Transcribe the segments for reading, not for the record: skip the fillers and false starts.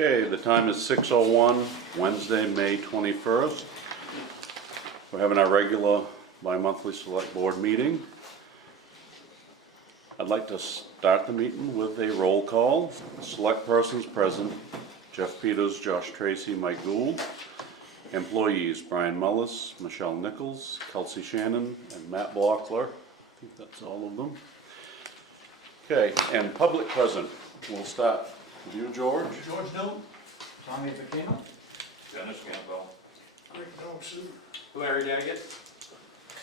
Okay, the time is 6:01, Wednesday, May 21st. We're having our regular bi-monthly select board meeting. I'd like to start the meeting with a roll call. Select persons present: Jeff Peters, Josh Tracy, Mike Gould. Employees: Brian Mullis, Michelle Nichols, Kelsey Shannon, and Matt Blockler. I think that's all of them. Okay, and public present. We'll start with you, George. George Newton. Tommy Fakino? Dennis Campbell. Rick Thompson. Larry Daggett.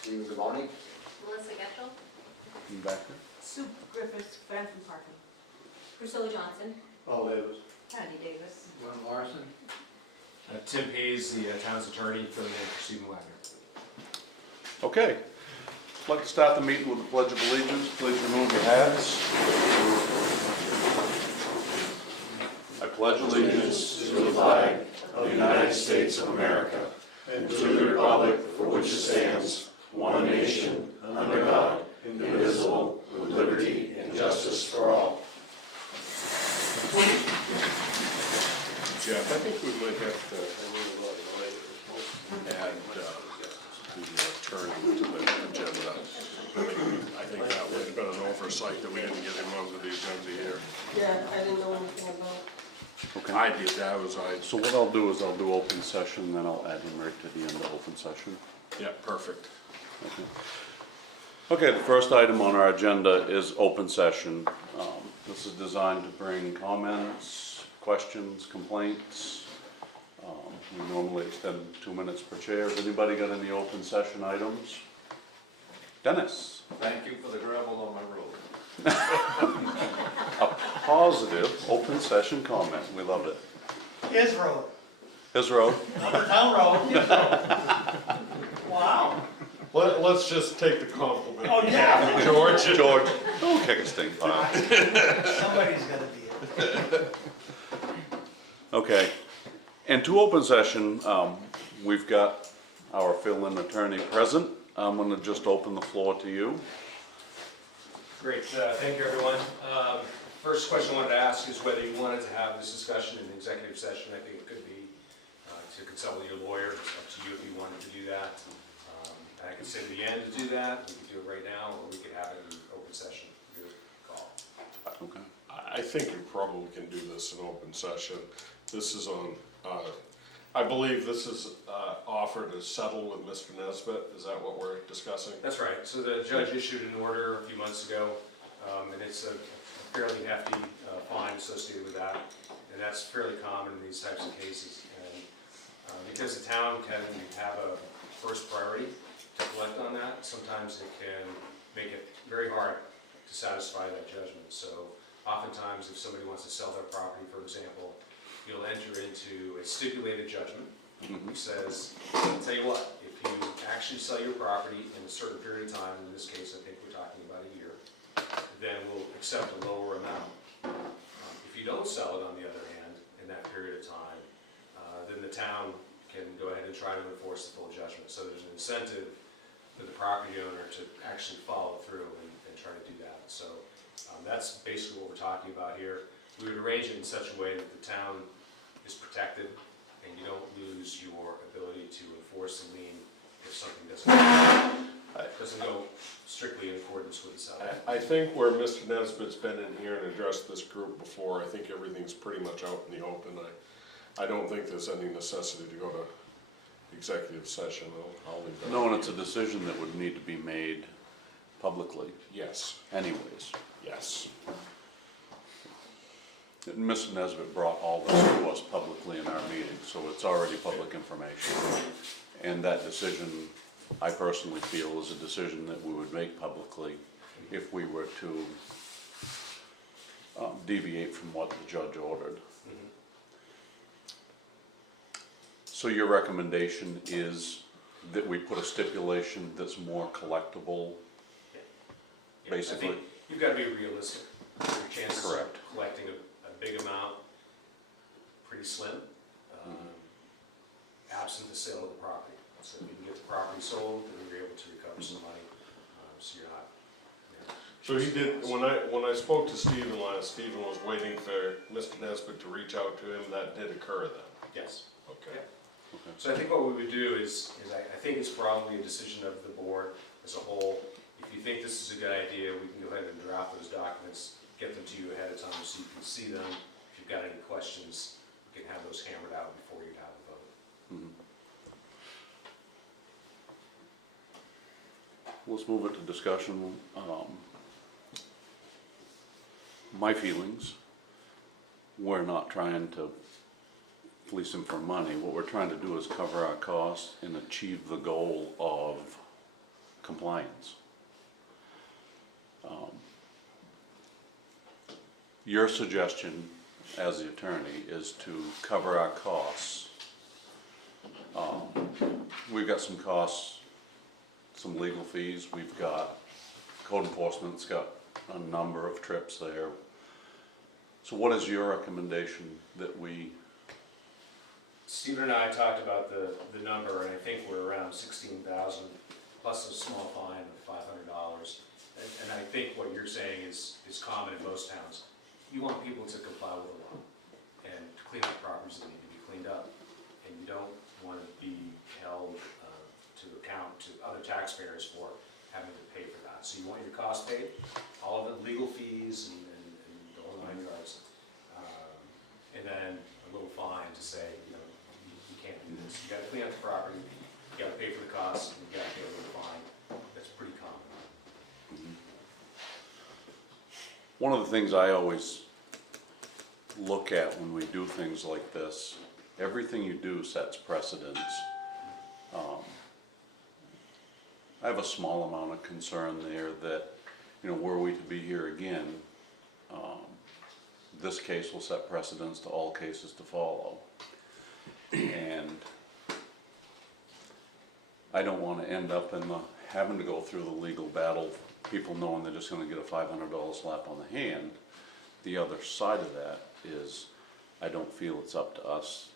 Steve Zaboni? Melissa Getchell, You back there? Sue Griffiths, Franklin Parking. Priscilla Johnson, All Davis. Patty Davis. Glenn Larson? Tim Pease, the town's attorney, filling in for Stephen Wagner. Okay. I'd like to start the meeting with the Pledge of Allegiance. Please remove your hats. I pledge allegiance to the flag of the United States of America and to the republic for which it stands, one nation, under God, indivisible, with liberty and justice for all. Jeff, I think we might have to add the attorney to the agenda. I think that would have been an oversight that we didn't get him onto the agenda here. Yeah, I didn't know anything about. Okay. I did, that was I. So what I'll do is I'll do open session, then I'll add him right to the end of open session. Yeah, perfect. Okay, the first item on our agenda is open session. This is designed to bring comments, questions, complaints. We normally extend 2 minutes per chair. Has anybody got any open session items? Dennis? Thank you for the gravel on my road. A positive open session comment. We love it. His road. His road? Not the town road, his road. Wow. Let's just take the compliment. Oh, yeah. George? George, don't kick a stink pile. Somebody's gotta be it. Okay, and to open session, we've got our fill-in attorney present. I'm gonna just open the floor to you. Great, thank you, everyone. First question I wanted to ask is whether you wanted to have this discussion in executive session. I think it could be to consult with your lawyer. It's up to you if you wanted to do that. I could say at the end to do that. We could do it right now, or we could have it in open session. Your call. Okay. I think you probably can do this in open session. This is on, I believe this is offered to settle with Mr. Nesbitt. Is that what we're discussing? That's right. So the judge issued an order a few months ago, and it's a fairly hefty fine associated with that. And that's fairly common in these types of cases. And because the town can have a first priority to collect on that, sometimes it can make it very hard to satisfy that judgment. So oftentimes, if somebody wants to sell their property, for example, you'll enter into a stipulated judgment, which says, I'll tell you what, if you actually sell your property in a certain period of time, in this case I think we're talking about a year, then we'll accept a lower amount. If you don't sell it, on the other hand, in that period of time, then the town can go ahead and try to enforce the full judgment. So there's an incentive for the property owner to actually follow through and try to do that. So that's basically what we're talking about here. We would arrange it in such a way that the town is protected and you don't lose your ability to enforce the lien if something doesn't go strictly in accordance with the settlement. I think where Mr. Nesbitt's been in here and addressed this group before, I think everything's pretty much out in the open. I don't think there's any necessity to go to executive session. I'll leave that. No, and it's a decision that would need to be made publicly Yes, anyways. yes. Mr. Nesbitt brought all this to us publicly in our meeting, so it's already public information. And that decision, I personally feel, is a decision that we would make publicly if we were to deviate from what the judge ordered. So your recommendation is that we put a stipulation that's more collectible, Yeah, basically? I think you've got to be realistic. Your chances Correct. of collecting a big amount, pretty slim, absent the sale of the property. So if you can get the property sold, then you're able to recover some money, so you're not. So he did, when I spoke to Stephen last, Stephen was waiting for Mr. Nesbit to reach out to him, that did occur then, Yes. okay? So I think what we would do is I think it's probably a decision of the board as a whole. If you think this is a good idea, we can go ahead and draft those documents, get them to you ahead of time so you can see them. If you've got any questions, we can have those hammered out before you have the vote. Let's move it to discussion. My feelings, we're not trying to fleece him for money. What we're trying to do is cover our costs and achieve the goal of compliance. Your suggestion as the attorney is to cover our costs. We've got some costs, some legal fees, we've got code enforcement's got a number of trips there. So what is your recommendation that we, Stephen and I talked about the number, and I think we're around 16,000 plus a small fine of $500. And I think what you're saying is common in most towns. You want people to comply with the law and to clean up properties that need to be cleaned up. And you don't want to be held to account to other taxpayers for having to pay for that. So you want your costs paid, all of the legal fees and the whole 9 yards. And then a little fine to say, you can't do this. You gotta clean up the property, you gotta pay for the costs, and you gotta pay a little fine. That's pretty common. one of the things I always look at when we do things like this, everything you do sets precedents. I have a small amount of concern there that, were we to be here again, this case will set precedents to all cases to follow. And I don't want to end up in having to go through the legal battle, people knowing they're just going to get a $500 slap on the hand. The other side of that is, I don't feel it's up to us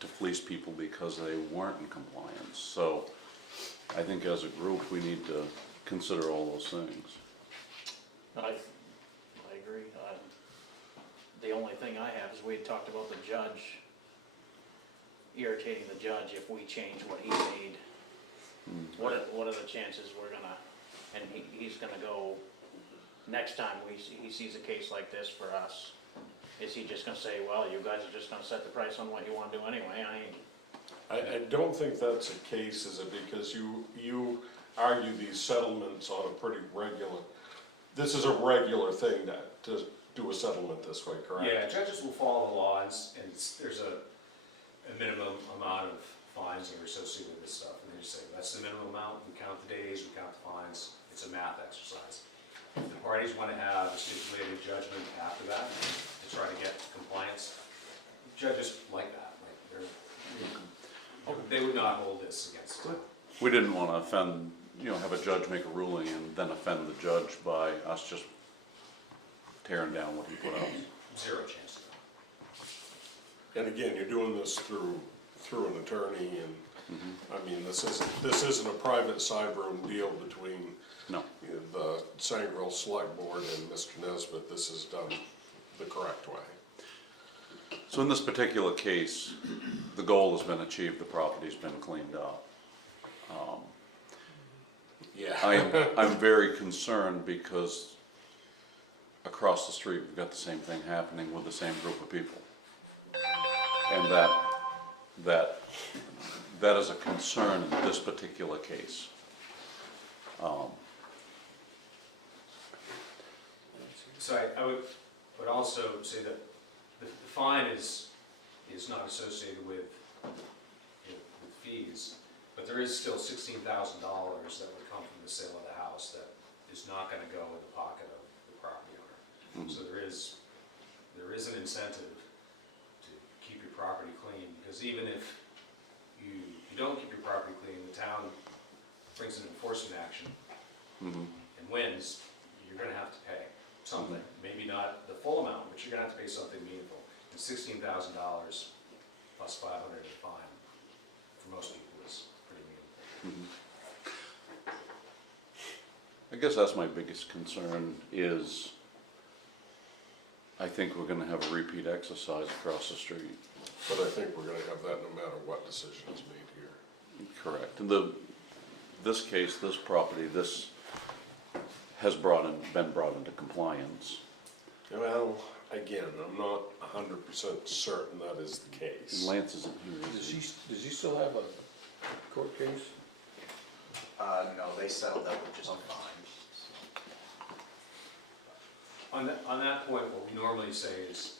to fleece people because they weren't in compliance. So I think as a group, we need to consider all those things. I agree. The only thing I have is we had talked about the judge, irritating the judge if we change what he made. What are the chances we're gonna, and he's gonna go, next time he sees a case like this for us, is he just gonna say, well, you guys are just gonna set the price on what you wanna do anyway? I don't think that's a case, is it, because you argue these settlements on a pretty regular, this is a regular thing to do a settlement this way, correct? Yeah, judges will follow the law, and there's a minimum amount of fines that are associated with this stuff. And they just say, that's the minimum amount, we count the days, we count the fines, it's a math exercise. If the parties want to have a stipulated judgment after that, to try to get compliance, judges like that, they would not hold this against them. We didn't want to offend, have a judge make a ruling and then offend the judge by us just tearing down what he put out. Zero chance. And again, you're doing this through an attorney, and, I mean, this isn't a private side room deal between No. the Sangerville Select Board and Mr. Nesbit. This is done the correct way. So in this particular case, the goal has been achieved, the property's been cleaned up. Yeah. I'm very concerned because across the street, we've got the same thing happening with the same group of people. And that is a concern in this particular case. So I would also say that the fine is not associated with fees, but there is still $16,000 that would come from the sale of the house that is not going to go in the pocket of the property owner. So there is an incentive to keep your property clean, because even if you don't keep your property clean, the town brings an enforcement action and wins, you're going to have to pay something. Maybe not the full amount, but you're going to have to pay something meaningful. And $16,000 plus $500 in fine for most people is pretty meaningful. guess that's my biggest concern is I think we're gonna have a repeat exercise across the street. But I think we're gonna have that no matter what decision is made here. Correct. And this case, this property, this has been brought into compliance. Well, again, I'm not 100% certain that is the And case. Lance isn't here, is he? Does he still have a court case? No, they settled that, which is fine. On that point, what we normally say is,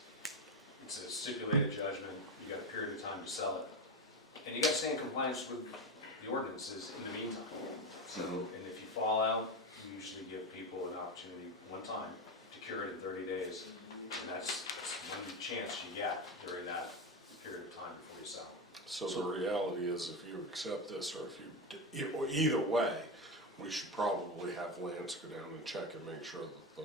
it's a stipulated judgment, you got a period of time to sell it. And you gotta stay in compliance with the ordinances in the meantime. So, and if you fall out, we usually give people an opportunity one time to cure it in 30 days. And that's one chance you get during that period of time before you sell. So the reality is, if you accept this, or if you, or either way, we should probably have Lance go down and check and make sure that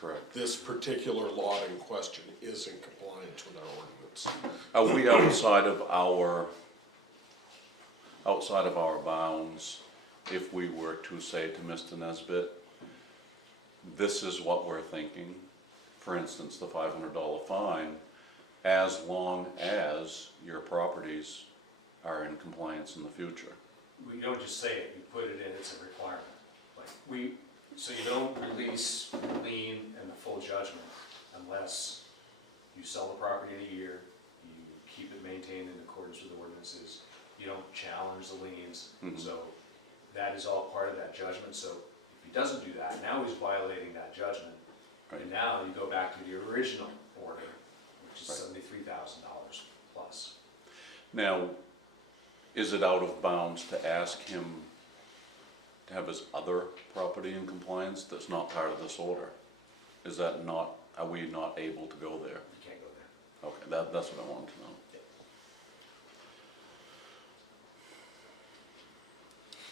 Correct. this particular lot in question is in compliance with our ordinance. Are we outside of our bounds, if we were to say to Mr. Nesbit, this is what we're thinking, for instance, the $500 fine, as long as your properties are in compliance in the future? We don't just say it, you put it in, it's a requirement. Like so you don't release lien and the full judgment unless you sell the property in a year, you keep it maintained in accordance with the ordinances, you don't challenge the liens. Mhm. So that is all part of that judgment. So if he doesn't do that, now he's violating that judgment. Right. And now you go back to the original order, which is Right. $73,000 plus. Now, is it out of bounds to ask him to have his other property in compliance that's not part of this order? Is that not, are we not able to go there? You can't go there. Okay, that's what I wanted to know.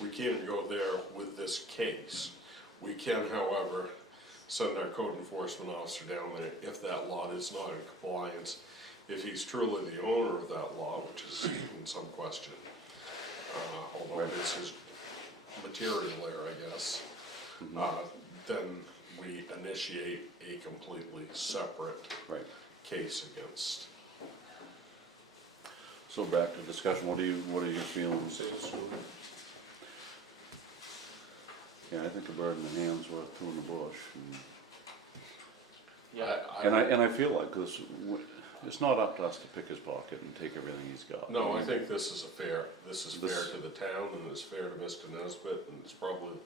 We can't go there with this case. We can, however, send our code enforcement officer down there if that lot is not in compliance. If he's truly the owner of that lot, which is in some question, although it is his material there, I guess, then we initiate a completely separate Right. case against. So back to discussion, what are your feelings? Yeah, I think a bird in the hand's worth two in the bush. And I feel like this, it's not up to us to pick his pocket and take everything he's got. No, I think this is fair This- to the town, and it's fair to Mr. Nesbit, and it's probably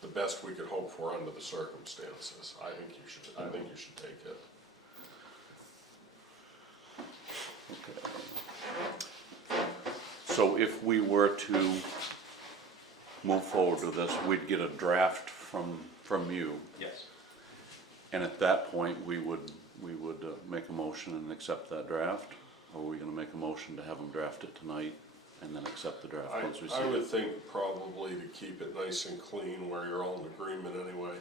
the best we could hope for under the circumstances. I think you should take it. Okay. So if we were to move forward with this, we'd get a draft from you, Yes. and at that point, we would make a motion and accept that draft? Or are we gonna make a motion to have them draft it tonight and then accept the draft once we see I would it? think probably to keep it nice and clean, where you're all in agreement anyway,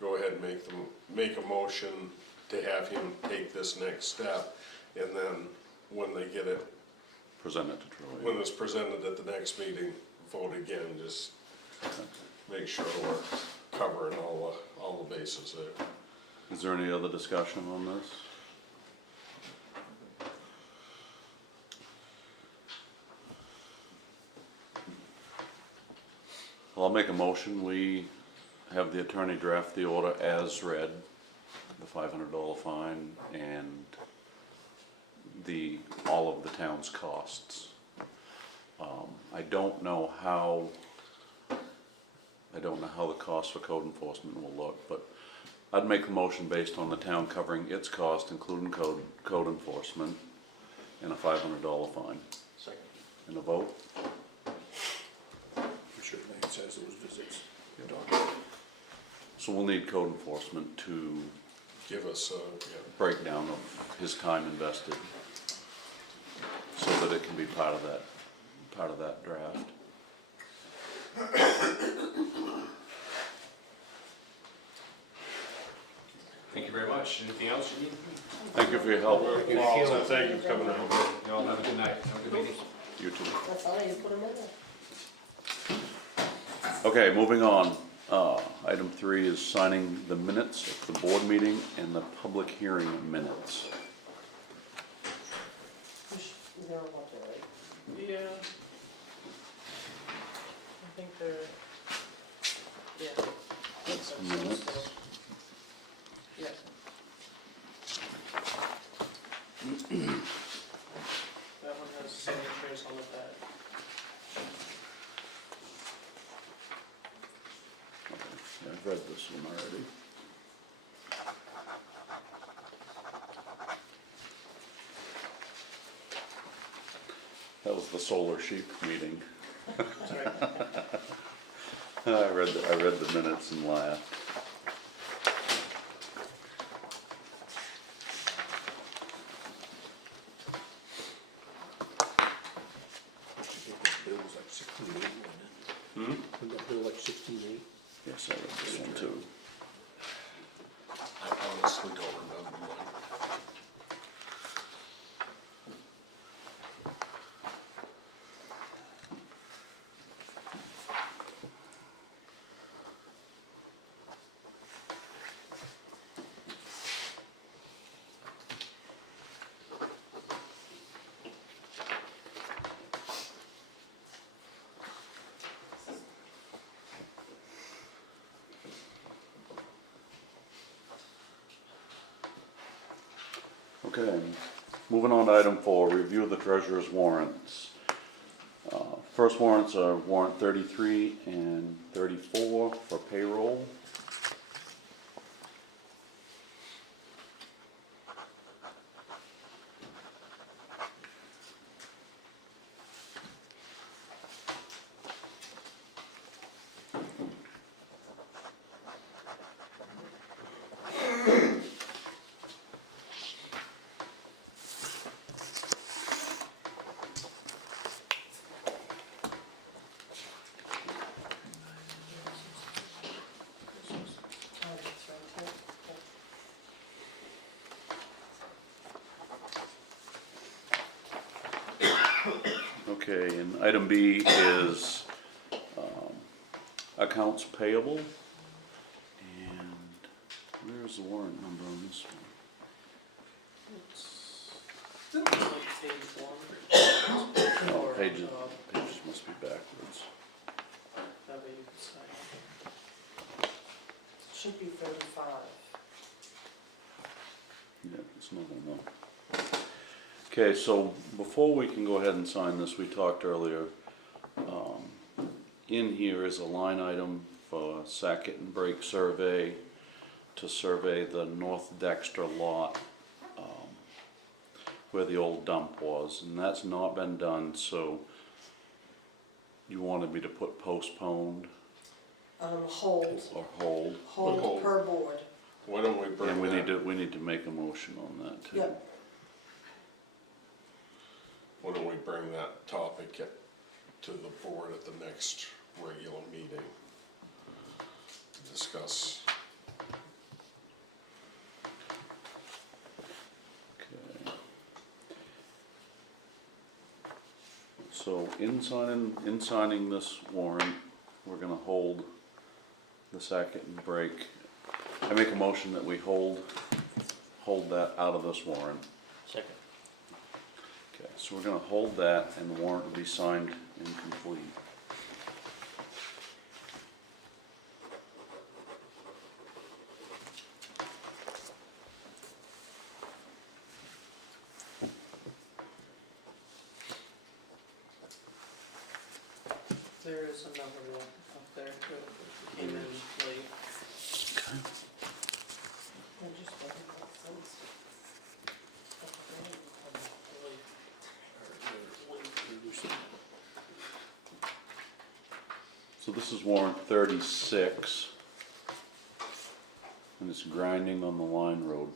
go ahead and make a motion to have him take this next step, and then when they get it, Present it to Troy. when it's presented at the next meeting, vote again, just make sure we're covering all the bases there. Is there any other discussion on this? Well, I'll make a motion, we have the attorney draft the order as read, the $500 fine and all of the town's costs. I don't know how the cost for code enforcement will look, but I'd make a motion based on the town covering its cost, including code enforcement, and a $500 fine. Second. And a vote? For sure, Lance has those visits. So we'll need code enforcement to Give us, breakdown of his time invested, so that it can be part of that draft. Thank you very much. Anything else you need? Thank you for your help. thank you for coming out. You all have a good night. Have a good meeting. You too. That's all, you put them in there. Okay, moving on. Item 3 is signing the minutes of the board meeting and the public hearing minutes. They're all there, right? Yeah. I think they're, yeah. That's minutes. Yeah. That one has signatures on the back. Okay, I've read this one already. That was the solar sheep meeting. That's right. I read the minutes and laughed. I think that bill was like 16.8, wasn't it? Wasn't that bill like 16.8? Yes, I read this one too. I honestly don't remember one. Okay, moving on to item 4, review of the treasurer's warrants. First warrants are warrant 33 and 34 for payroll. Okay, and item B is accounts payable. And where's the warrant number on this one? Oh, pages must be backwards. Should be 35. Yeah, it's not enough. Okay, so before we can go ahead and sign this, we talked earlier, in here is a line item for Sackett and Brake survey to survey the North Dexter lot, where the old dump was, and that's not been done, so you wanted me to put postponed Hold or hold, Hold. per board. Why don't we bring and that, we need to make a motion on that too. Yep. why don't we bring that topic to the board at the next regular meeting? Discuss. Okay. So in signing this warrant, we're gonna hold the Sackett and Brake. I make a motion that we hold that out of this warrant. Second. Okay, so we're gonna hold that and the warrant will be signed and complete. There is another one up there that came in late. It just doesn't make sense. So this is warrant 36. And it's grinding on the line road.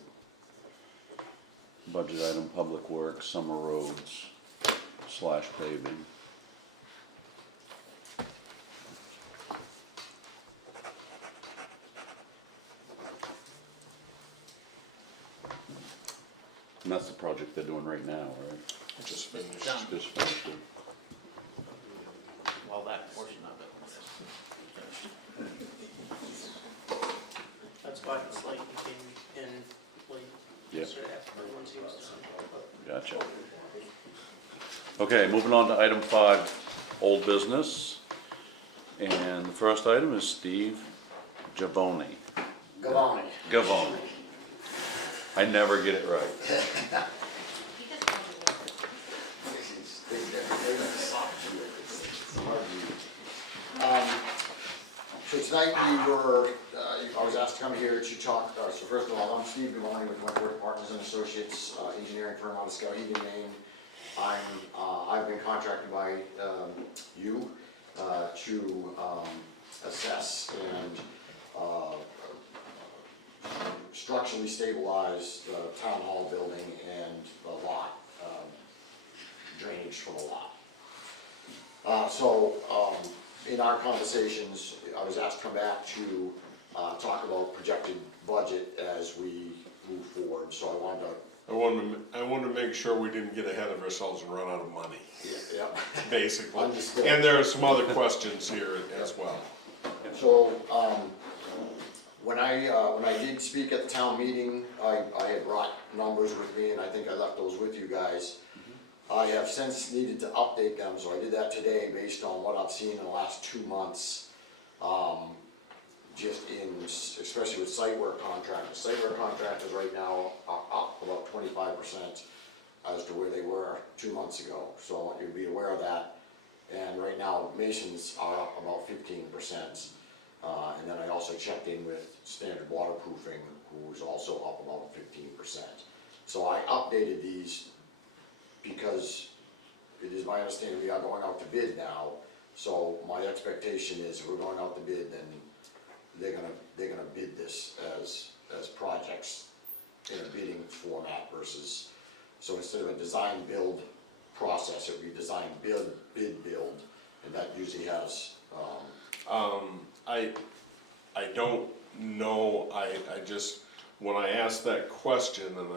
Budget item, public works, summer roads, / paving. And that's the project they're doing right now, right? Just finished. Done. Just finished it. Well, that portion of it. Yeah. Should ask for once he was done. Gotcha. Okay, moving on to item 5, old business. And the first item is Steve Gavoni. Gavoni. Gavoni. I never get it right. He just wanted So tonight we were, I was asked to come here to talk, so first of all, I'm Steve Gavoni with Wentworth Partners and Associates, engineering firm out of Skowhegan, Maine. I've been contracted by you to assess and structurally stabilize the town hall building and the lot, drainage for the lot. In our conversations, I was asked to come back to talk about projected budget as we move forward, so I wanted to make sure we didn't get ahead of ourselves and run out of money, yeah. basically. Understood. And there are some other questions here as well. So, when I did speak at the town meeting, I had brought numbers with me, and I think I left those with you guys. I have since needed to update them, so I did that today based on what I've seen in the last 2 months. Especially with site work contractors. Site work contractors right now are up about 25% as to where they were 2 months ago, so I want you to be aware of that. And right now, masons are up about 15%. And then I also checked in with Standard Waterproofing, who's also up about 15%. So I updated these because it is my understanding we are going out to bid now. So my expectation is if we're going out to bid, then they're gonna bid this as projects in a bidding format versus, so instead of a design build process, it would be design build, bid build, and that usually has, I don't know, I just, when I asked that question, and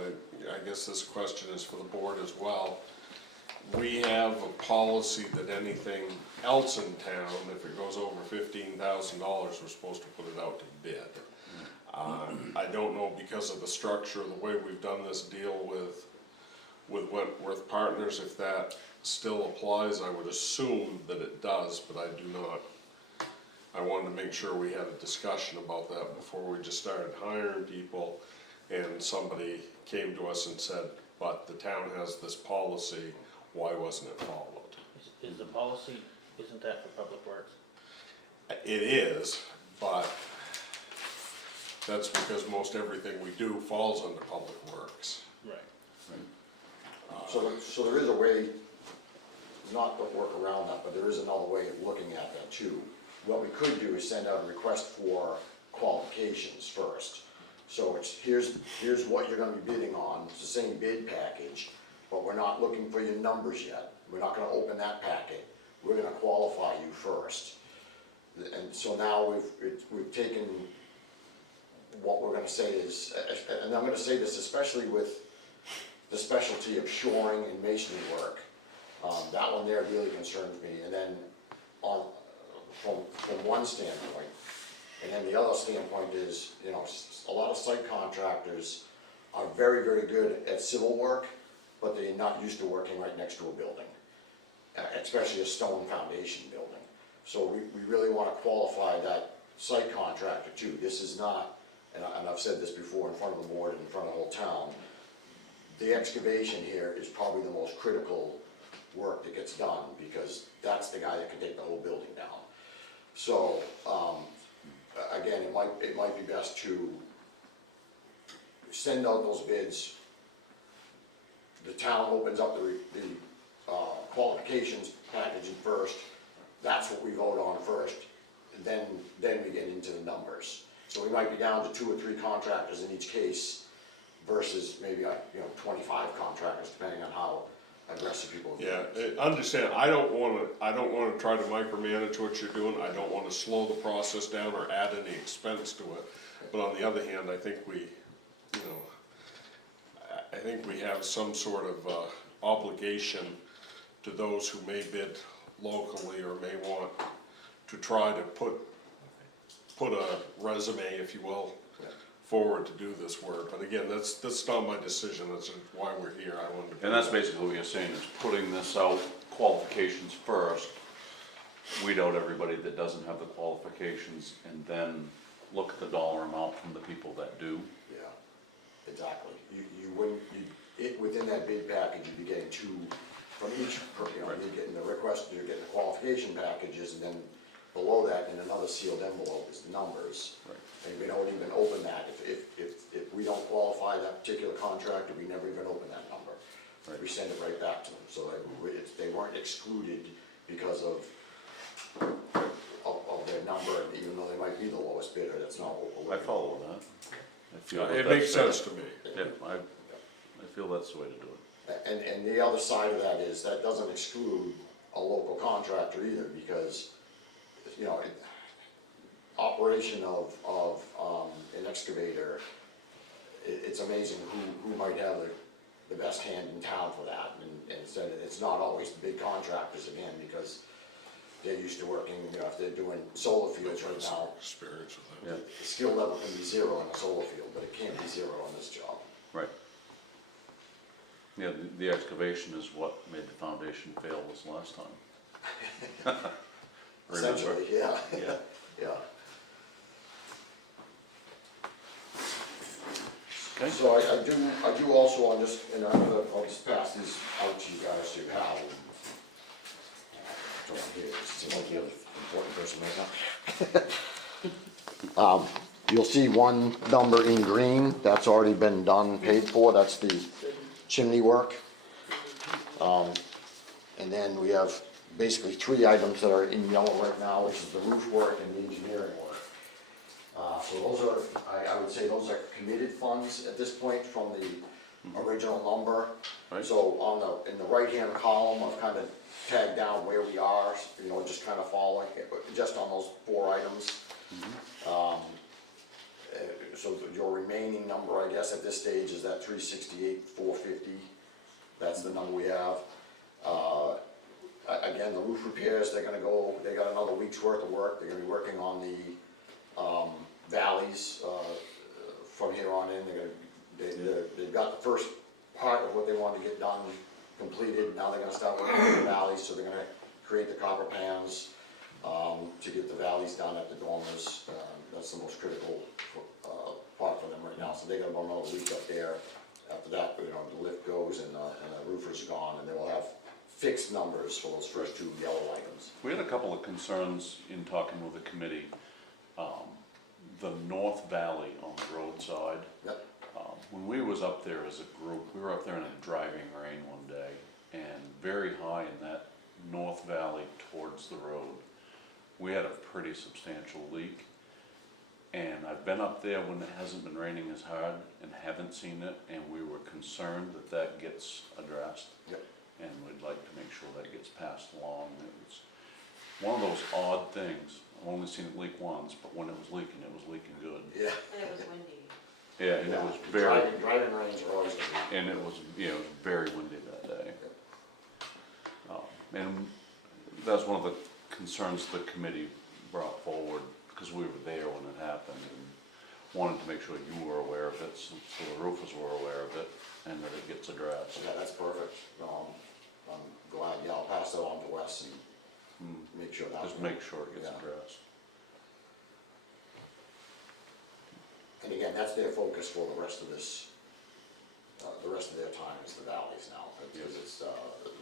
I guess this question is for the board as well, we have a policy that anything else in town, if it goes over $15,000, we're supposed to put it out to bid. I don't know, because of the structure, the way we've done this deal with Wentworth Partners, if that still applies. I would assume that it does, but I do not. I wanted to make sure we had a discussion about that before we just started hiring people and somebody came to us and said, but the town has this policy, why wasn't it followed? Is the policy, isn't that for Public Works? It is, but that's because most everything we do falls under Public Works. Right. so there is a way, not to work around that, but there is another way of looking at that too. What we could do is send out a request for qualifications first. So here's what you're gonna be bidding on, it's the same bid package, but we're not looking for your numbers yet. We're not gonna open that packet, we're gonna qualify you first. And so now we've taken, what we're gonna say is, and I'm gonna say this especially with the specialty of shoring and masonry work. That one there really concerns me, and then from one standpoint. And then the other standpoint is, a lot of site contractors are very, very good at civil work, but they're not used to working right next to a building, especially a stone foundation building. So we really wanna qualify that site contractor too. This is not, and I've said this before in front of the board and in front of the whole town, the excavation here is probably the most critical work that gets done, because that's the guy that can take the whole building down. So, again, it might be best to send out those bids. The town opens up the qualifications packaging first, that's what we vote on first, and then we get into the numbers. So we might be down to 2 or 3 contractors in each case versus maybe 25 contractors, depending on how aggressive people are. Yeah, understand, I don't wanna try to micromanage what you're doing, I don't wanna slow the process down or add any expense to it. But on the other hand, I think I think we have some sort of obligation to those who may bid locally or may want to try to put a resume, if you will, forward to do this work, but again, that's not my decision, that's why we're here, I wanted to. And that's basically what you're saying, is putting this out, qualifications first, weed out everybody that doesn't have the qualifications, and then look at the dollar amount from the people that do. Yeah, exactly. You wouldn't, within that bid package, you'd be getting two from each, Right. you're getting the request, you're getting the qualification packages, and then below that, in another sealed envelope is the numbers. Right. And we don't even open that, if we don't qualify that particular contractor, we never even open that number. Right. We send it right back to them, so they weren't excluded because of their number, even though they might be the lowest bidder, that's not what we're. I follow that. I feel that It makes that's- sense to me. Yeah, I feel that's the way to do it. And the other side of that is, that doesn't exclude a local contractor either, because, you know, operation of an excavator, it's amazing who might have the best hand in town for that, and said it's not always the big contractors again, because they're used to working, you know, if they're doing solar fields right now, Experience with Yeah, that. the skill level can be zero in a solar field, but it can't be zero on this job. right. Yeah, the excavation is what made the foundation fail this last time. Remember? Essentially, yeah, Yeah. yeah. Okay. So I do also on this, and I'll just pass these out to you guys to have. So here, it's a really important person right now. You'll see one number in green, that's already been done, paid for, that's the chimney work. And then we have basically three items that are in yellow right now, which is the roof work and the engineering work. So those are, I would say those are committed funds at this point from the original number. Right. So in the right-hand column, I've kind of tagged down where we are, you know, just kind of following, just on those four items. So your remaining number, I guess, at this stage is that 368,450. That's the number we have. Again, the roof repairs, they got another week's worth of work. They're gonna be working on the valleys from here on in. They've got the first part of what they wanted to get done completed. Now they're gonna start working on the valleys, so they're gonna create the copper pans to get the valleys done at the dormers. That's the most critical part for them right now. So they got about another week up there. After that, you know, the lift goes and the roofer's gone, and they will have fixed numbers for those first two yellow items. We had a couple of concerns in talking with the committee. The North Valley on the roadside. Yep. When we was up there as a group, we were up there in a driving rain one day, and very high in that North Valley towards the road, we had a pretty substantial leak. And I've been up there when it hasn't been raining as hard and haven't seen it, and we were concerned that that gets addressed. Yep. And we'd like to make sure that gets passed along. It was one of those odd things. I've only seen it leak once, but when it was leaking good. Yeah. And it was windy. Yeah, and it was very, Driving rains are always gonna be. and it was, you know, it was very windy that day. And that's one of the concerns the committee brought forward, because we were there when it happened, and wanted to make sure you were aware of it, so the roofers were aware of it, and that it gets addressed. Yeah, that's perfect. I'm glad, yeah, I'll pass that on to Wes and make sure that. Just make sure it gets Yeah. addressed. And again, that's their focus for the rest of this, the rest of their time is the valleys now, because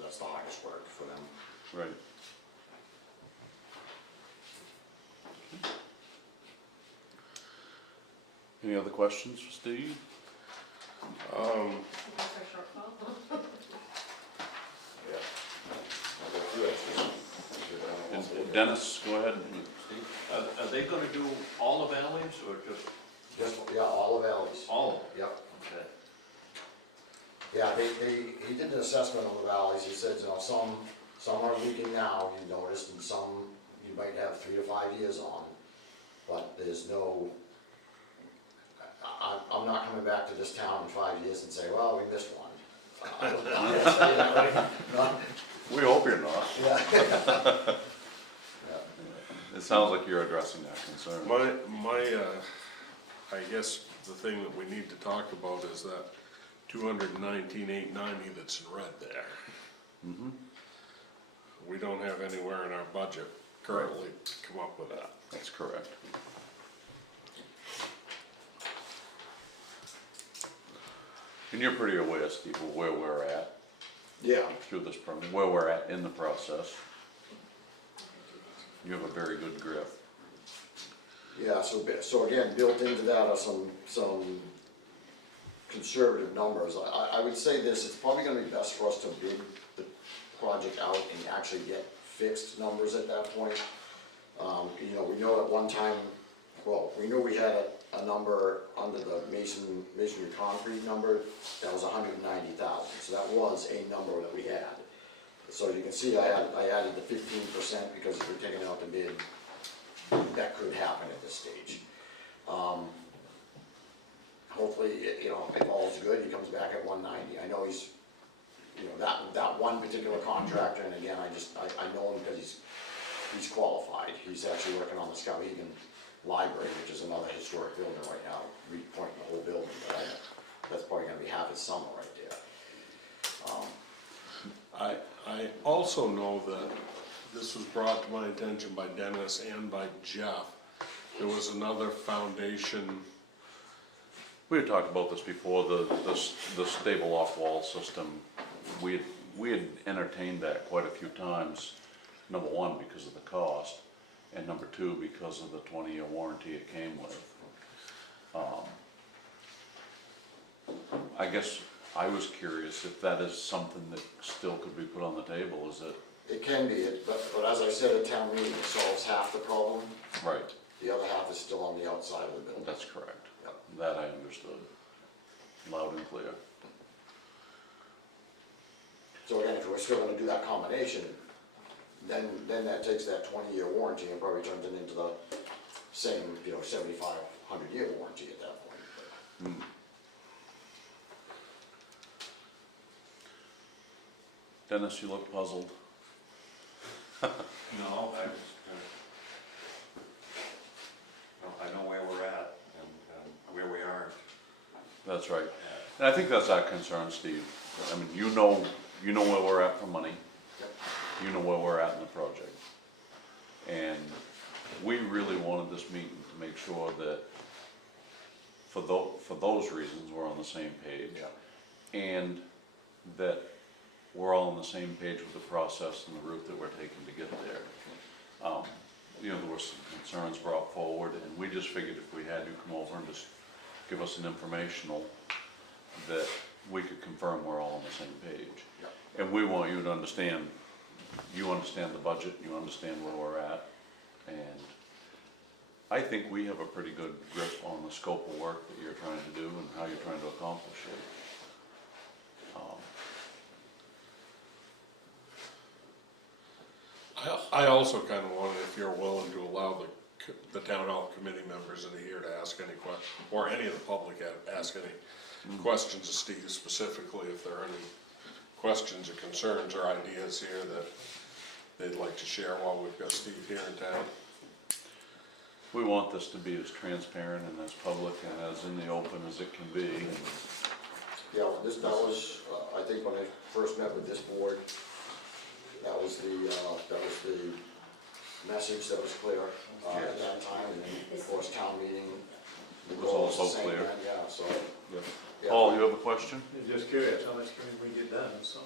that's the hardest work for them. Right. Any other questions for Steve? That's our shortfall. Yeah. I'll go through it. And Dennis, go ahead. Are they gonna do all the valleys or just Yeah, all the valleys. all? Yep. Okay. Yeah, he did an assessment on the valleys, he said, you know, some are leaking now, you noticed, and some you might have 3 to 5 years on, but there's no, I'm not coming back to this town in 5 years and say, well, we missed one. I'm not saying that, right? We hope you're not. Yeah. Yeah. It sounds like you're addressing that concern. My, I guess the thing that we need to talk about is that 219,890 that's in red there. Mm-hmm. We don't have anywhere in our budget currently to come up with that. That's correct. And you're pretty aware, Steve, of where we're at Yeah, through this permit, where we're at in the process. You have a very good grip. yeah, so again, built into that are some conservative numbers. I would say this, it's probably gonna be best for us to bid the project out and actually get fixed numbers at that point. You know, we know at one time, well, we knew we had a number under the masonry concrete number, that was 190,000, so that was a number that we had. So you can see I added the 15% because if we're taking out the bid, that could happen at this stage. Hopefully, you know, if all's good, he comes back at 190. I know he's, you know, that one particular contractor, and again, I know him because he's qualified. He's actually working on the Skowhegan Library, which is another historic building right now, repointing the whole building, but that's probably gonna be half his summer right there. I also know that this was brought to my attention by Dennis and by Jeff. There was another foundation. We had talked about this before, the stable off-wall system. We had entertained that quite a few times. Number one, because of the cost, and number two, because of the 20-year warranty it came with. I guess I was curious if that is something that still could be put on the table, is it? It can be, but as I said at town meeting, it solves half the problem. Right, The other half is still on the outside of the building. that's correct. Yep. That I understood, loud and clear. So again, if we're still gonna do that combination, then that takes that 20-year warranty and probably turns it into the same, you know, 75, 100-year warranty at that point. Dennis, you look puzzled. No, I know where we're at and where we are. That's right. And I think that's our concern, Steve. I mean, you know where we're at for money. Yep. You know where we're at in the project. And we really wanted this meeting to make sure that for those reasons, we're on the same page. Yeah. And that we're all on the same page with the process and the route that we're taking to get there. You know, there were some concerns brought forward, and we just figured if we had you come over and just give us an informational, that we could confirm we're all on the same page. Yeah. And we want you to understand, you understand the budget, you understand where we're at, and I think we have a pretty good grip on the scope of work that you're trying to do and how you're trying to accomplish it. I also kind of wanted, if you're willing to allow the town hall committee members that are here to ask any or any of the public ask any questions of Steve specifically, if there are any questions or concerns or ideas here that they'd like to share while we've got Steve here in town. We want this to be as transparent and as public and as in the open as it can be. Yeah, that was, I think when I first met with this board, that was the message that was clear at that time, and then, of course, town meeting. It was also the same clear. then, Yeah, so. Yep. yeah. Paul, you have a question? Just curious, how much can we get done, so.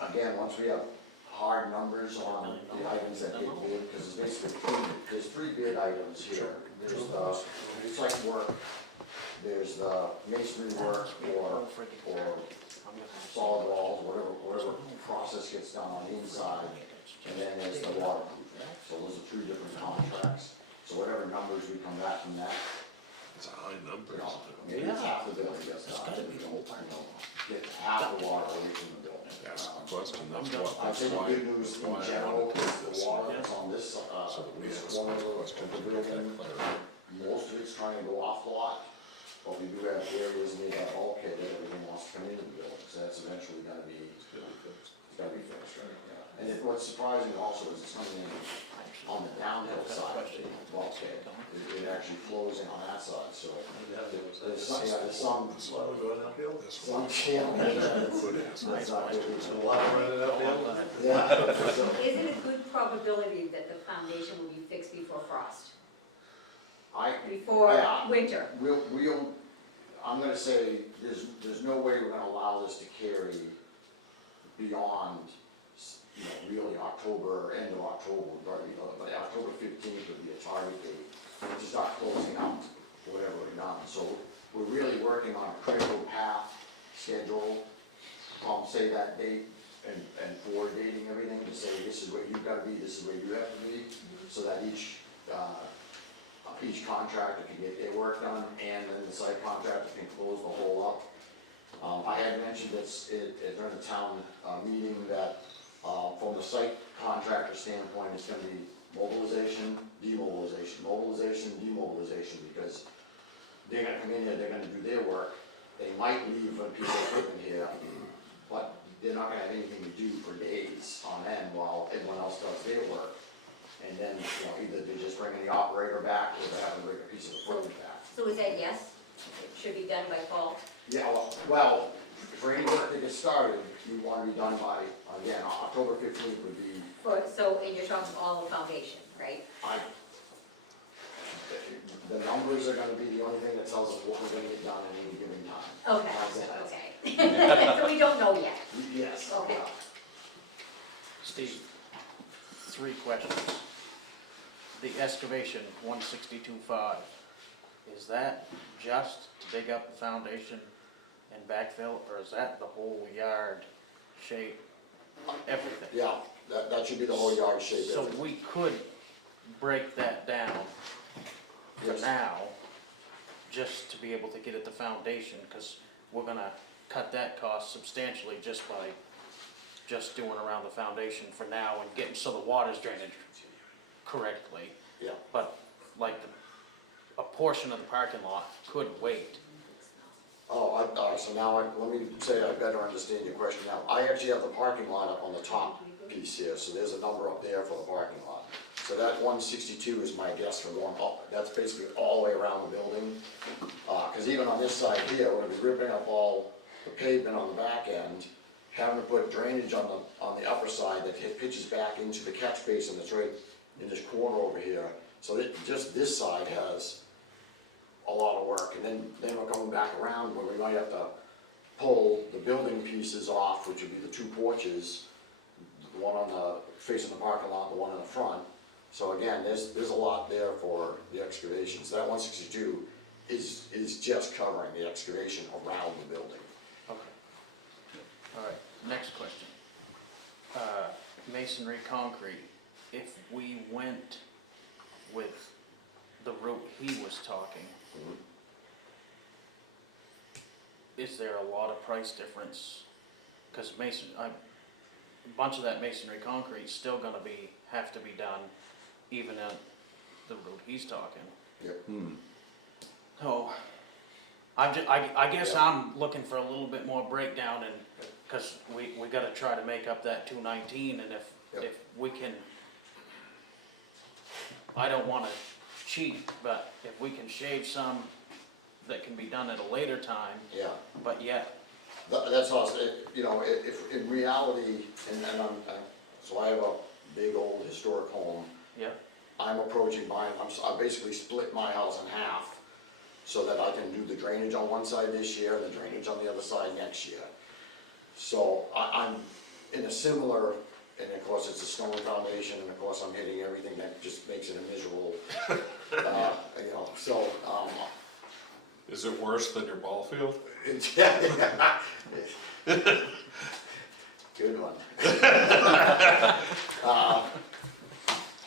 Again, once we have hard numbers on the items that get bid, because it's basically there's three bid items here. There's the site work, there's the masonry work, or solid walls, whatever process gets done on the inside, and then there's the waterproofing. So those are three different contracts. So whatever numbers we come back from that, It's a high number. you know, maybe it's half the building gets done, you know, get half the water away from the building. That's the question, I think the good news in general is the water that's on this, So that we this ask corner those of questions the to get that building. clarity. Most of it's trying to go off the lot, but we do have areas near that bulkhead that everything wants to come into the building, so that's eventually gonna be, it's gotta be fixed, right? Yeah. And what's surprising also is it's coming in on the downhill side of the bulkhead. It actually flows in on that side, so. There's some, yeah, there's some channel. That's not good. Yeah. Is it a good probability that the foundation will be fixed before frost, before Yeah. winter? We'll, I'm gonna say, there's no way we're gonna allow this to carry beyond, really October, end of October, but October 15th would be a target date, to start closing out whatever we've done. So we're really working on a critical path schedule, say that date, and forward dating everything, to say this is where you've gotta be, this is where you have to be, so that each contractor can get their work done, and then the site contractor can close the hole up. I had mentioned this during the town meeting that from the site contractor standpoint, it's gonna be mobilization, demobilization, mobilization, demobilization, because they're gonna come in here, they're gonna do their work. They might leave a piece of equipment here, but they're not gonna have anything to do for days on end while everyone else does their work. And then, either they're just bringing the operator back, or they're having to bring a piece of equipment back. So is that yes? It should be done by fall? Yeah, well, for any work that gets started, you want to be done by, again, October 15th would be, And you're talking all the foundation, right? the numbers are gonna be the only thing that tells us what we're gonna get done at any given time. Okay, How's that? okay. So we don't know yet. Yes. Okay. yeah. Steve, 3 questions. The excavation, 162.5, is that just to dig up the foundation and backfill, or is that the whole yard shape, everything? Yeah, that should be the whole yard shape. So we could break that down for Yes. now, just to be able to get at the foundation, because we're gonna cut that cost substantially just by just doing around the foundation for now and getting, so the water's drainage correctly. Yeah. But like a portion of the parking lot could wait. Oh, so now, let me say I better understand your question now. I actually have the parking lot up on the top piece here, so there's a number up there for the parking lot. So that 162 is my guess for going up, that's basically all the way around the building. Cause even on this side here, we're gonna be ripping up all the pavement on the back end, having to put drainage on the upper side that pitches back into the catch basin that's right in this corner over here. So that, just this side has a lot of work, and then we're coming back around where we might have to pull the building pieces off, which would be the 2 porches, the one on the facing the parking lot, the one in the front. So again, there's a lot there for the excavation. So that 162 is just covering the excavation around the building. Okay. All right, next question. Masonry concrete, if we went with the route he was talking, is there a lot of price difference? Cause a bunch of that masonry concrete's still gonna have to be done even at the route he's talking. Yep. So, I guess I'm looking for a little bit more breakdown, and, cause we gotta try to make up that 219, and if we can, I don't wanna cheat, but if we can shave some that can be done at a later time, Yeah. but yet, That's all, if in reality, and so I have a big old historic home. yeah, I'm approaching mine, I basically split my house in half so that I can do the drainage on one side this year and the drainage on the other side next year. So I'm in a similar, and of course it's a stone foundation, and of course I'm hitting everything that just makes it a miserable, so, Is it worse than your ball field? Good one.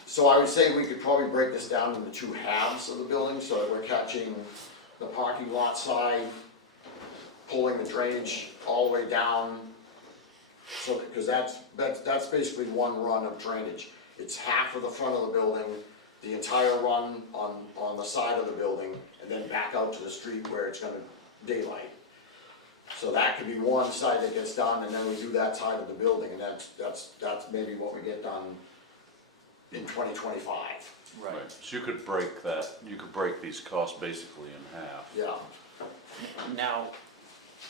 So I would say we could probably break this down into 2 halves of the building, so that we're catching the parking lot side, pulling the drainage all the way down. So, because that's basically one run of drainage. It's half of the front of the building, the entire run on the side of the building, and then back out to the street where it's gonna daylight. So that could be one side that gets done, and then we do that side of the building, and that's maybe what we get done in 2025. Right. So you could break that, you could break these costs basically in half. Yeah, Now,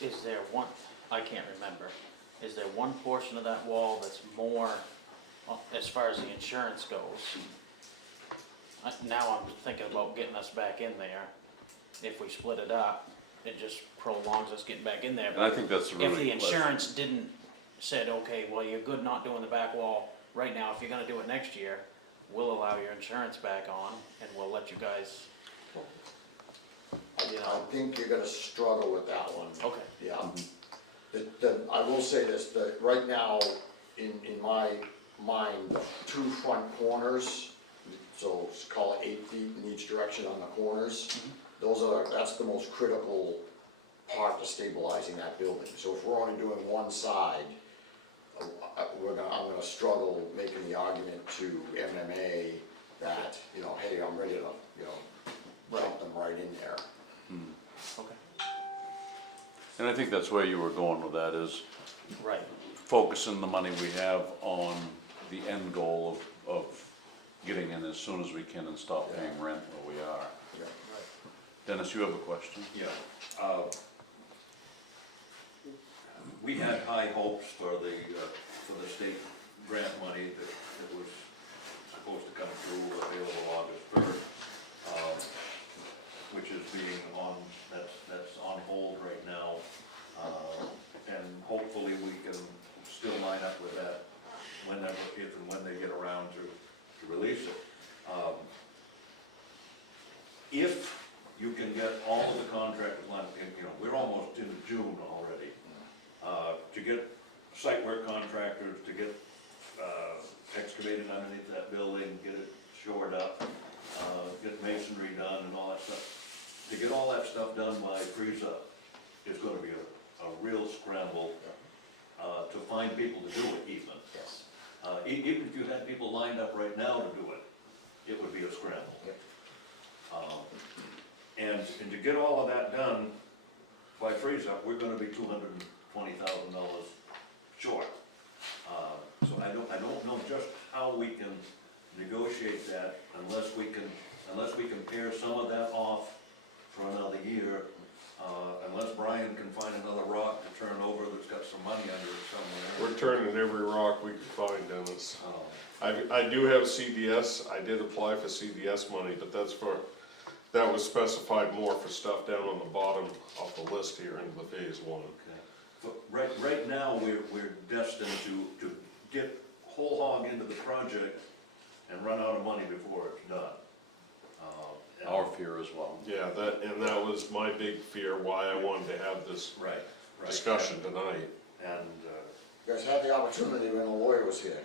is there one, I can't remember, is there one portion of that wall that's more, as far as the insurance goes? Now I'm thinking about getting us back in there. If we split it up, it just prolongs us getting back in there. And I think that's a If really the question. insurance didn't, said, okay, well, you're good not doing the back wall right now, if you're gonna do it next year, we'll allow your insurance back on, and we'll let you guys, you I know, think you're gonna struggle with that one. okay. Yeah. I will say this, that right now, in my mind, the two front corners, so call it 8 feet in each direction on the corners, that's the most critical part to stabilizing that building. So if we're only doing one side, I'm gonna struggle making the argument to MMA that, hey, I'm ready to, dump them right in there. Okay. And I think that's where you were going with that, is Right, focusing the money we have on the end goal of getting in as soon as we can and stop paying rent where we are. Yeah. Dennis, you have a question? Yeah. We had high hopes for the state grant money that was supposed to come through available August 3rd, which is being that's on hold right now. And hopefully we can still line up with that whenever, if and when they get around to release it. If you can get all of the contractors lined up, we're almost in June already. To get site work contractors, to get excavated underneath that building, get it shored up, get masonry done and all that stuff. To get all that stuff done by freeze up is gonna be a real scramble, to find people to do it even. Yes. Even if you had people lined up right now to do it, it would be a scramble. Yep. And to get all of that done by freeze up, we're gonna be $220,000 short. So I don't know just how we can negotiate that unless we can pare some of that off for another year, unless Brian can find another rock to turn over that's got some money under it somewhere. We're turning every rock we can find, Dennis. Um, I do have CDS, I did apply for CDS money, but that was specified more for stuff down on the bottom of the list here in the phase one. Okay. But right now, we're destined to get whole hog into the project and run out of money before it's done. And- Our fear as well. Yeah, that was my big fear, why I wanted to have this Right. discussion tonight. And, You guys had the opportunity when the lawyer was here.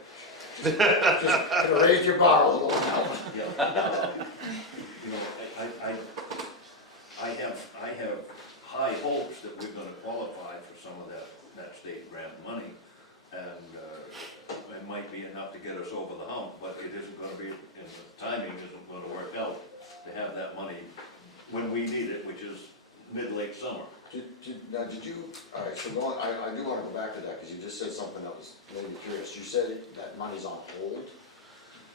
Just could raise your bar a little now. yeah, I have high hopes that we're gonna qualify for some of that state grant money. And, it might be enough to get us over the hump, but it isn't gonna be, and the timing isn't gonna work out to have that money when we need it, which is mid-late summer. Now, did you, alright, so I do wanna go back to that, cause you just said something that was made me curious. You said that money's on hold?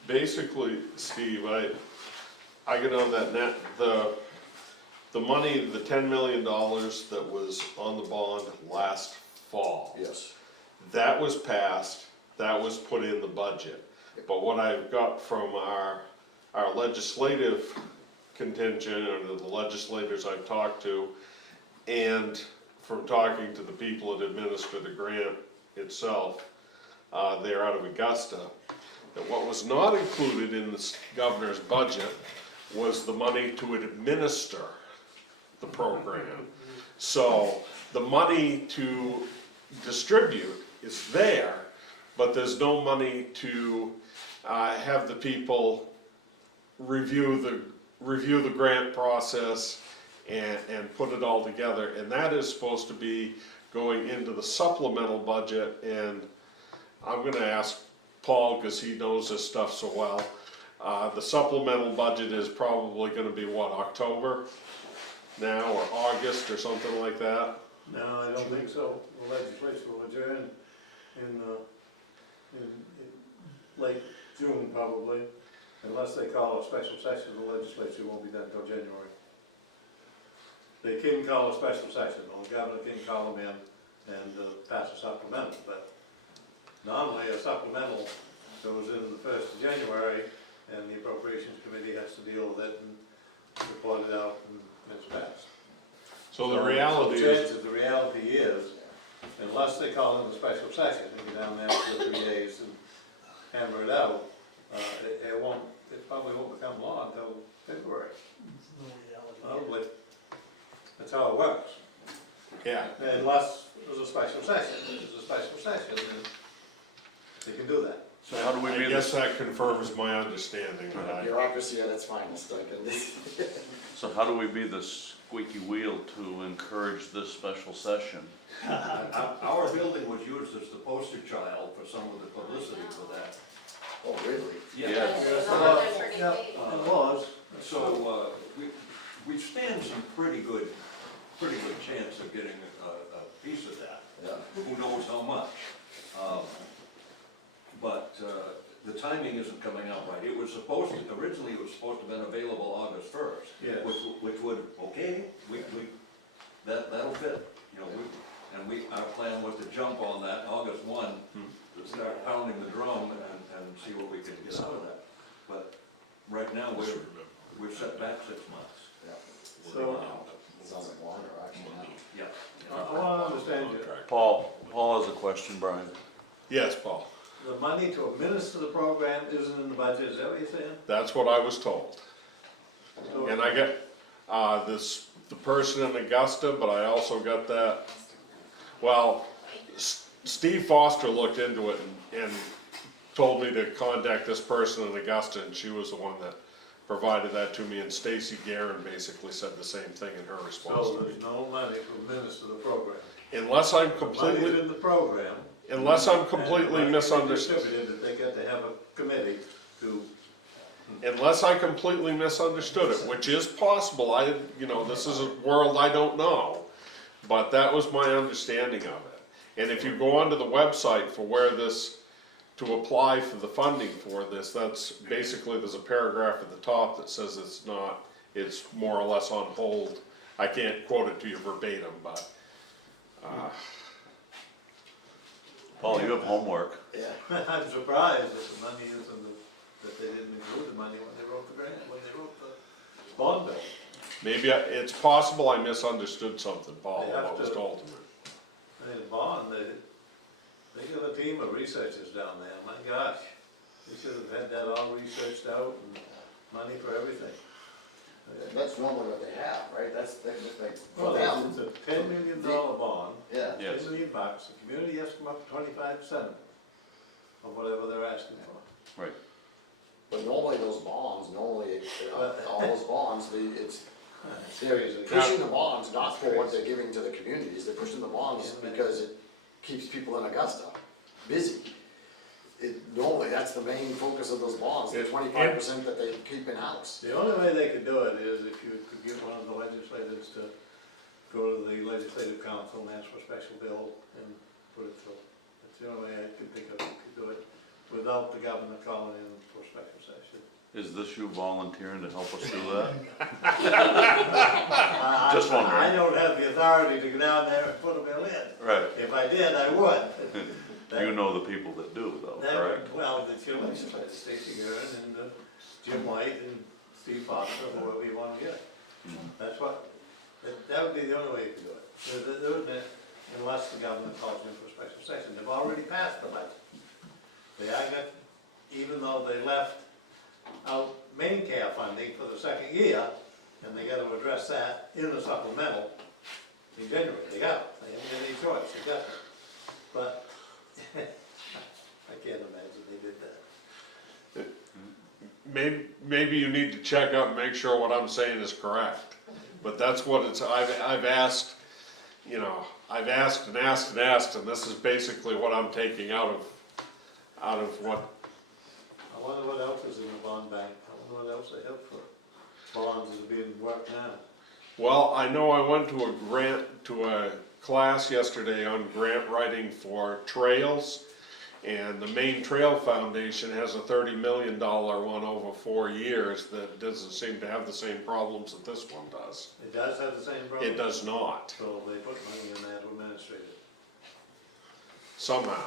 Basically, Steve, I get on that net, the money, the $10 million that was on the bond last fall. Yes. That was passed, that was put in the budget. But what I've got from our legislative contingent, or the legislators I've talked to, and from talking to the people that administer the grant itself, they're out of Augusta, that what was not included in the governor's budget was the money to administer the program. So the money to distribute is there, but there's no money to have the people review the grant process and put it all together. And that is supposed to be going into the supplemental budget, and I'm gonna ask Paul, because he knows this stuff so well. The supplemental budget is probably gonna be what, October now, or August, or something like that? No, I don't think so. The legislation will adjourn in late June probably, unless they call a special session, the legislature won't be done until January. They can call a special session, or the governor can call them in and pass a supplemental, but normally a supplemental goes in the 1st of January, and the appropriations committee has to deal with it and report it out, and it's passed. So the reality is, The reality is, unless they call in a special session, and get down there for 3 days and hammer it out, it probably won't become law until February. Probably. That's how it works. yeah, Unless there's a special session. If there's a special session, then they can do that. So how do we I be guess the, that confirms my understanding, but I, Bureaucracy at its finest, Duncan. so how do we be the squeaky wheel to encourage this special session? Our building was used as the poster child for some of the publicity for that. Oh, really? Yes. It was. So, we stand some pretty good chance of getting a piece of that. Yeah. Who knows how much? But the timing isn't coming out right. It was originally it was supposed to have been available August 1st. Yes. Which would, okay, that'll fit, you know, our plan was to jump on that August 1, to start pounding the drum and see what we could get out of that. But right now, we're set back 6 months. Yeah. So, Sounds like longer, actually, now. Yeah. I want to understand you. Paul has a question, Brian. yes, Paul, The money to administer the program isn't in the budget, is that what you're saying? that's what I was told. So- And I got, the person in Augusta, but I also got that, well, Steve Foster looked into it and told me to contact this person in Augusta, and she was the one that provided that to me, and Stacy Guerin basically said the same thing in her response So to me. there's no money to administer the program. Unless I'm Money's completely, in the program. unless I'm and completely the money misunderstood. distributed, that they got to have a committee to, Unless I completely misunderstood it, which is possible, this is a world I don't know. But that was my understanding of it. And if you go onto the website for to apply for the funding for this, that's basically, there's a paragraph at the top that says it's more or less on hold. I can't quote it to you verbatim, but, Paul, you have homework. Yeah. I'm surprised that the money isn't, that they didn't include the money when they wrote the grant, when they wrote the bond bill. maybe it's possible I misunderstood something, Paul, They have what was to- told to me. I mean, bond, they got a team of researchers down there, my gosh. They should have had that all researched out and money for everything. That's normally what they have, right? That's like, Well, for them, it's a $10 million bond, yeah. Yes. $10 million bucks, the community has to come up to 25% of whatever they're asking for. Right. But normally those bonds, all those bonds, it's, Seriously. they're pushing the bonds not for what they're giving to the communities, they're pushing the bonds because it keeps people in Augusta busy. Normally, that's the main focus of those bonds, the 25% that they keep in-house. The only way they could do it is if you could get one of the legislators to go to the legislative council and ask for a special bill and put it through. That's the only way I can think of who could do it without the governor calling in for a special session. Is this you volunteering to help us do that? Just wondering. I don't have the authority to go down there and put a bill in. Right. If I did, I would. You know the people that do though, That- correct? Well, the two legislators, Stacy Guerin and Jim White and Steve Foster, whoever you wanna get. That's what, that would be the only way you could do it. There wouldn't, unless the government calls in for a special session. They've already passed the budget. They are got, even though they left out main care funding for the second year, and they gotta address that in the supplemental in January. They got it. They haven't got any choice. They got it. But I can't imagine they did that. Maybe you need to check up and make sure what I'm saying is correct. But that's what I've asked, I've asked and asked and asked, and this is basically what I'm taking out of what, I wonder what else is in the bond bank. I wonder what else they have for bonds that are being worked now. well, I know I went to a class yesterday on grant writing for trails, And the Main Trail Foundation has a $30 million one over 4 years that doesn't seem to have the same problems that this one does. It does have the same problem? It does not, So they put money in there to administrate it. somehow.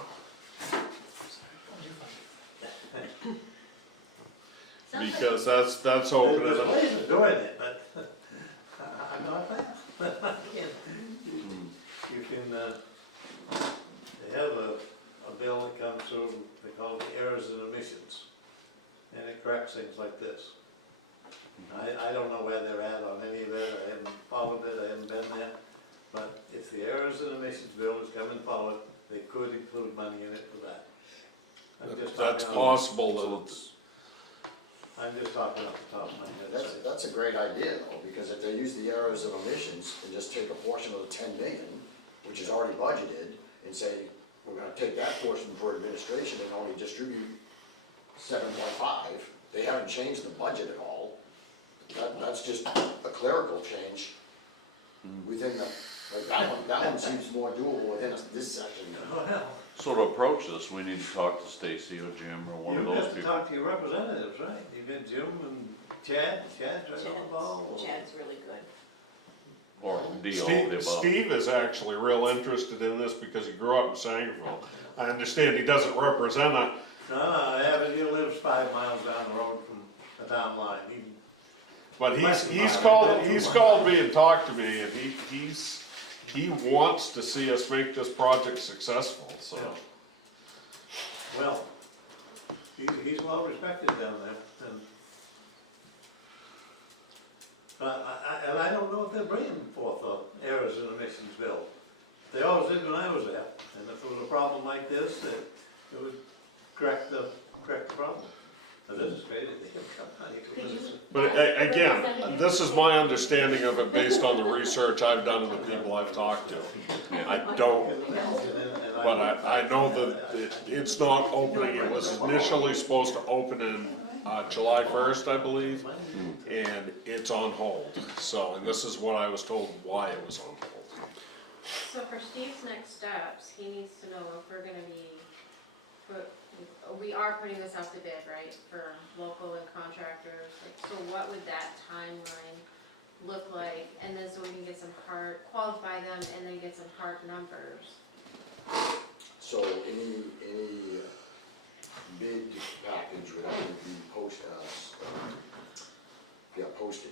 Because that's open There's it up. ways of doing it, but I'm not that. You can, they have a bill that comes through, they call it the errors and omissions, and it corrects things like this. I don't know where they're at on any of it, I haven't followed it, I haven't been there, but if the errors and omissions bill is coming forward, they could include money in it for that. I'm just That's talking out- possible that it's, I'm just talking off the top of my head. That's a great idea though, because if they use the errors and omissions and just take a portion of the 10 million, which is already budgeted, and say, we're gonna take that portion for administration and only distribute 7.5, they haven't changed the budget at all. That's just a clerical change within the, like, that one seems more doable within this section. Well, So to approach this, we need to talk to Stacy or Jim or one of you those have to people. talk to your representatives, right? You've got Jim and Chad's right on the ball. or- Chad's really good. Or D, all of the above. Steve is actually real interested in this because he grew up in Sangerville. I understand he doesn't represent a, No, Evan, he lives 5 miles down the road from the town line. but he's called me and talked to me, and he wants to see us make this project successful, so. Well, he's well respected down there, and and I don't know if they're bringing forth a errors and omissions bill. They always did when I was there, and if there was a problem like this, it would correct the problem. Now, this is crazy, they have got money to Could you- listen. But again, this is my understanding of it based on the research I've done and the people I've talked to. I don't, but I know that it's not opening, it was initially supposed to open in July 1st, I believe, and it's on hold. So, and this is what I was told why it was on hold. So for Steve's next steps, he needs to know if we're gonna be, we are putting this out to bid, right, for local and contractors, like, so what would that timeline look like? And then so we can get some qualify them and then get some hard numbers. So any bid package would have to be posted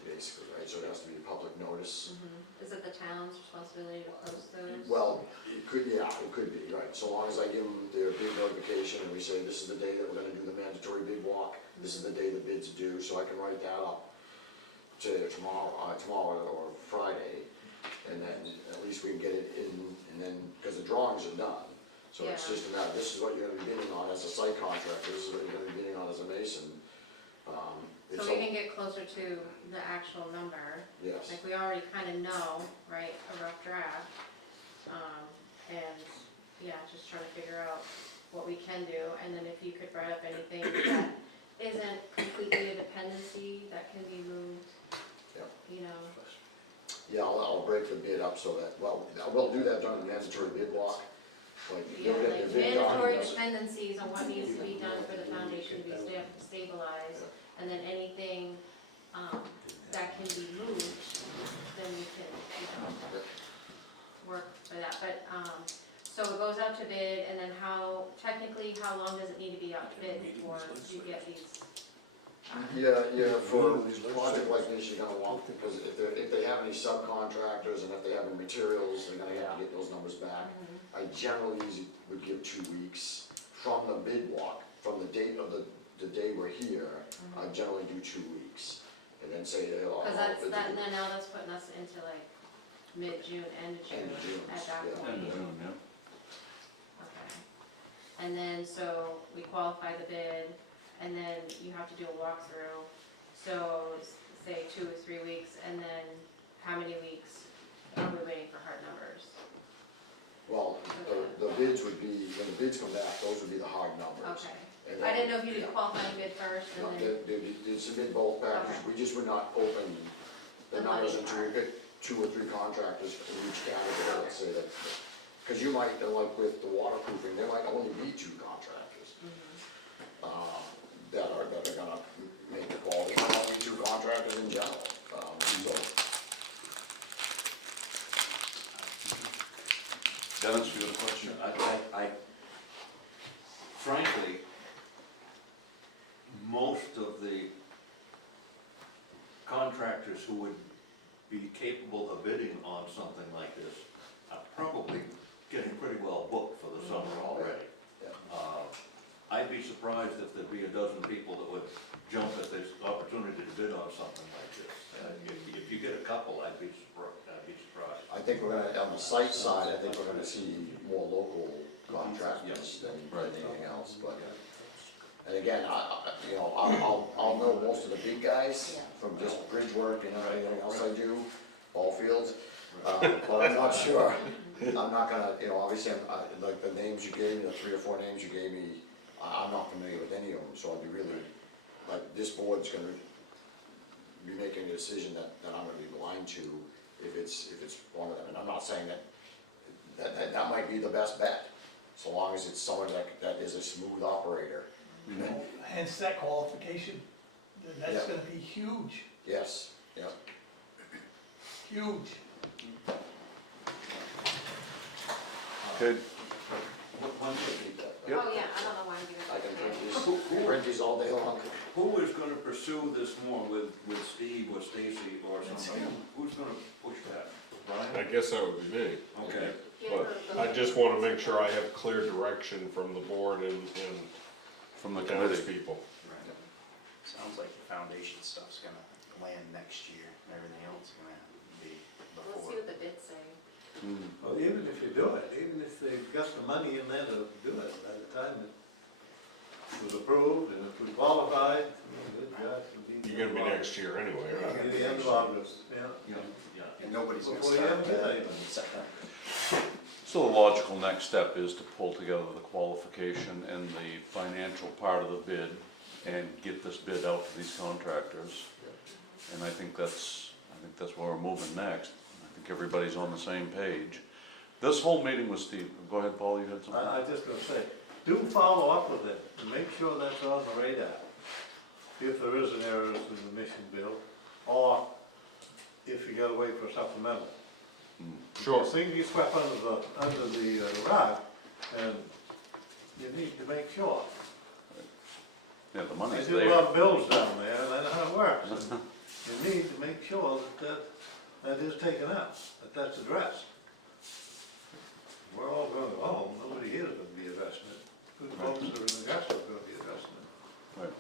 basically, right? So it has to be a public notice. Is it the town's responsibility to post those? Well, it could be, right, so long as I give them their bid notification and we say, this is the day that we're gonna do the mandatory bid walk, this is the day the bid's due, so I can write that up to tomorrow or Friday, and then at least we can get it in, and then, because the drawings are done. So it's Yeah. just a matter, this is what you're gonna be bidding on as a site contractor, this is what you're gonna be bidding on as a mason. So we can get closer to the actual number, Yes. like we already kinda know, right, a rough draft. And, yeah, just trying to figure out what we can do, and then if you could write up anything that isn't completely a dependency, that can be moved, Yep. you know. Yeah, I'll break the bid up so that, well, we'll do that during the mandatory bid walk. Like, Yeah, you'll get like the bid mandatory documents. dependencies on what needs to be done for the foundation to be stabilized, and then anything, that can be moved, then we can, you know, work for that, but, so it goes out to bid, and then how long does it need to be out to bid before you get these? Yeah, for a project like this, you're gonna want, because if they have any subcontractors and if they have any materials, they're gonna have to get those numbers back. I generally usually would give 2 weeks from the bid walk, from the date of the day we're here, I generally do 2 weeks. And then say, Cause then now that's putting us into like mid-June, end of End of June June, at that yeah. point. End of June, yeah. Okay. And then, so we qualify the bid, and then you have to do a walkthrough, so say 2 or 3 weeks, and then how many weeks are we waiting for hard numbers? Well, the bids would be, when the bids come back, those would be the hard numbers. Okay. And I didn't then- know if you did qualify the bid first, No, and then, they submit both packages, we just would not open the The numbers money until we part. pick 2 or 3 contractors in each category, let's say that cause you might, like with the waterproofing, there might only be 2 contractors. That are gonna make the quality, not only 2 contractors in general, so. Dennis, you got a question? I, frankly, most of the contractors who would be capable of bidding on something like this are probably getting pretty well booked for the summer already. Yeah. I'd be surprised if there'd be a dozen people that would jump at this opportunity to bid on something like this. If you get a couple, I'd be surprised. I think we're gonna, on the site side, I think we're gonna see more local contractors than anything else, but. And again, you know, I'll know most of the big guys from just bridge work and everything else I do, ball fields. But I'm not sure, I'm not gonna, you know, obviously, like the names you gave me, the 3 or 4 names you gave me, I'm not familiar with any of them, so I'd be really, like, this board's gonna be making a decision that I'm gonna be blind to if it's one of them. And I'm not saying that might be the best bet, so long as it's someone that is a smooth operator. Hence that qualification, that's Yeah. gonna be huge, Yes, yeah. huge. Okay, One could keep that. Yep. Oh, yeah, I don't know why I'm I can giving print these all day long. Who is gonna pursue this more with Steve or Stacy or somebody? Who's gonna push that? I Brian? guess that would be me. Okay. But I just wanna make sure I have clear direction from the board and from the committee. townspeople. Sounds like the foundation stuff's gonna land next year, and everything else is gonna be We'll before. see what the bids say. Well, even if you do it, even if they've got the money in there to do it, by the time it was approved and if we qualified, good gosh, it'll be. You're gonna be next year anyway, right? It'll be the end of August, yeah. Yeah. And nobody's gonna Before you start ever get bidding anything. in September. So the logical next step is to pull together the qualification and the financial part of the bid and get this bid out to these contractors. And I think that's where we're moving next. I think everybody's on the same page. This whole meeting with Steve, go ahead, Paul, you had something? I just gonna say, do follow up with it and make sure that's on the radar. If there is an error in the mission bill, or if you gotta wait for supplemental. Sure. Because things get swept under the rug, and you need to make sure. Yeah, the I money's do a there. lot of bills down there, and I know how it works. And you need to make sure that is taken out, that's addressed. We're all going to go home, nobody here is going to be addressing it. Good folks that are in the guest are going to be addressing it. Right.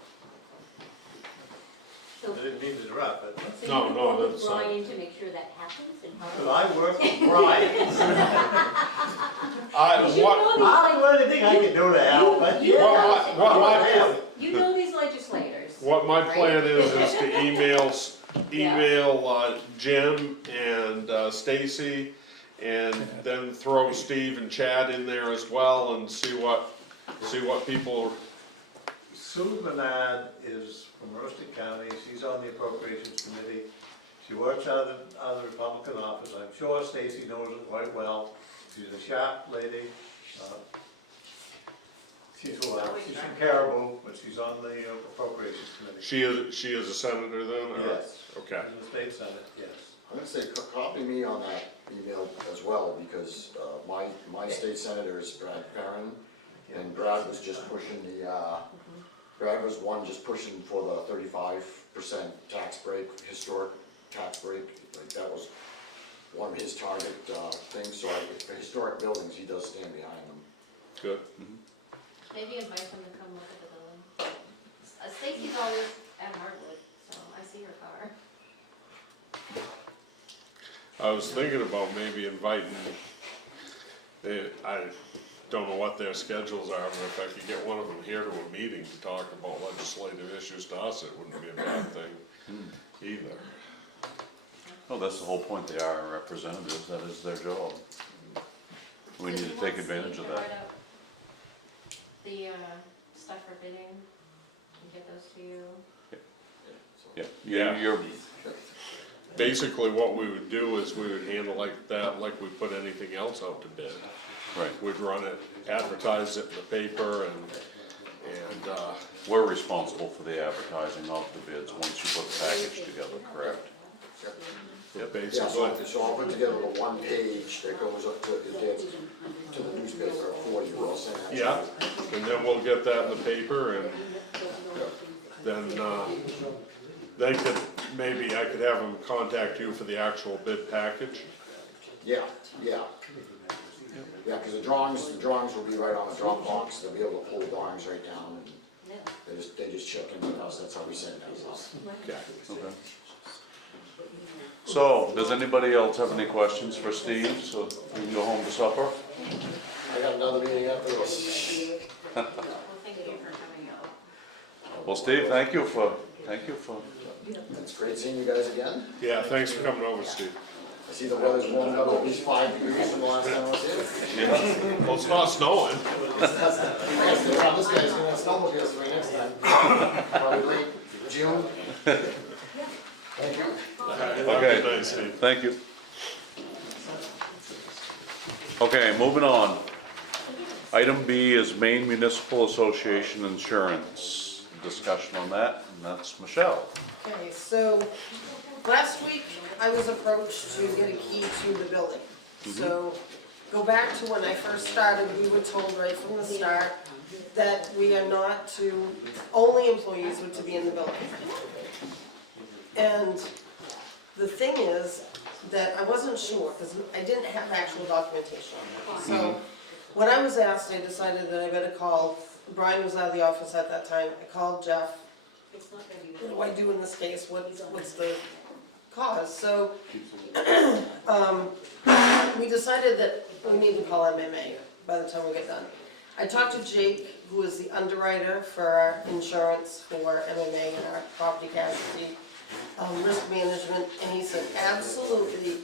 I didn't mean to interrupt, but, So No, you no, work with that's, Brian to make sure that happens and how? but I work with Brian. Because you know these I'll do anything I can do to help, but You yeah. know- What my- You know these legislators. What my right? plan is to email Jim and Stacy, and then throw Steve and Chad in there as well, and see what people. Sue Bernard is from Aroostook County, she's on the Appropriations Committee. She works out of the Republican office, I'm sure Stacy knows it quite well. She's a sharp lady. She's from Caribou, but she's on the Appropriations Committee. She is a senator then, or? Yes. Okay. In the state senate, yes. I'm gonna say, copy me on that email as well, because, my state senator is Brad Perrin, and Brad was just pushing Brad was one just pushing for the 35% tax break, historic tax break, like that was one of his target, things, so for historic buildings, he does stand behind them. Good. Maybe invite them to come look at the building. Stacy's always at Hardwood, so I see her car. I was thinking about maybe inviting, I don't know what their schedules are, but if I could get one of them here to a meeting to talk about legislative issues to us, it wouldn't be a bad thing either. Oh, that's the whole point, they are representatives, that is their job. We need to take advantage of that. Write up the stuff for bidding and get those to you. Yeah, Yeah. you're, basically what we would do is we would handle like that, like we put anything else out to bid. Right. We'd run it, advertise it in the paper and, We're responsible for the advertising of the bids once you put the package together, correct? yeah, Yeah, basically. so I'll put together a one page that goes up to the newspaper for you, I'll send that to you. Yeah, and then we'll get that in the paper and then maybe I could have them contact you for the actual bid package. Yeah, yeah. Yeah, cause the drawings will be right on the drop box, they'll be able to pull the drawings right down, and they just check in with us, that's how we send those out. Okay. Okay. So, does anybody else have any questions for Steve, so we can go home to supper? I got another meeting after this. Well, thank you for coming out. Well, Steve, thank you for, It's great seeing you guys again. Yeah, thanks for coming over, Steve. I see the weather's warmed up at least 5 degrees from the last time I was here. Well, it's not snowing. This guy's gonna snowmobile us right next time. Probably late June. Thank you. Okay. Have a good night, Steve. thank you. Okay, moving on. Item B is Maine Municipal Association Insurance. Discussion on that, and that's Michelle. Okay, so last week I was approached to get a key to the building. So go back to when I first started, we were told right from the start that we are not to, only employees were to be in the building. And the thing is that I wasn't sure, because I didn't have actual documentation. So when I was asked, I decided that I better call, Brian was out of the office at that time, I called Jeff. What do I do in this case? What's the cause? So, we decided that we need to call MMA by the time we get done. I talked to Jake, who is the underwriter for our insurance for MMA and our property casualty, risk management, and he said absolutely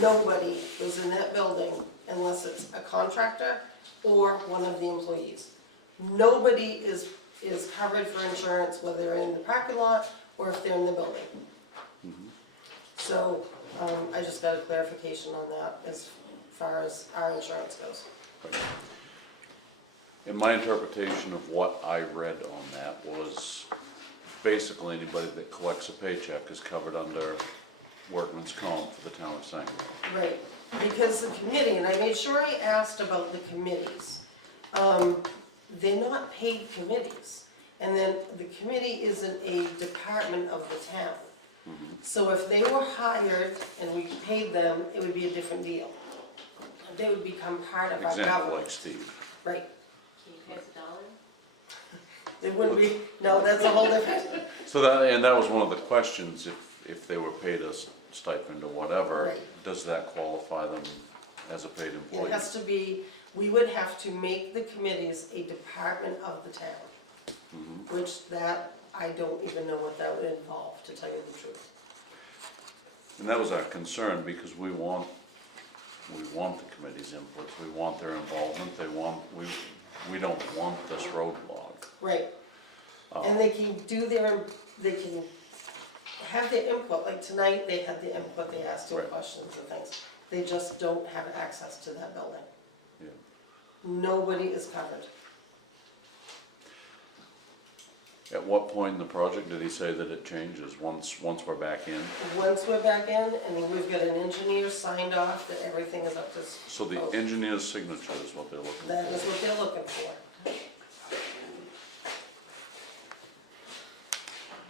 nobody goes in that building unless it's a contractor or one of the employees. Nobody is covered for insurance, whether they're in the parking lot or if they're in the building. So, I just got a clarification on that as far as our insurance goes. And my interpretation of what I read on that was basically anybody that collects a paycheck is covered under workman's comp for the town of Sangerville. Right, because the committee, and I made sure I asked about the committees. They're not paid committees, and then the committee isn't a department of the town. So if they were hired and we paid them, it would be a different deal. They would become part of our Example government. like Steve. Right, Can you pay us $1? it wouldn't be, no, that's a whole different, So that was one of the questions, if they were paid a stipend or whatever, Right. does that qualify them as a paid it employee? has to be, we would have to make the committees a department of the town. Which that, I don't even know what that would involve, to tell you the truth. And that was our concern, because we want the committee's inputs, we want their involvement, we don't want this roadblock. Right, and they can do they can have their input, like tonight, they had the input, they asked you Right. questions and things. They just don't have access to that building. Yeah. Nobody is covered. At what point in the project did he say that it changes, once we're back in? Once we're back in, and we've got an engineer signed off that everything is up to. So the code. engineer's signature is what they're looking for? That is what they're looking for.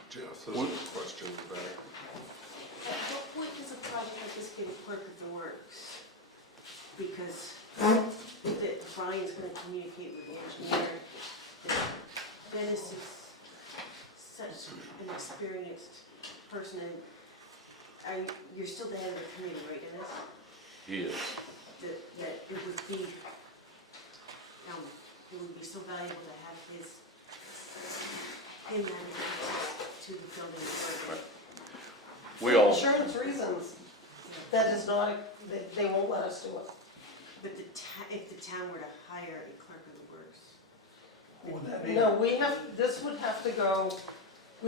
Jeff, there's a question back. At what point does a project like this get a clerk of the works? Because Brian's gonna communicate with the engineer. Dennis is such an experienced person, and you're still the head of the committee, right, Dennis? He is. That it would be so valuable to have him having access to the building department. We all, Insurance reasons, that is not, they won't let us do it. But if the town were to hire a clerk of the works, What would that be? No, we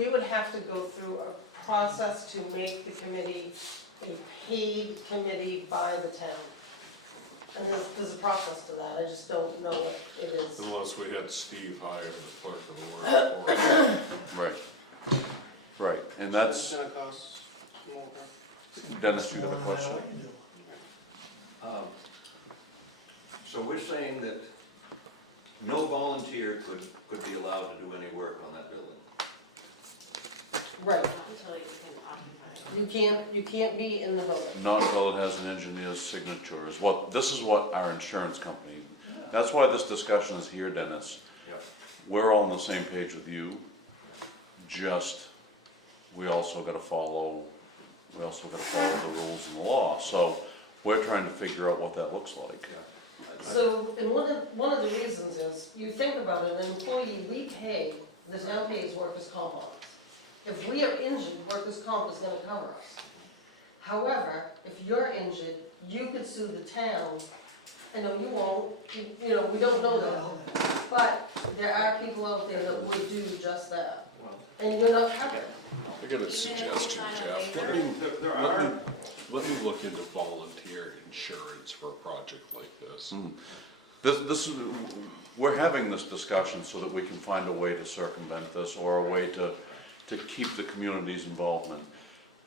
would have to go through a process to make the committee a paid committee by the town. And there's a process to that, I just don't know what it is. Unless we had Steve hire the clerk of the work for us. Right. Right, and that's, gonna cost more. Dennis, you got a question? So we're saying that no volunteer could be allowed to do any work on that building? Right, Not until you can occupy it. you can't be in the building. Not until it has an engineer's signature is what, this is what our insurance company, that's why this discussion is here, Dennis. Yeah. We're all on the same page with you, just, we also gotta follow the rules and the law. So we're trying to figure out what that looks like. So, and one of the reasons is, you think about it, an employee, we pay, the town pays workers' comp on us. If we are injured, workers' comp is gonna cover us. However, if you're injured, you could sue the town. I know you won't, you know, we don't know that. But there are people out there that would do just that. And you're not covered. I got a suggestion, Jeff. There are, Let me look into volunteer insurance for a project like this. This is, we're having this discussion so that we can find a way to circumvent this, or a way to keep the community's involvement.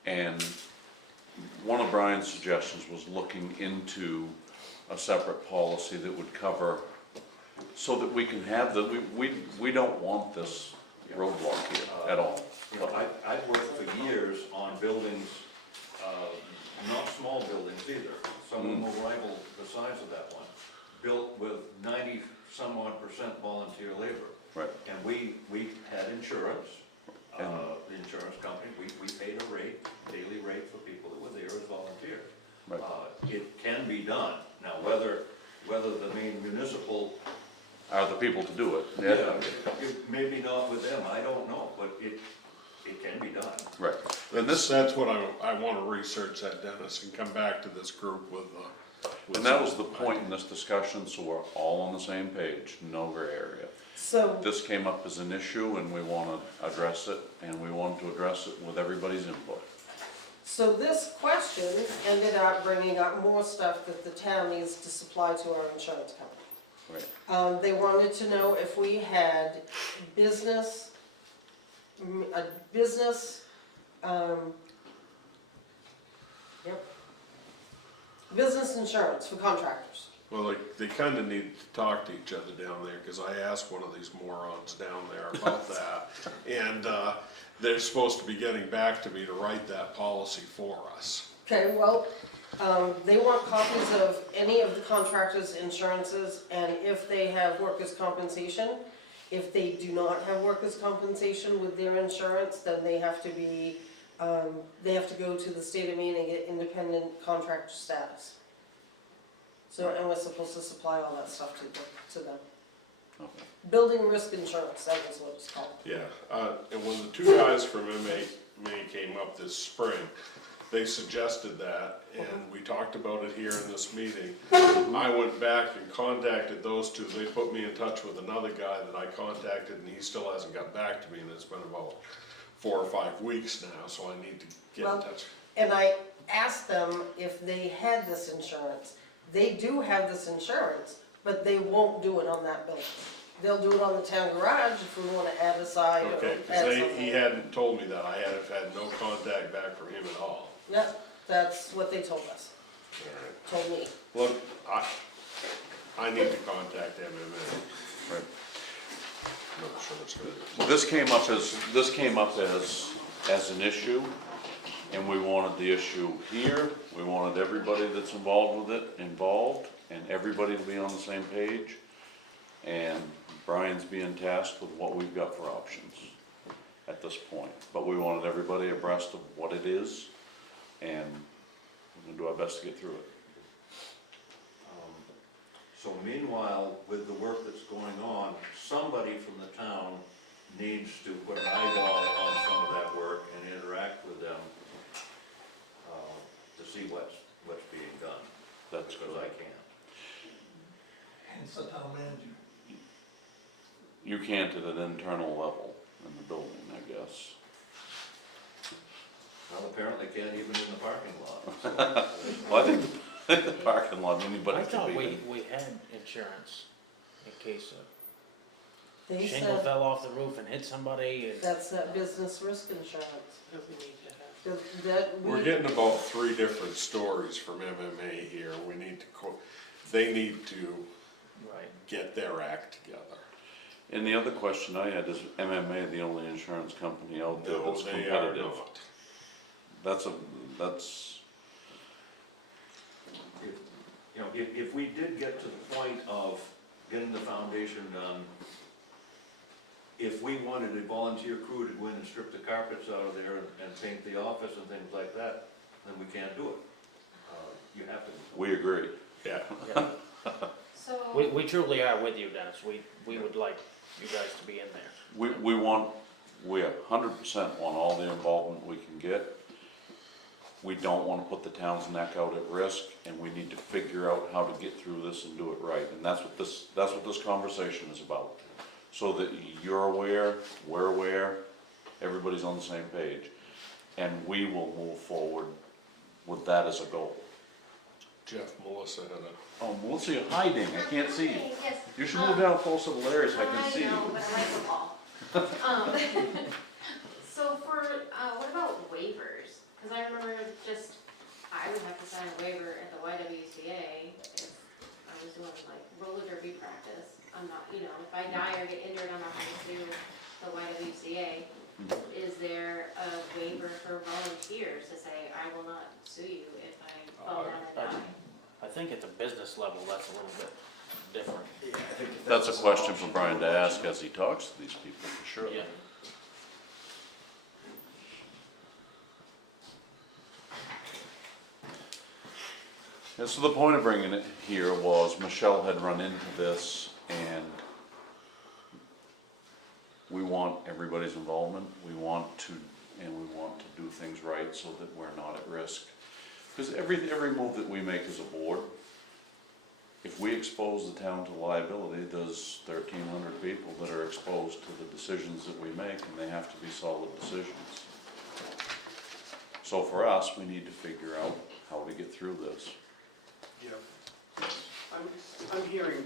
And one of Brian's suggestions was looking into a separate policy that would cover, so that we can have we don't want this roadblock here at all. you know, I've worked for years on buildings, not small buildings either. Some of them will rival the size of that one, built with 90-some-odd% volunteer labor. Right. And we had insurance, the insurance company, we paid a rate, daily rate for people that were there as volunteers. Right. It can be done. Now, whether the main municipal, Are the people to do it? maybe not with them, I don't know, but it can be done. Right. And this, That's what I wanna research that, Dennis, and come back to this group with and that was the point in this discussion, so we're all on the same page, no gray area. So, This came up as an issue and we wanna address it, and we want to address it with everybody's input. so this question ended up bringing up more stuff that the town needs to supply to our insurance company. Right. They wanted to know if we had a business, business insurance for contractors. Well, they kinda need to talk to each other down there, cause I asked one of these morons down there about that. And, they're supposed to be getting back to me to write that policy for us. Okay, well, they want copies of any of the contractors' insurances, and if they have workers' compensation. If they do not have workers' compensation with their insurance, then they have to be, they have to go to the state of Maine and get independent contractor status. So, and we're supposed to supply all that stuff to them. Okay. Building risk insurance, that is what it's called. Yeah, and when the two guys from MMA came up this spring, they suggested that, and we talked about it here in this meeting. I went back and contacted those two, they put me in touch with another guy that I contacted, and he still hasn't got back to me, and it's been about 4 or 5 weeks now, so I need to get in Well, touch. And I asked them if they had this insurance. They do have this insurance, but they won't do it on that building. They'll do it on the town garage if we wanna add a side or Okay, add cause something. he hadn't told me that, I had no contact back from him at all. Yep, that's what they told us, told me. Look, I need to contact MMA. Right. Not sure it's gonna. This came up as an issue, and we wanted the issue here, we wanted everybody that's involved with it involved, and everybody to be on the same page. And Brian's being tasked with what we've got for options at this point. But we wanted everybody abreast of what it is, and we're gonna do our best to get through it. So meanwhile, with the work that's going on, somebody from the town needs to put an eyeball on some of that work and interact with them to see what's being done. That's Because I can't. Hence the town manager. You can't at an internal level in the building, I guess. Well, apparently can't even in the parking lot. Well, I think the parking lot, anybody I can thought be we, there. we had insurance in case They a shingle said fell off the roof and hit somebody and. that's that business risk insurance. That we need to have. That We're getting about 3 different stories from MMA here. We need to, they need to Right. get their act together. And the other question I had is MMA the only insurance company out there No, that's they are competitive? not. That's, You know, if we did get to the point of getting the foundation done, if we wanted a volunteer crew to go in and strip the carpets out of there and paint the office and things like that, then we can't do it. You have to. we agree. Yeah. Yeah. So. We truly are with you, Dennis. We would like you guys to be in there. We 100% want all the involvement we can get. We don't wanna put the town's neck out at risk, and we need to figure out how to get through this and do it right. And that's what this conversation is about. So that you're aware, we're aware, everybody's on the same page. And we will move forward with that as a goal. Jeff, Melissa had a, Oh, Melissa, you're hiding, I can't see you. Yes. You should move down closer to Larry so I can see I know, you. but I like football. So for, what about waivers? Cause I remember I would have to sign a waiver at the YWCA if I was doing like roller derby practice. I'm not, if I die or get injured, I'm not gonna sue the YWCA. Is there a waiver for volunteers to say, I will not sue you if I fall down and die? I think at the business level, that's a little bit different. That's a question for Brian to ask as he talks to these people, for sure. Yeah. And so the point of bringing it here was Michelle had run into this, and we want everybody's involvement. We want to do things right so that we're not at risk. Because every move that we make as a board, if we expose the town to liability, there's 1,300 people that are exposed to the decisions that we make, and they have to be solid decisions. So for us, we need to figure out how to get through this. Yeah. I'm hearing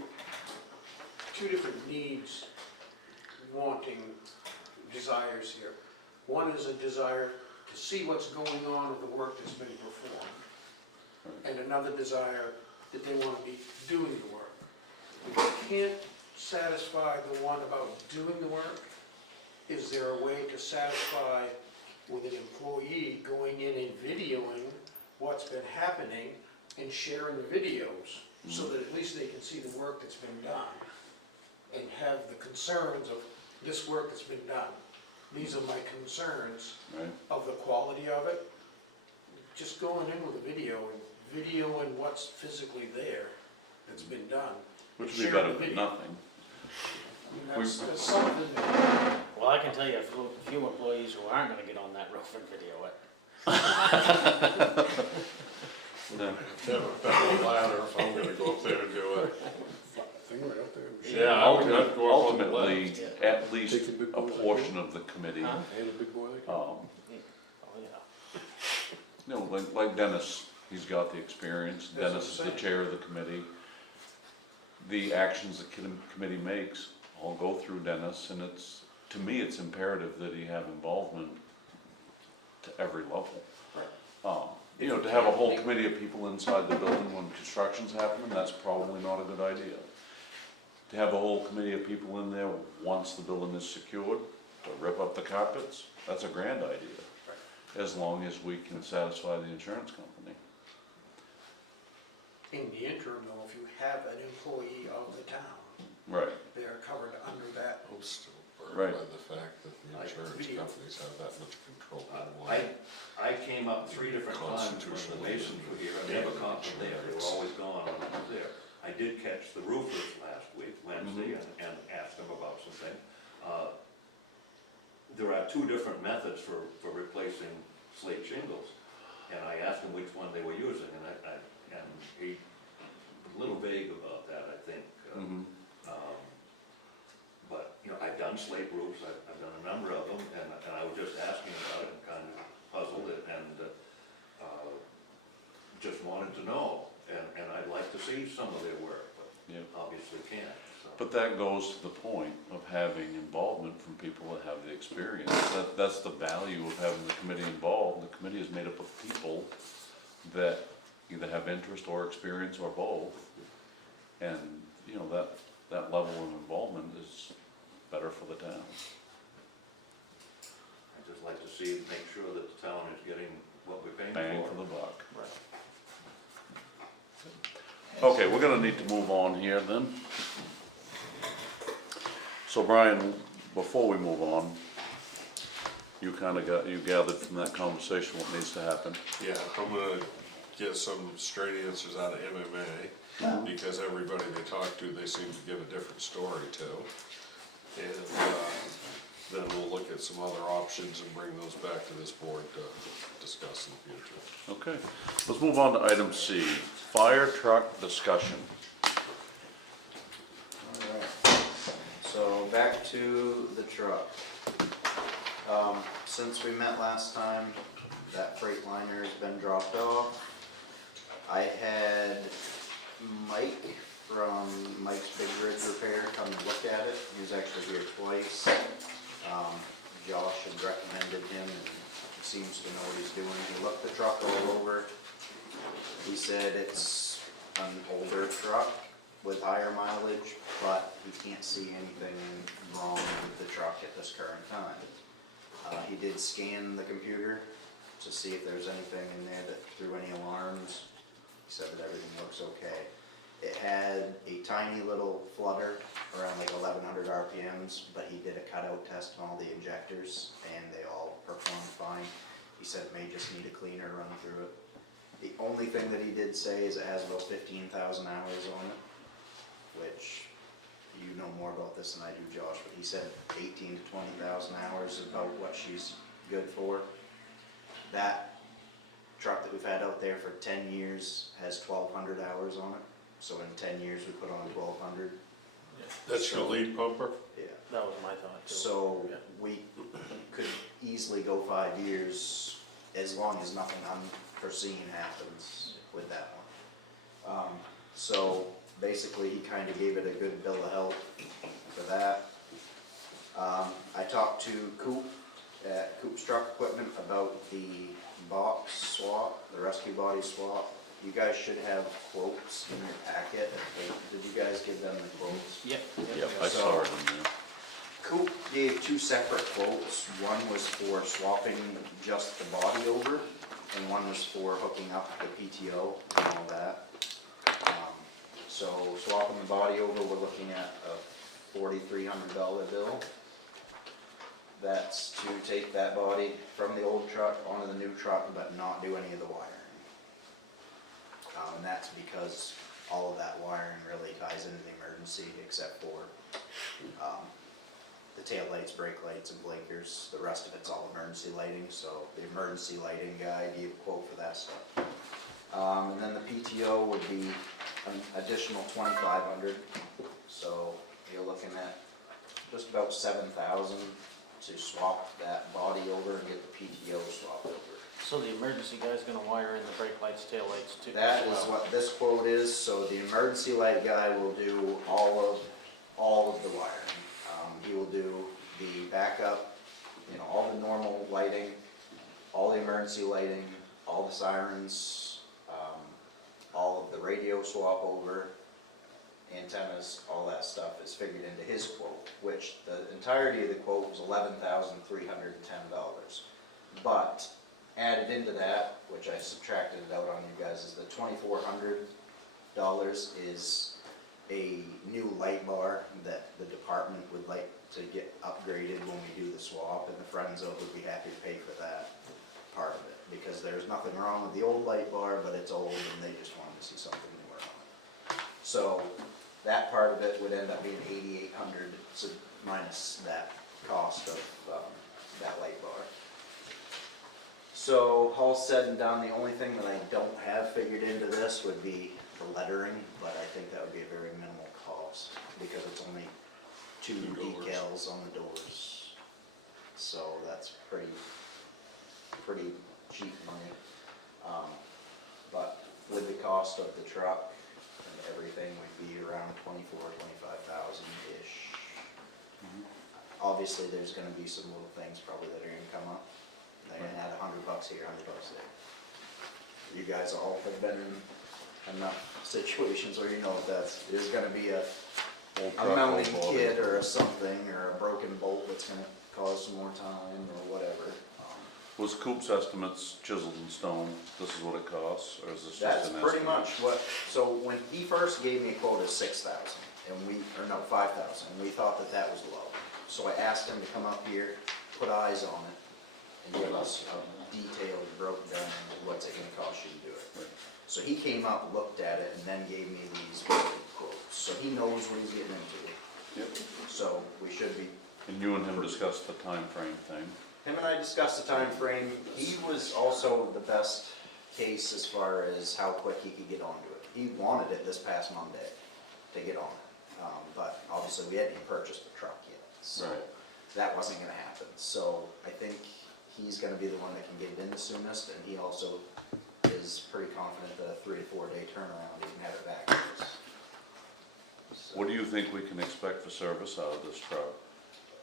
two different needs, wanting, desires here. One is a desire to see what's going on with the work that's been performed, and another desire that they want to be doing the work. If you can't satisfy the one about doing the work, is there a way to satisfy with an employee going in and videoing what's been happening and sharing the videos, so that at least they can see the work that's been done and have the concerns of this work that's been done. These are my concerns Right. of the quality of it. Just going in with a video and videoing what's physically there that's been done. Which would be Share better the than video. nothing. I mean, that's something that, Well, I can tell you a few employees who aren't gonna get on that roof and video it. No. have a better ladder if I'm gonna go up there and do it. thing right up there. Yeah, I would have to go up on the Ultimately, left. at least Take the big a boys like portion of the committee, Huh? And a big boy like that. Oh, yeah. you know, like Dennis, he's got the experience, That's what Dennis I'm is the saying. chair of the committee. The actions the committee makes all go through Dennis, and to me, it's imperative that he have involvement to every level. You know, to have a whole committee of people inside the building when construction's happening, that's probably not a good idea. To have a whole committee of people in there once the building is secured, to rip up the carpets, that's a grand idea. As long as we can satisfy the insurance company. In the interim though, if you have an employee of the town, Right. they are covered under that. I'm still Right. burned by the fact that the insurance Video. companies have that much control over one. I came up 3 different times when the Masons were here, and they never caught them there, they were always gone when I was there. I did catch the roofers last week, Wednesday, and asked them about something. There are 2 different methods for replacing slate shingles, and I asked him which one they were using, and he was a little vague about that, I think. But, I've done slate roofs, I've done a number of them, and I was just asking about it and kind of puzzled it, and some of their work, but Yeah. obviously can't, so. But that goes to the point of having involvement from people that have the experience. That's the value of having the committee involved. The committee is made up of people that either have interest or experience or both. And, you know, that level of involvement is better for the town. I'd just like to see, make sure that the town is getting what we're paying for. Bang for the buck. Right. Okay, we're gonna need to move on here then. So Brian, before we move on, you gathered from that conversation what needs to happen. Yeah, I'm gonna get some straight answers out of MMA, because everybody they talk to, they seem to give a different story to. And, then we'll look at some other options and bring those back to this board to discuss in the future. Okay, let's move on to item C, fire truck discussion. Alright, so back to the truck. Since we met last time, that Freightliner has been dropped off. I had Mike from Mike's Big Rig Repair come and look at it. He was actually here twice. Josh had recommended him, and he seems to know what he's doing. He looked the truck all over. He said it's an older truck with higher mileage, but he can't see anything wrong with the truck at this current time. He did scan the computer to see if there's anything in there that threw any alarms. He said that everything looks okay. It had a tiny little flutter around like 1100 RPMs, but he did a cutout test on all the injectors and they all performed fine. He said it may just need a cleaner run through it. The only thing that he did say is it has about 15,000 hours on it, which you know more about this than I do, Josh, but he said 18 to 20,000 hours is about what she's good for. That truck that we've had out there for 10 years has 1,200 hours on it. So in 10 years, we put on 1,200. That's your lead pumper? Yeah. That was my thought too. So Yeah. we could easily go 5 years as long as nothing unforeseen happens with that one. So basically, he kind of gave it a good bill of health for that. I talked to Coop at Coop's Truck Equipment about the box swap, the rescue body swap. You guys should have quotes in your packet. Did you guys give them the quotes? Yep. Yep, I saw it in there. Coop gave two separate quotes. One was for swapping just the body over, and one was for hooking up the PTO and all that. So swapping the body over, we're looking at a $4,300 bill. That's to take that body from the old truck onto the new truck, but not do any of the wiring. And that's because all of that wiring really ties into the emergency, except for the tail lights, brake lights, and blinkers. The rest of it's all emergency lighting, so the emergency lighting guy gave a quote for that stuff. And then the PTO would be an additional $2,500, so you're looking at just about $7,000 to swap that body over and get the PTO swapped over. So the emergency guy's gonna wire in the brake lights, tail lights too? That as is well? what this quote is, so the emergency light guy will do all of the wiring. He will do the backup, all the normal lighting, all the emergency lighting, all the sirens, all of the radio swap over, antennas, all that stuff is figured into his quote, which the entirety of the quote was $11,310. But added into that, which I subtracted it out on you guys, is the $2,400 is a new light bar that the department would like to get upgraded when we do the swap, and the Friends of would be happy to pay for that part of it, because there's nothing wrong with the old light bar, but it's old and they just wanted to see something newer on it. So that part of it would end up being $8,800 minus that cost of that light bar. So all said and done, the only thing that I don't have figured into this would be the lettering, but I think that would be a very minimal cost because it's only two decals on the doors. So that's pretty cheap money. But with the cost of the truck and everything would be around 25,000-ish. Obviously, there's gonna be some little things probably that are gonna come up. They're gonna add $100 here, $100 there. You guys all have been in enough situations where you know there's gonna be a Old truck, mounting old body. kit or a something, or a broken bolt that's gonna cause some more time or whatever. Was Coop's estimates chiseled in stone, this is what it costs, or is this just That's an pretty estimate? much what, so when he first gave me a quote of 6,000, and or no, 5,000, and we thought that that was low. So I asked him to come up here, put eyes on it, and give us a detailed, broken down, what's it gonna cost you to do it. So he came up, looked at it, and then gave me these quotes, so he knows what he's getting into. Yep. So we should be, And you and him discussed the time frame thing. him and I discussed the time frame. He was also the best case as far as how quick he could get onto it. He wanted it this past Monday to get on it, but obviously we hadn't even purchased the truck yet, so Right. that wasn't gonna happen. So I think he's gonna be the one that can get it in the soonest, and he also is pretty confident that a 3 to 4 day turnaround, he can have it back to us. So- What do you think we can expect for service out of this truck,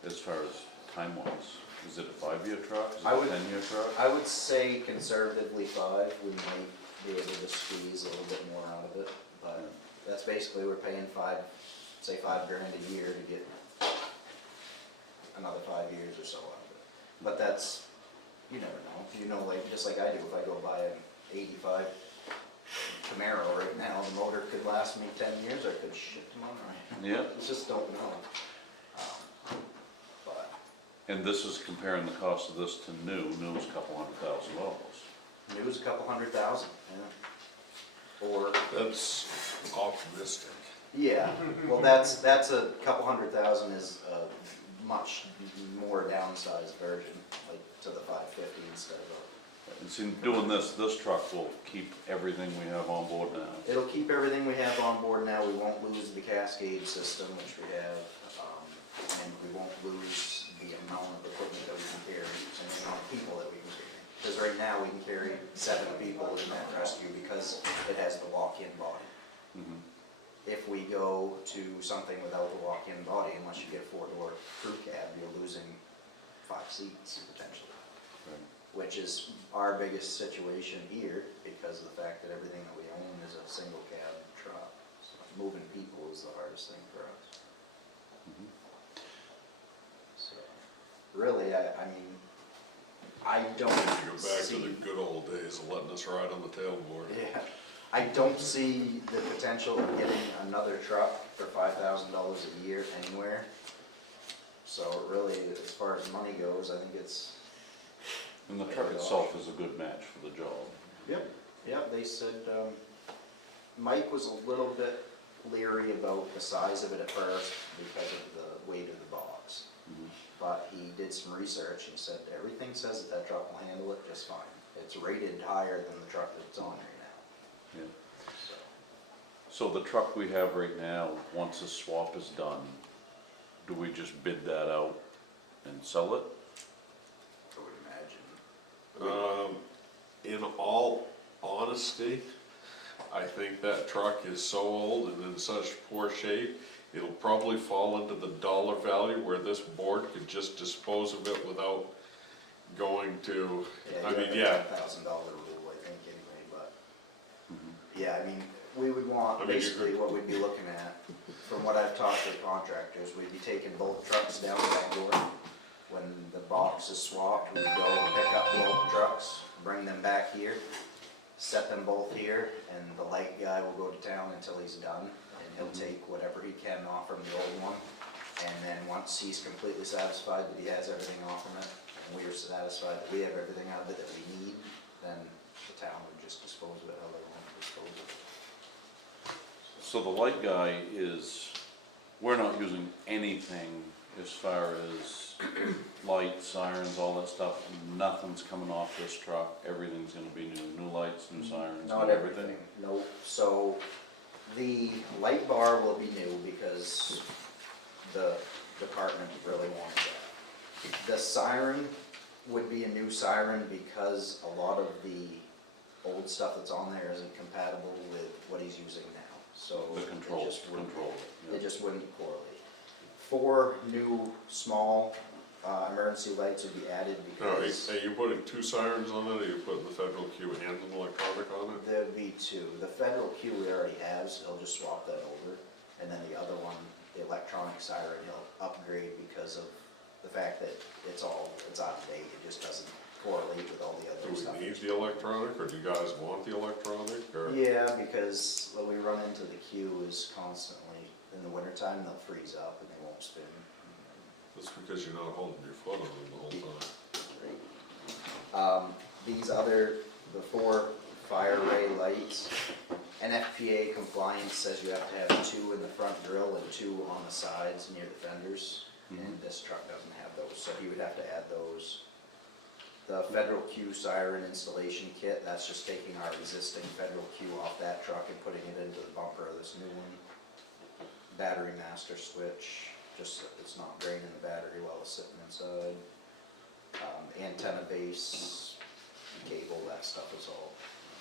as far as time-wise? Is it a 5-year truck, is it I a would- 10-year truck? I would say conservatively 5, we might be able to squeeze a little bit more out of it, but that's basically, we're paying say $5,000 a year to get another 5 years or so out of it. But that's, you never know, like, just like I do, if I go buy an 85 Camaro right now, the motor could last me 10 years, I could shit tomorrow. Yeah, You just don't know. But and this is comparing the cost of this to new's a couple $100,000. new's a couple $100,000, yeah. Or That's optimistic. yeah, well, that's a couple $100,000 is a much more downsized version, like to the 550 instead of And see, doing this truck will keep everything we have on board now. it'll keep everything we have on board now, we won't lose the Cascade system, which we have, and we won't lose the amount of equipment that we can carry, and the amount of people that we can carry. Because right now, we can carry 7 people in that rescue because it has the walk-in body. Mhm. If we go to something without the walk-in body, unless you get a 4-door crew cab, you're losing 5 seats potentially. Right. Which is our biggest situation here, because of the fact that everything that we own is a single cab truck. So moving people is the hardest thing for us. Mhm. So, really, I mean, I don't Go back to the see, good old days of letting us ride on the tailboard. yeah, I don't see the potential of getting another truck for $5,000 a year anywhere. So really, as far as money goes, I think it's, And the truck itself is a good match for the job. Yep, they said, Mike was a little bit leery about the size of it at first because of the weight of the box. Mhm. But he did some research and said, everything says that that truck will handle it just fine. It's rated higher than the truck that's on right now. Yeah. So, So the truck we have right now, once the swap is done, do we just bid that out and sell it? I would imagine. In all honesty, I think that truck is so old and in such poor shape, it'll probably fall into the dollar value where this board could just dispose of it without going to, I mean, yeah. $10,000 rule, I think, anyway, but, Mhm. yeah, I mean, we would want, I mean, you basically could- what we'd be looking at, from what I've talked to the contractors, we'd be taking both trucks down to Bangor. When the box is swapped, we'd go and pick up both trucks, bring them back here, set them both here, and the light guy will go to town until he's done, and he'll take whatever he can off from the old one. And then once he's completely satisfied that he has everything off from it, and we are satisfied that we have everything out of it that we need, then the town would just dispose of it how they want to dispose of it. So the light guy is, we're not using anything as far as lights, sirens, all that stuff. Nothing's coming off this truck, everything's gonna be new lights, new sirens, Not new everything, no, so the light bar will be new because the department really wants that. The siren would be a new siren because a lot of the old stuff that's on there isn't compatible with what he's using now. so. The it controls, just wouldn't- control. It just wouldn't correlate. 4 new small, emergency lights would be added Now, because are you putting 2 sirens on it, or are you putting the federal queue and an electronic on it? there'd be 2. The federal queue we already have, so he'll just swap that over. And then the other one, the electronic siren, he'll upgrade because of the fact that it's out of date. It just doesn't correlate with all the other Do stuff. we need the electronic, or do you guys want the electronic, or? Yeah, because what we run into the queue is constantly, in the wintertime, they'll freeze up and they won't spin. That's because you're not holding your foot on them the whole time. The 4 fire ray lights, NFPA compliance says you have to have 2 in the front grill and 2 on the sides near the fenders. And this truck doesn't have those, so he would have to add those. The federal queue siren installation kit, that's just taking our existing federal queue off that truck and putting it into the bumper of this new one. Battery master switch, just so it's not draining the battery while it's sitting inside. Antenna base, cable, that stuff is all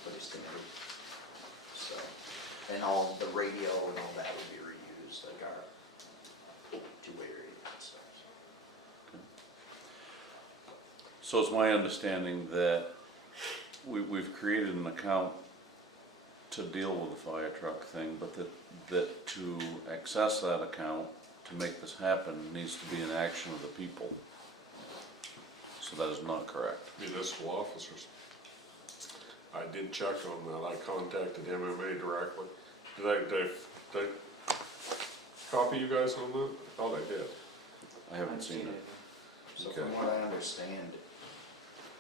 pretty standard. So, and all the radio and all that would be reused, like our two-way radio and stuff. So it's my understanding that we've created an account to deal with the fire truck thing, but that to access that account, to make this happen, needs to be an action of the people. So that is not correct. Municipal officers. I did check on that, I contacted MMA directly. Did I copy you guys on that? I thought I did. I haven't seen it. So Okay. from what I understand,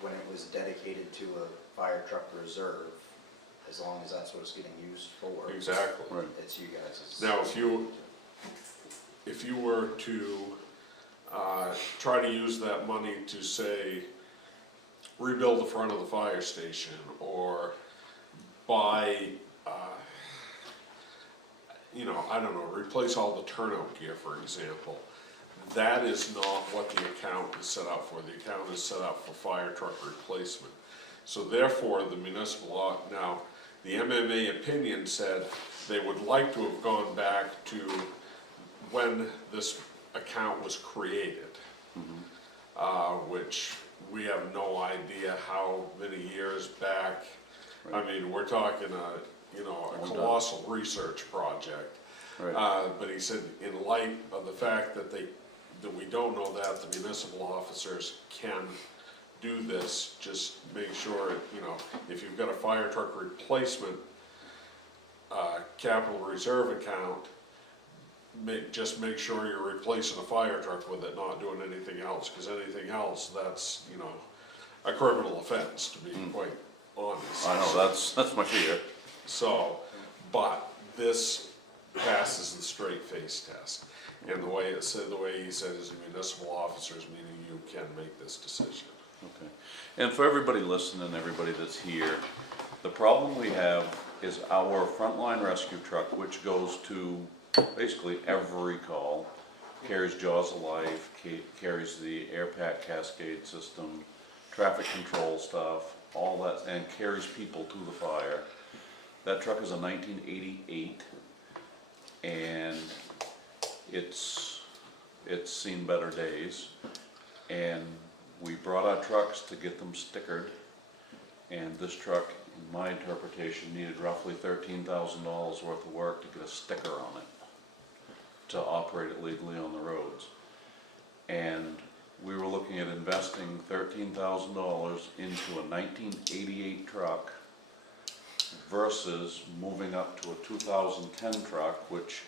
when it was dedicated to a fire truck reserve, as long as that's what it's getting used for, Exactly. Right. it's you guys'. Now, if you were to try to use that money to, say, rebuild the front of the fire station, or buy, I don't know, replace all the turnout gear, for example, that is not what the account is set up for. The account is set up for fire truck replacement. So therefore, the municipal law, now, the MMA opinion said they would like to have gone back to when this account was created, which we have no idea how many years back. I mean, we're talking a colossal research project. Right. But he said, in light of the fact that we don't know that, the municipal officers can do this, just make sure, if you've got a fire truck replacement capital reserve account, just make sure you're replacing a fire truck with it, not doing anything else, because anything else, that's, a criminal offense, to be quite honest. I know, that's my fear. So, but this passes the straight face test. And the way he said is the municipal officers, meaning you can make this decision. Okay. And for everybody listening, everybody that's here, the problem we have is our frontline rescue truck, which goes to basically every call, carries Jaws of Life, carries the air pack cascade system, traffic control stuff, all that, and carries people to the fire. That truck is a 1988, and it's seen better days. And we brought our trucks to get them stickered, and this truck, in my interpretation, needed roughly $13,000 worth of work to get a sticker on it, to operate it legally on the roads. And we were looking at investing $13,000 into a 1988 truck versus moving up to a 2010 truck, which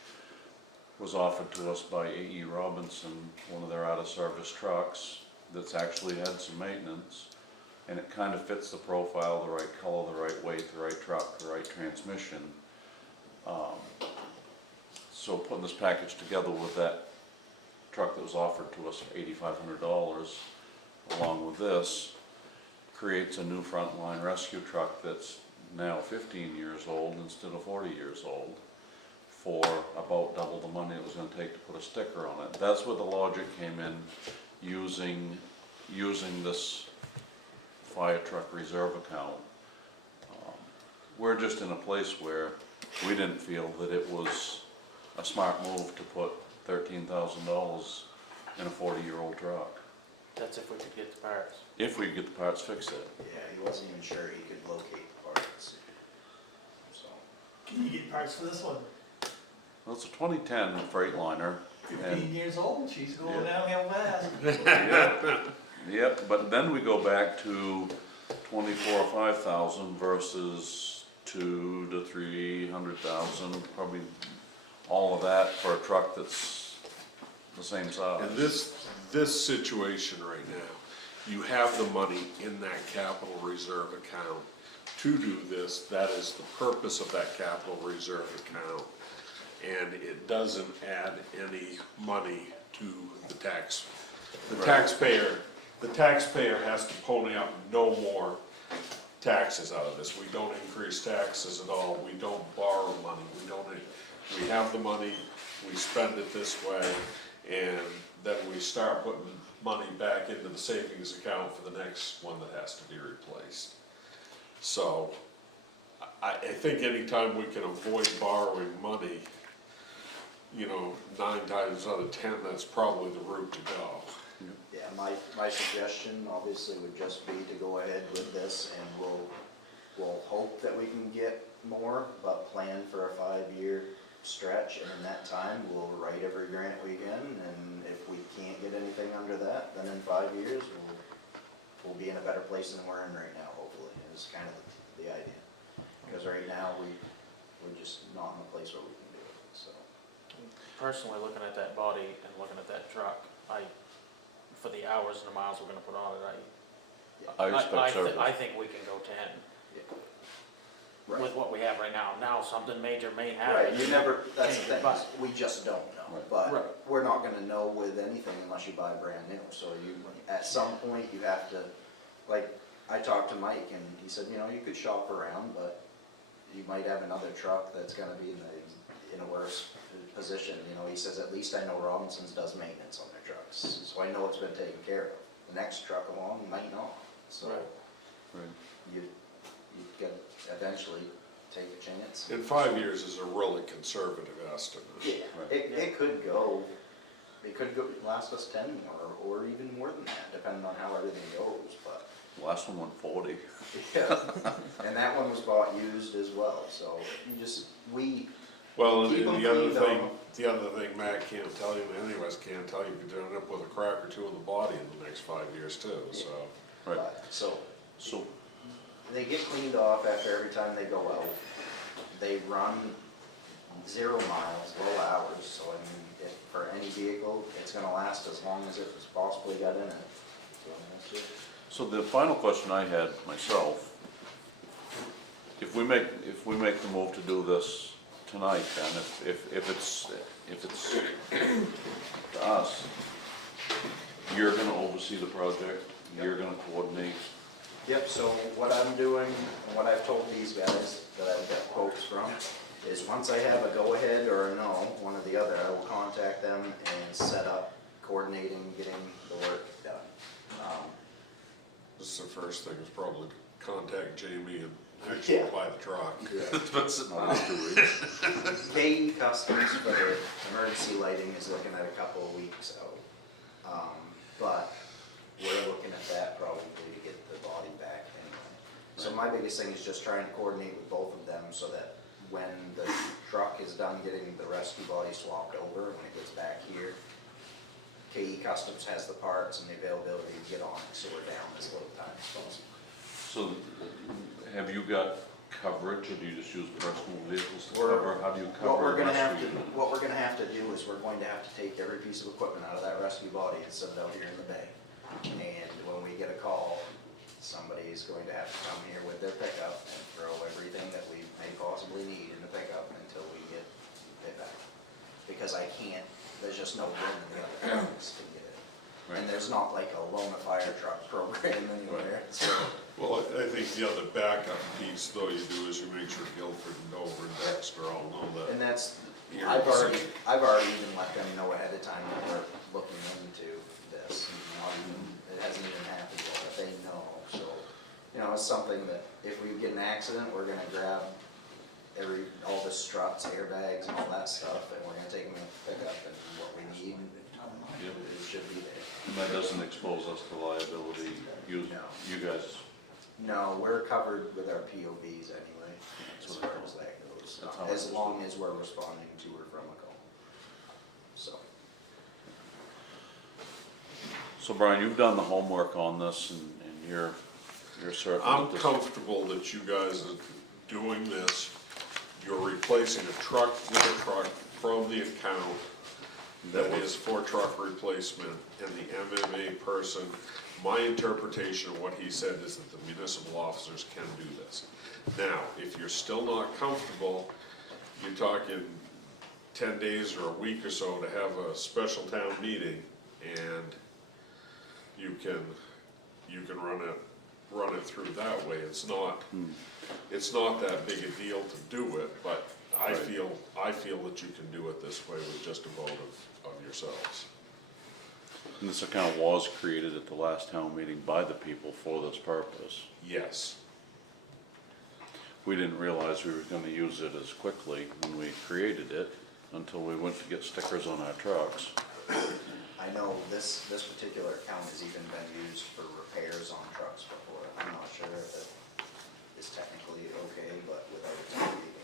was offered to us by A.E. Robinson, one of their out-of-service trucks that's actually had some maintenance, and it kind of fits the profile, the right color, the right weight, the right truck, the right transmission. So putting this package together with that truck that was offered to us for $8,500, along with this, creates a new frontline rescue truck that's now 15 years old instead of 40 years old, for about double the money it was gonna take to put a sticker on it. That's where the logic came in, using this fire truck reserve account. We're just in a place where we didn't feel that it was a smart move to put $13,000 in a 40-year-old truck. That's if we could get the parts. If we could get the parts fixed it. Yeah, he wasn't even sure he could locate the parts. So, Can you get parts for this one? Well, it's a 2010 Freightliner. 15 years old, she's going Yeah. downhill fast. Yep, but then we go back to 24 or 5,000 versus 2 to 300,000, probably all of that for a truck that's the same size. And this situation right now, you have the money in that capital reserve account to do this. That is the purpose of that capital reserve account. And it doesn't add any money to the tax. The taxpayer has to pony up no more taxes out of this. We don't increase taxes at all. We don't borrow money. We have the money, we spend it this way, and then we start putting money back into the savings account for the next one that has to be replaced. So, I think anytime we can avoid borrowing money, 9 times out of 10, that's probably the route to go. yeah, my suggestion obviously would just be to go ahead with this, and we'll hope that we can get more, but plan for a 5-year stretch, and in that time, we'll write every grant we can, and if we can't get anything under that, then in 5 years, we'll be in a better place than we're in right now, hopefully, is kind of the idea. Because right now, we're just not in a place where we can do it, so. Personally, looking at that body and looking at that truck, for the hours and the miles we're gonna put on it, I expect service. I think we can go 10 Right. with what we have right now. Now, something major may happen. Right, you never, that's the Change thing, it, but- is we just don't know, Right. but Right. we're not gonna know with anything unless you buy brand new, so at some point, you have to, like, I talked to Mike, and he said, you could shop around, but you might have another truck that's gonna be in a worse position, he says, at least I know Robinsons does maintenance on their trucks, so I know it's been taken care of. The next truck along might not, so Right. Right. you gotta eventually take a chance. And 5 years is a really conservative estimate. Yeah, it could last us 10 more, or even more than that, depending on how everything goes, but. Last one went 40. Yeah, and that one was bought used as well, so Well, and Keep 'em the other clean, thing, Matt can't tell you, and any of us can't tell you, you could end up with a crack or two in the body in the next 5 years too, so. Right. So, So, they get cleaned off after every time they go out. They run 0 miles, low hours, so I mean, if for any vehicle, it's gonna last as long as it's possibly got in it. So that's it. so the final question I had myself, if we make the move to do this tonight, then if it's to us, you're gonna oversee the project, you're gonna coordinate. Yep, so what I'm doing, and what I've told these guys that I've got quotes from, is once I have a go-ahead or a no, one or the other, I will contact them and set up coordinating, getting the work done. This is the first thing, is probably contact Jamie and actually Yeah. buy the truck. Not 2 weeks. KE Customs for their emergency lighting is looking at a couple of weeks out. But we're looking at that probably to get the body back anyway. So my biggest thing is just trying to coordinate with both of them so that when the truck is done getting the rescue body swapped over, when it gets back here, KE Customs has the parts and the availability to get on it, so we're down as little time as possible. So, have you got coverage, or do you just use personal vehicles to We're- cover? How do you cover? What we're gonna rescue? what we're gonna have to do is we're going to have to take every piece of equipment out of that rescue body and set it out here in the bay. And when we get a call, somebody is going to have to come here with their pickup and throw everything that we may possibly need in the pickup until we get it back. Because there's just no room in the other trucks to get it. Right. And there's not like a loan a fire truck program anywhere, so. Well, I think the other backup piece though you do is you make sure Guilford and Dover and Dexter all know that. And that's, Here, I've so- already even let them know ahead of time that we're looking into this. It hasn't even happened yet, but they know, so, it's something that if we get an accident, we're gonna grab all the struts, airbags and all that stuff, and we're gonna take them in a pickup, and what we need, Yep. it should be there. And that doesn't expose us to liability, you guys, No, we're covered with our POVs anyway, as That's far what I as that goes, That's how it as is. long as we're responding to or from a call. So, so Brian, you've done the homework on this and you're certain that I'm this. comfortable that you guys are doing this. You're replacing a truck with a truck from the account that is for truck replacement, and the MMA person, my interpretation of what he said is that the municipal officers can do this. Now, if you're still not comfortable, you're talking 10 days or a week or so to have a special town meeting, and you can run it through that way. It's not that big a deal to do it, but I feel that you can do it this way with just a vote of yourselves. And this account was created at the last town meeting by the people for this purpose. Yes. We didn't realize we were gonna use it as quickly when we created it until we went to get stickers on our trucks. I know this particular account has even been used for repairs on trucks before. I'm not sure if it is technically okay, but without a town meeting.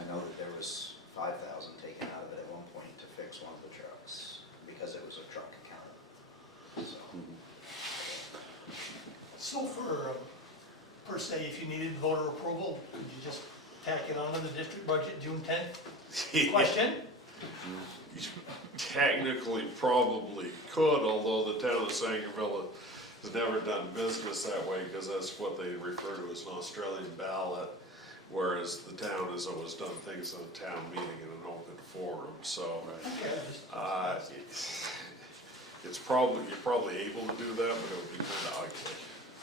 I know that there was 5,000 taken out of it at one point to fix one of the trucks, because it was a truck account. So, So for, per se, if you needed voter approval, could you just tack it onto the district budget June 10th? Question? You technically probably could, although the town of Sangerville has never done business that way, because that's what they refer to as an Australian ballot, whereas the town has always done things at a town meeting in an open forum, so. It's probably, you're probably able to do that, but it would be kinda ugly.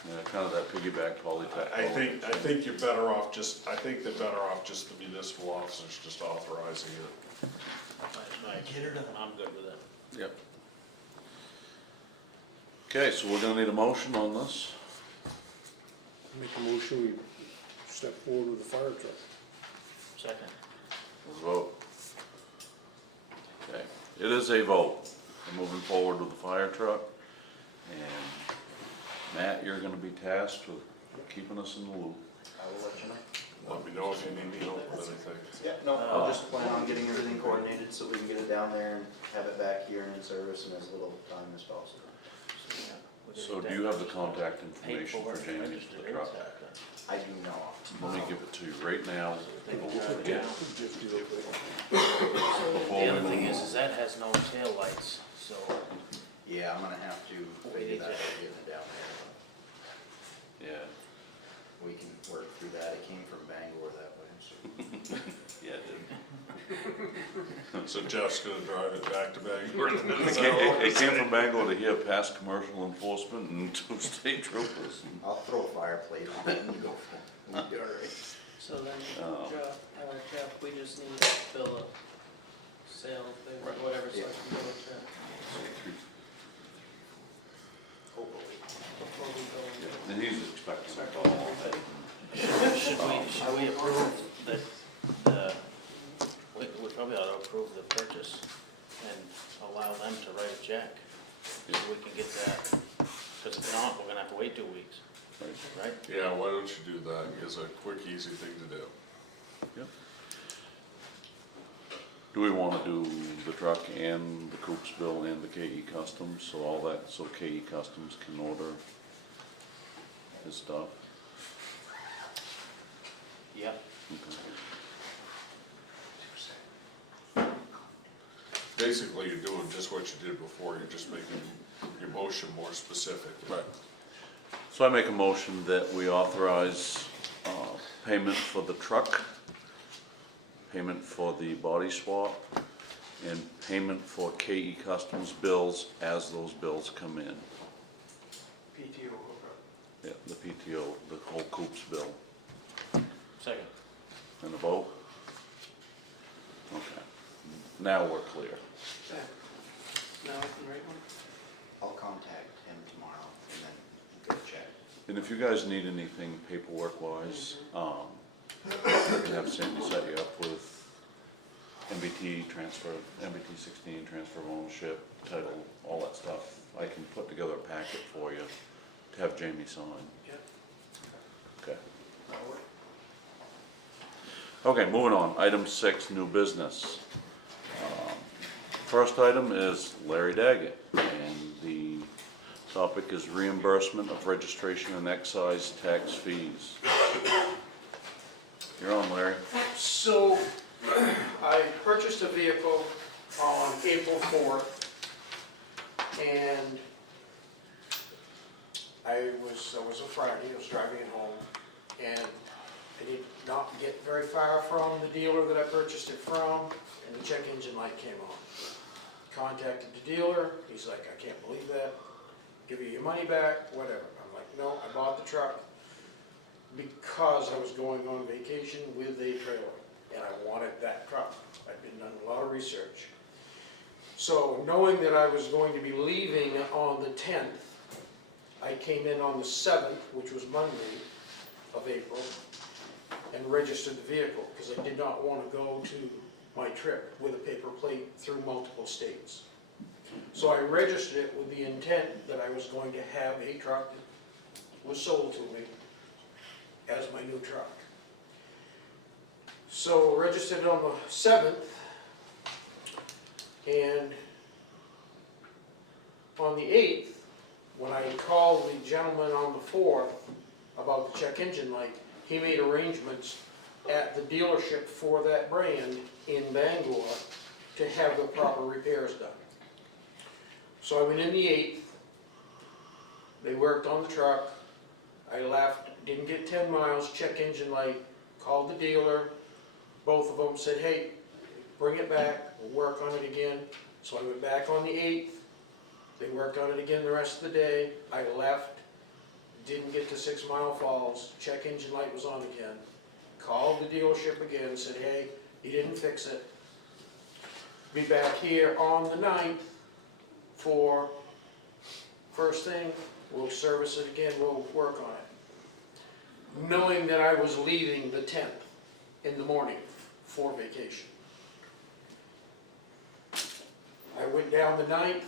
Yeah, kind of that piggyback polytech. I think you're better off just, I think they're better off just the municipal officers just authorizing it. Get her done. I'm good with it. Yep. Okay, so we're gonna need a motion on this. Make a motion, we step forward with the fire truck. Second. Let's vote. Okay, it is a vote. We're moving forward with the fire truck. And Matt, you're gonna be tasked with keeping us in the loop. I will let you know. Let me know if you need any help with anything. Yeah, no, I'll just plan on getting everything coordinated so we can get it down there and have it back here and in service in as little time as possible. So do you have the contact information for Jamie for the truck? I do not. Let me give it to you right now. Yeah. The other thing is that has no taillights, so Yeah, I'm gonna have to figure that out getting it down there. Yeah, We can work through that. It came from Bangor that way, so. yeah, it did. So Jeff's gonna drive it back to Bangor. It came from Bangor to here, past commercial enforcement and two state troopers. I'll throw a fireplace on it and go for it. We'll be all right. So then, Oh. Jeff, we just need to fill a sale thing, or whatever, so I can go with that Hopefully. before we go. And he's expecting Start a going call. everything. should we approve that, we probably ought to approve the purchase and allow them to write a check, so we can get that, because if not, we're gonna have to wait 2 weeks, right? Yeah, why don't you do that? It's a quick, easy thing to do. Yep. Do we wanna do the truck and the Coops bill and the KE Customs, so all that, so KE Customs can order his stuff? Yep. Okay. Basically, you're doing just what you did before, you're just making your motion more specific. Right. So I make a motion that we authorize, payment for the truck, payment for the body swap, and payment for KE Customs bills as those bills come in. PTO. Yeah, the PTO, the whole Coops bill. Second. And a vote? Okay, now we're clear. Okay. Now I can write one? I'll contact him tomorrow and then get a check. And if you guys need anything paperwork wise, have Sandy set you up with MBT transfer, MBT 16 transfer of ownership, title, all that stuff. I can put together a packet for you to have Jamie sign. Yeah. Okay. That'll work. Okay, moving on. Item 6, new business. First item is Larry Daggett, and the topic is reimbursement of registration and excise tax fees. You're on, Larry. So, I purchased a vehicle on April 4th, and it was a Friday, I was driving it home, and I did not get very far from the dealer that I purchased it from, and the check engine light came on. Contacted the dealer, he's like, I can't believe that, give you your money back, whatever. I'm like, no, I bought the truck because I was going on vacation with a trailer, and I wanted that truck. I'd been done a lot of research. So knowing that I was going to be leaving on the 10th, I came in on the 7th, which was Monday of April, and registered the vehicle, because I did not want to go to my trip with a paper plate through multiple states. So I registered it with the intent that I was going to have a truck that was sold to me as my new truck. So registered it on the 7th, and on the 8th, when I called the gentleman on the 4th about the check engine light, he made arrangements at the dealership for that brand in Bangor to have the proper repairs done. So I went in the 8th, they worked on the truck, I left, didn't get 10 miles, check engine light, called the dealer, both of them said, hey, bring it back, we'll work on it again. So I went back on the 8th, they worked on it again the rest of the day, I left, didn't get to 6 Mile Falls, check engine light was on again. Called the dealership again, said, hey, he didn't fix it. Be back here on the 9th for first thing, we'll service it again, we'll work on it. Knowing that I was leaving the 10th in the morning for vacation. I went down the 9th,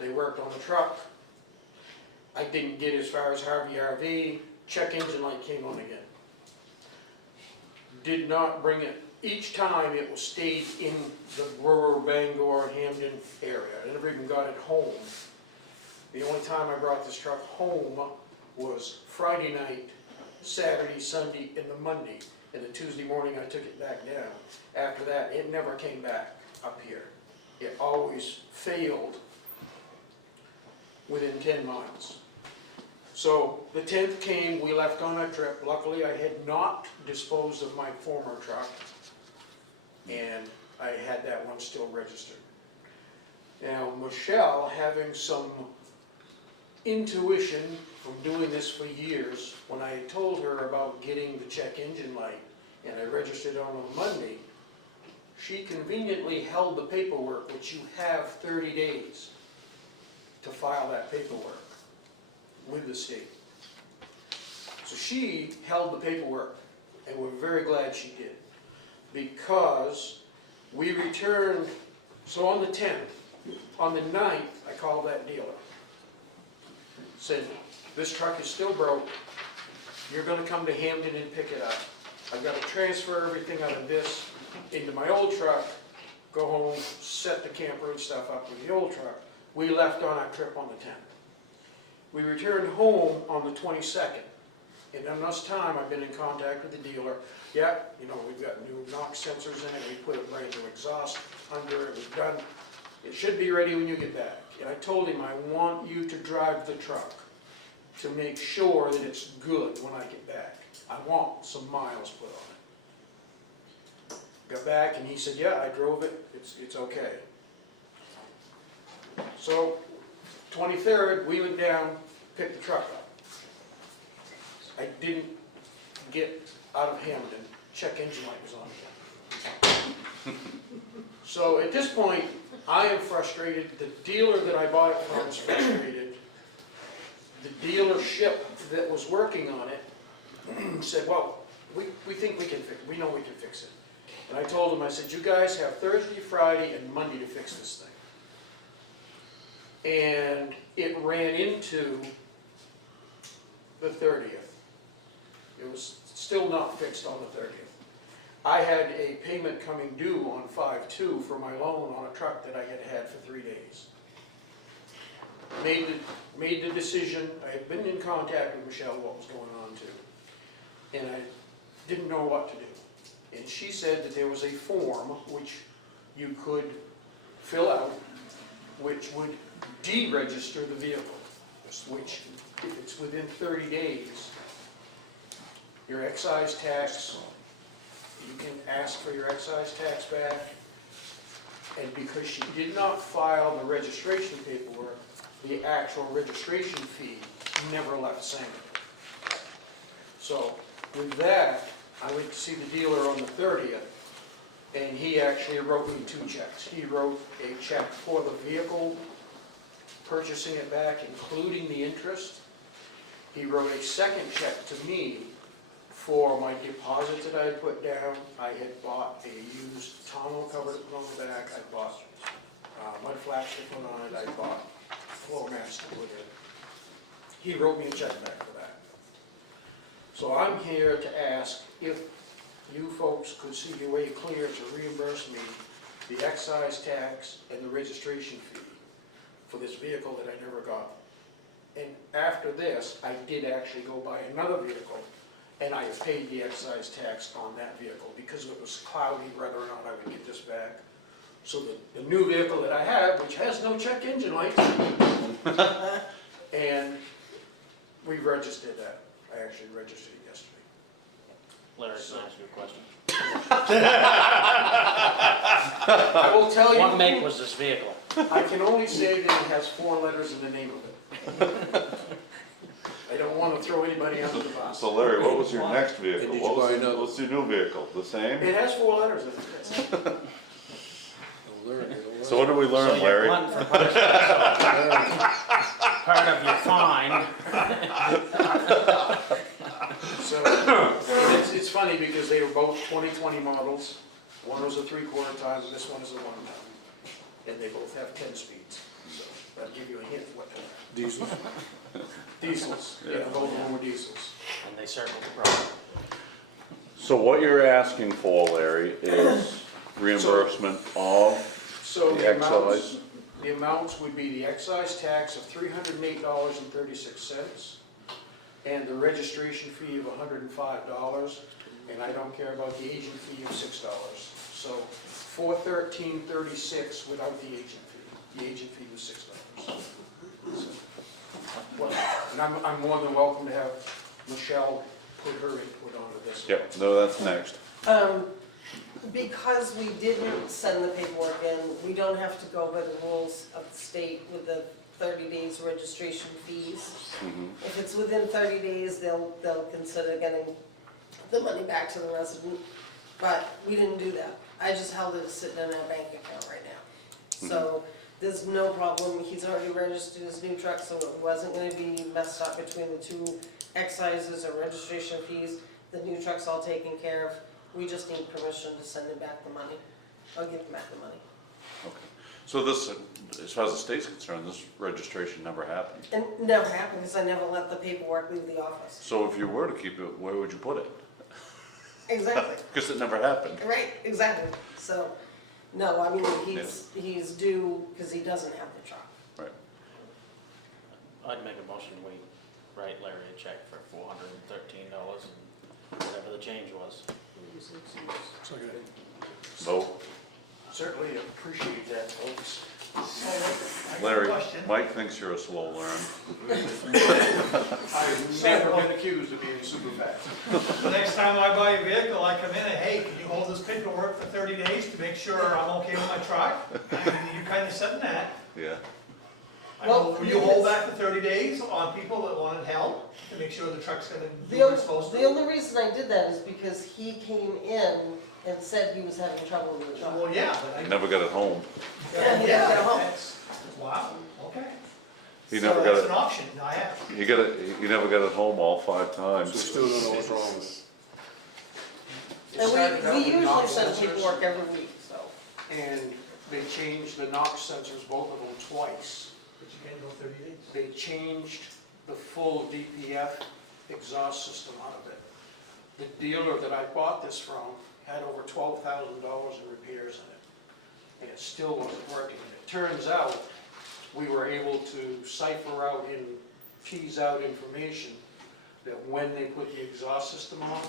they worked on the truck. I didn't get as far as Harvey RV, check engine light came on again. Did not bring it, each time it was stayed in the rural Bangor and Hamden area. I never even got it home. The only time I brought this truck home was Friday night, Saturday, Sunday, and the Monday. And the Tuesday morning I took it back down. After that, it never came back up here. It always failed within 10 miles. So the 10th came, we left on our trip. Luckily, I had not disposed of my former truck, and I had that one still registered. Now, Michelle, having some intuition from doing this for years, when I told her about getting the check engine light, and I registered on a Monday, she conveniently held the paperwork, which you have 30 days to file that paperwork with the state. So she held the paperwork, and we're very glad she did, because we returned, so on the 10th, on the 9th, I called that dealer. Said, this truck is still broke, you're gonna come to Hamden and pick it up. I've got to transfer everything out of this into my old truck, go home, set the camper and stuff up with the old truck. We left on our trip on the 10th. We returned home on the 22nd. And in this time, I've been in contact with the dealer. Yeah, you know, we've got new NOx sensors in it, we put a brand new exhaust under it, we've done, it should be ready when you get back. And I told him, I want you to drive the truck to make sure that it's good when I get back. I want some miles put on it. Got back and he said, yeah, I drove it, it's okay. So, 23rd, we went down, picked the truck up. I didn't get out of Hamden, check engine light was on again. So at this point, I am frustrated, the dealer that I bought it from is frustrated. The dealership that was working on it said, well, we think we can we know we can fix it. And I told them, I said, you guys have Thursday, Friday, and Monday to fix this thing. And it ran into the 30th. It was still not fixed on the 30th. I had a payment coming due on 5/2 for my loan on a truck that I had for 3 days. Made the decision, I had been in contact with Michelle, what was going on too. And I didn't know what to do. And she said that there was a form which you could fill out, which would deregister the vehicle, which, if it's within 30 days, your excise tax, you can ask for your excise tax back. And because she did not file the registration paperwork, the actual registration fee never left Sangerville. So with that, I went to see the dealer on the 30th, and he actually wrote me 2 checks. He wrote a check for the vehicle, purchasing it back, including the interest. He wrote a second check to me for my deposit that I had put down. I had bought a used tonneau cover to put on the back. I bought mud flaps to put on it. I bought floor mats to put in. He wrote me a check back for that. So I'm here to ask if you folks could see your way clear to reimburse me the excise tax and the registration fee for this vehicle that I never got. And after this, I did actually go buy another vehicle, and I have paid the excise tax on that vehicle because it was cloudy whether or not I would get this back. So the new vehicle that I have, which has no check engine lights, and we registered that. I actually registered it yesterday. Larry, can I ask you a question? I will tell you. What make was this vehicle? I can only say that it has 4 letters in the name of it. I don't want to throw anybody under the bus. So Larry, what was your next vehicle? And did What you buy was, another? what's your new vehicle? The same? It has 4 letters in it, yes. So what did we So learn, you're Larry? hunting for punishment, so part of your fine. So, it's funny because they were both 2020 models. One was a 3/4 ton, and this one is a 1 ton. And they both have 10 speeds. So that'll give you a hint what they are. Diesel. Diesels, yeah, both of them were diesels. And they circled the problem. So what you're asking for, Larry, is reimbursement of So the the amounts, excise? the amounts would be the excise tax of $308.36 and the registration fee of $105, and I don't care about the agent fee of $6. So $413.36 without the agent fee. The agent fee was $6. So, well, and I'm more than welcome to have Michelle put her input onto this. Yep, no, that's next. Because we didn't send the paperwork in, we don't have to go by the rules of the state with the 30 days registration fees. If it's within 30 days, they'll consider getting the money back to the resident, but we didn't do that. I just held it sitting in our bank account right now. So there's no problem, he's already registered his new truck, so it wasn't gonna be messed up between the 2 excises or registration fees. The new truck's all taken care of. We just need permission to send him back the money. I'll give him back the money. Okay. So this, as far as the state's concerned, this registration never happened. And it never happened because I never let the paperwork leave the office. So if you were to keep it, where would you put it? Exactly, Because it never happened. right, exactly. So, no, I mean, he's due because he doesn't have the truck. Right. I'd make a motion, we write Larry a check for $413 and whatever the change was. Vote. Certainly appreciate that, folks. Larry, Question. Mike thinks you're a slow learner. I've never been accused of being super fast. The next time I buy a vehicle, I come in and, hey, can you hold this paperwork for 30 days to make sure I'm okay with my truck? I mean, you kind of said that. Yeah. I Well, know, will you hold back the 30 days on people that wanted help to make sure the truck's gonna do The what it's supposed the to? only reason I did that is because he came in and said he was having trouble with the truck. Well, yeah, but I. Never got it home. Yeah, he didn't get home. that's- Wow, okay. He So never got That's an it, option, I have. he never got it home all 5 So times. still don't know what's wrong with it. It And started out we with usually knock send sensors, paperwork every week, so. and they changed the NOx sensors, both of them twice. But you can't go 30 days. They changed the full DPF exhaust system out of it. The dealer that I bought this from had over $12,000 in repairs in it, and it still wasn't working. It turns out, we were able to cipher out and tease out information that when they put the exhaust system on,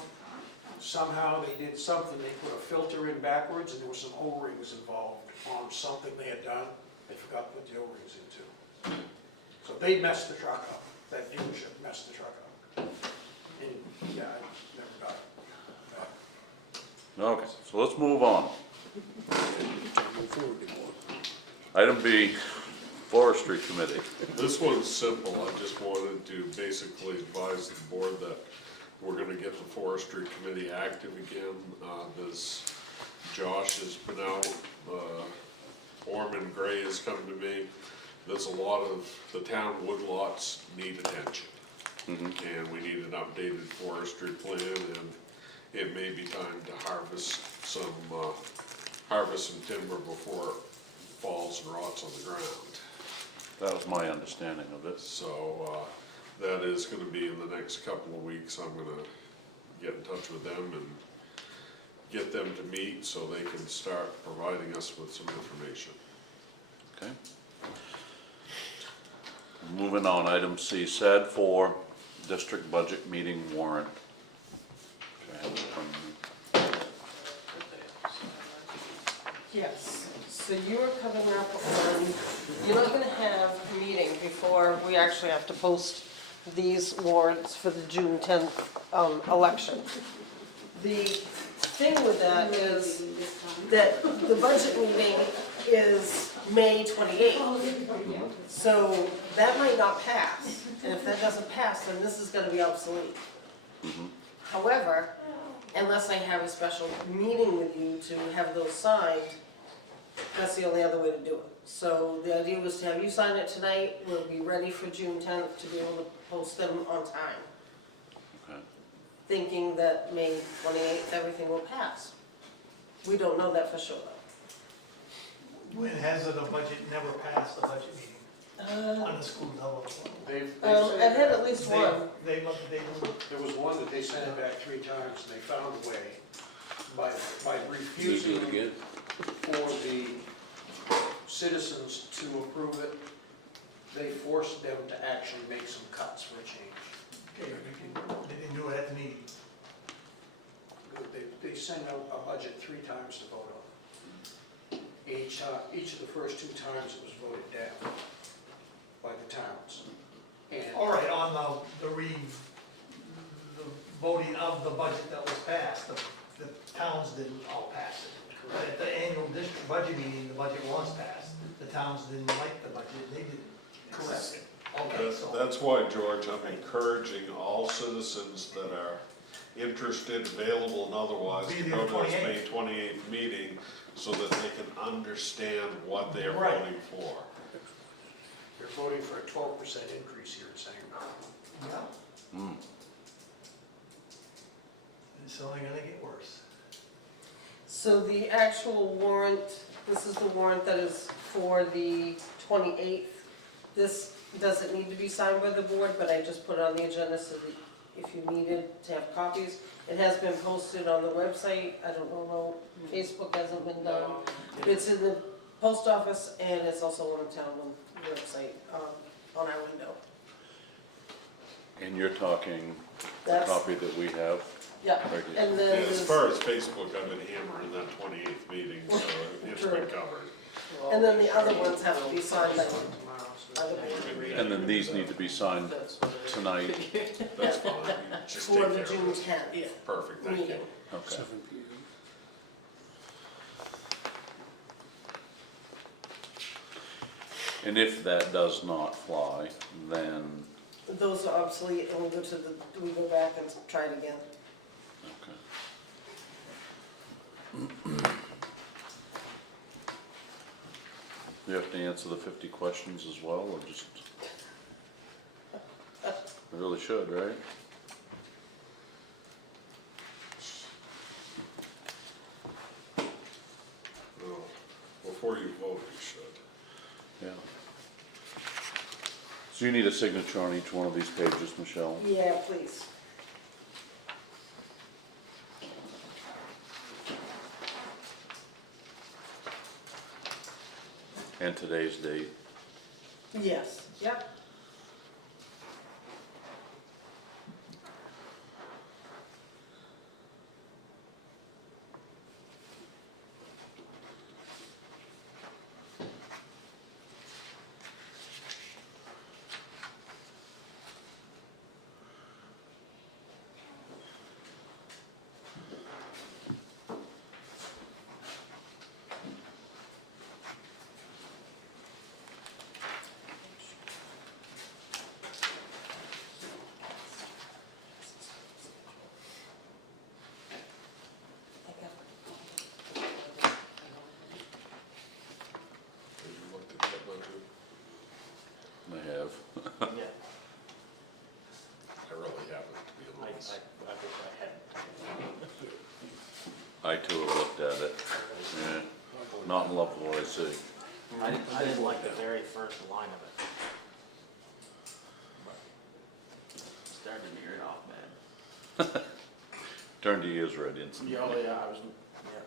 somehow they did something, they put a filter in backwards, and there were some O-rings involved on something they had done. They forgot to put the O-rings into. So they messed the truck up, that dealership messed the truck up. And, yeah, I never got it. Okay, so let's move on. Can't move forward anymore. Item B, Forestry Committee. This one's simple, I just wanted to basically advise the board that we're gonna get the forestry committee active again. Josh has been out, Orman Gray has come to me. There's a lot of, the town woodlots need attention. And we need an updated forestry plan, and it may be time to harvest some timber before it falls and rots on the ground. That was my understanding of it. So, that is gonna be in the next couple of weeks. I'm gonna get in touch with them and get them to meet so they can start providing us with some information. Okay. Moving on, item C, SAD 4, district budget meeting warrant. Okay, Yes, so you're coming up on, you're not gonna have a meeting before we actually have to post these warrants for the June 10th election. The thing with that is that the budget meeting is May 28th. So that might not pass, and if that doesn't pass, then this is gonna be obsolete. However, unless I have a special meeting with you to have those signed, that's the only other way to do it. So the idea was to have you sign it tonight, we'll be ready for June 10th to be able to post them on time, okay. thinking that May 28th, everything will pass. We don't know that for sure though. When has the budget never passed the budget meeting on the school level? I've had at least one. They, There was one that they sent it back 3 times, and they found a way by refusing for the citizens to approve it, they forced them to actually make some cuts for a change. okay, they didn't do it at the meeting. They sent out a budget 3 times to vote on. Each of the first 2 times it was voted down by the towns. And All right, on the voting of the budget that was passed, the towns didn't all pass it. But at the annual district budget meeting, the budget was passed. The towns didn't like the budget, they didn't accept it. Okay, so. That's why, George, I'm encouraging all citizens that are interested, available and otherwise Be to there go to this 28th. May 28th meeting so that they can understand what they're Right. voting for. they're voting for a 12% increase here in Sangerville. Yeah. It's only gonna get worse. So the actual warrant, this is the warrant that is for the 28th. This doesn't need to be signed by the board, but I just put it on the agenda so that if you needed to have copies. It has been posted on the website, I don't know, Facebook hasn't been done. It's in the post office and it's also on the town website, on our window. And you're talking the That's, copy that we have? yeah, Right here. and And then as there's, far as Facebook, I've been hammering that 28th meeting, so it's been covered. and then the other ones have to be signed by Tomorrow, so- the board. And then these need to be signed tonight? That's fine, you just For take the care of June it. 10th Perfect, thank you. meeting. Okay. And if that does not fly, then, Those are obsolete and we go back and try it again. okay. You have to answer the 50 questions as well, or just? You really should, right? vote, you should. Yeah. So you need a signature on each one of these pages, Michelle? Yeah, please. And today's date. Yes, yep. Have you looked at that budget? I have. Yeah, I really haven't, to be honest. I wish I had. I too have looked at it. Yeah. Not in love with what I see. I didn't like the very first line of it. But started to hear it off bad. Turned to years ready and some. Yeah, oh, yeah, I was, yeah.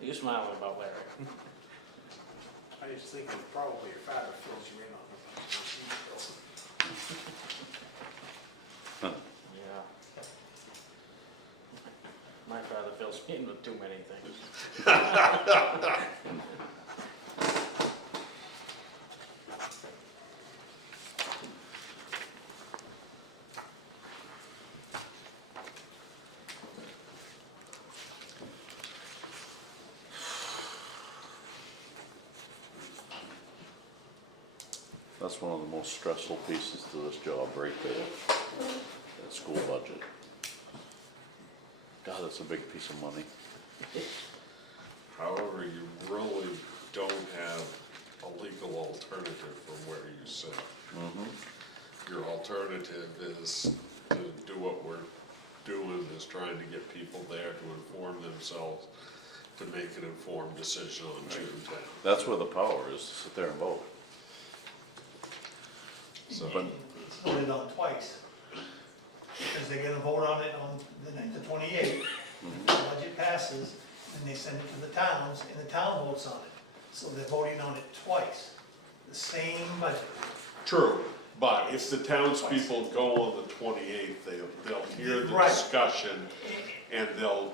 You smiling about Larry? I was thinking probably your father fills you in on the. Yeah. My father fills me in with too many things. That's one of the most stressful pieces to this job right there, that school budget. God, that's a big piece of money. However, you really don't have a legal alternative from where you sit. Your alternative is to do what we're doing, is trying to get people there to inform themselves, to make an informed decision on June 10th. That's where the power is, to sit there and vote. So, But It's voted on twice. Because they're gonna vote on it on the 28th. The budget passes, and they send it to the towns, and the town votes on it. So they're voting on it twice, the same budget. true, but if the townspeople go on the 28th, they'll hear the Right. discussion and they'll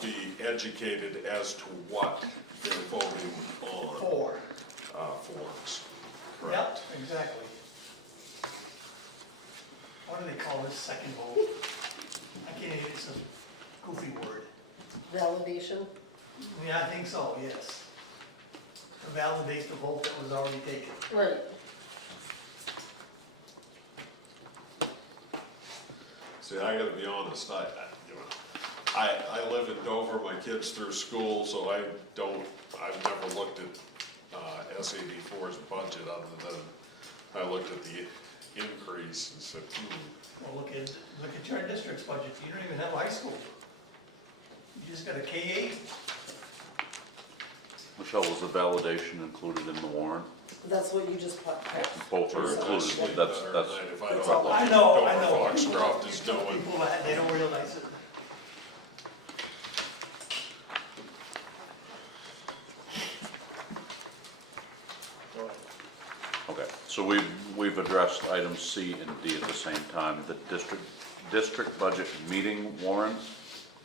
be educated as to what they're voting on, Four. forms. Yep, exactly. What do they call this second vote? I can't even, it's a goofy word. Validation? Yeah, I think so, yes. To validate the vote that was already taken. Right. See, I gotta be honest, I live in Dover, my kid's through school, so I've never looked at, SAD4's budget other than I looked at the increase and said, Well, look at your district's budget, you don't even have high school. You just got a K-8. Michelle, was the validation included in the warrant? That's what you just put. Both are included, that's, if I don't That's know all. what I know, I Dover know. Foxcroft is People- doing. People, they don't realize it. Go ahead. okay. So we've addressed items C and D at the same time, the district budget meeting warrant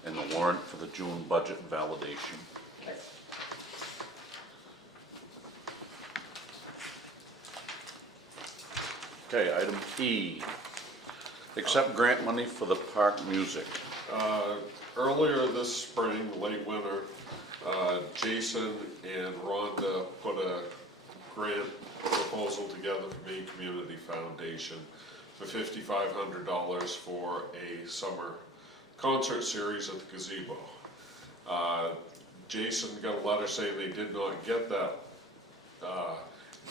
and the warrant for the June budget validation. Okay, item E, accept grant money for the park music. Earlier this spring, late winter, Jason and Rhonda put a grant proposal together for Maine Community Foundation for $5,500 for a summer concert series at the gazebo. Jason got a letter saying they did not get that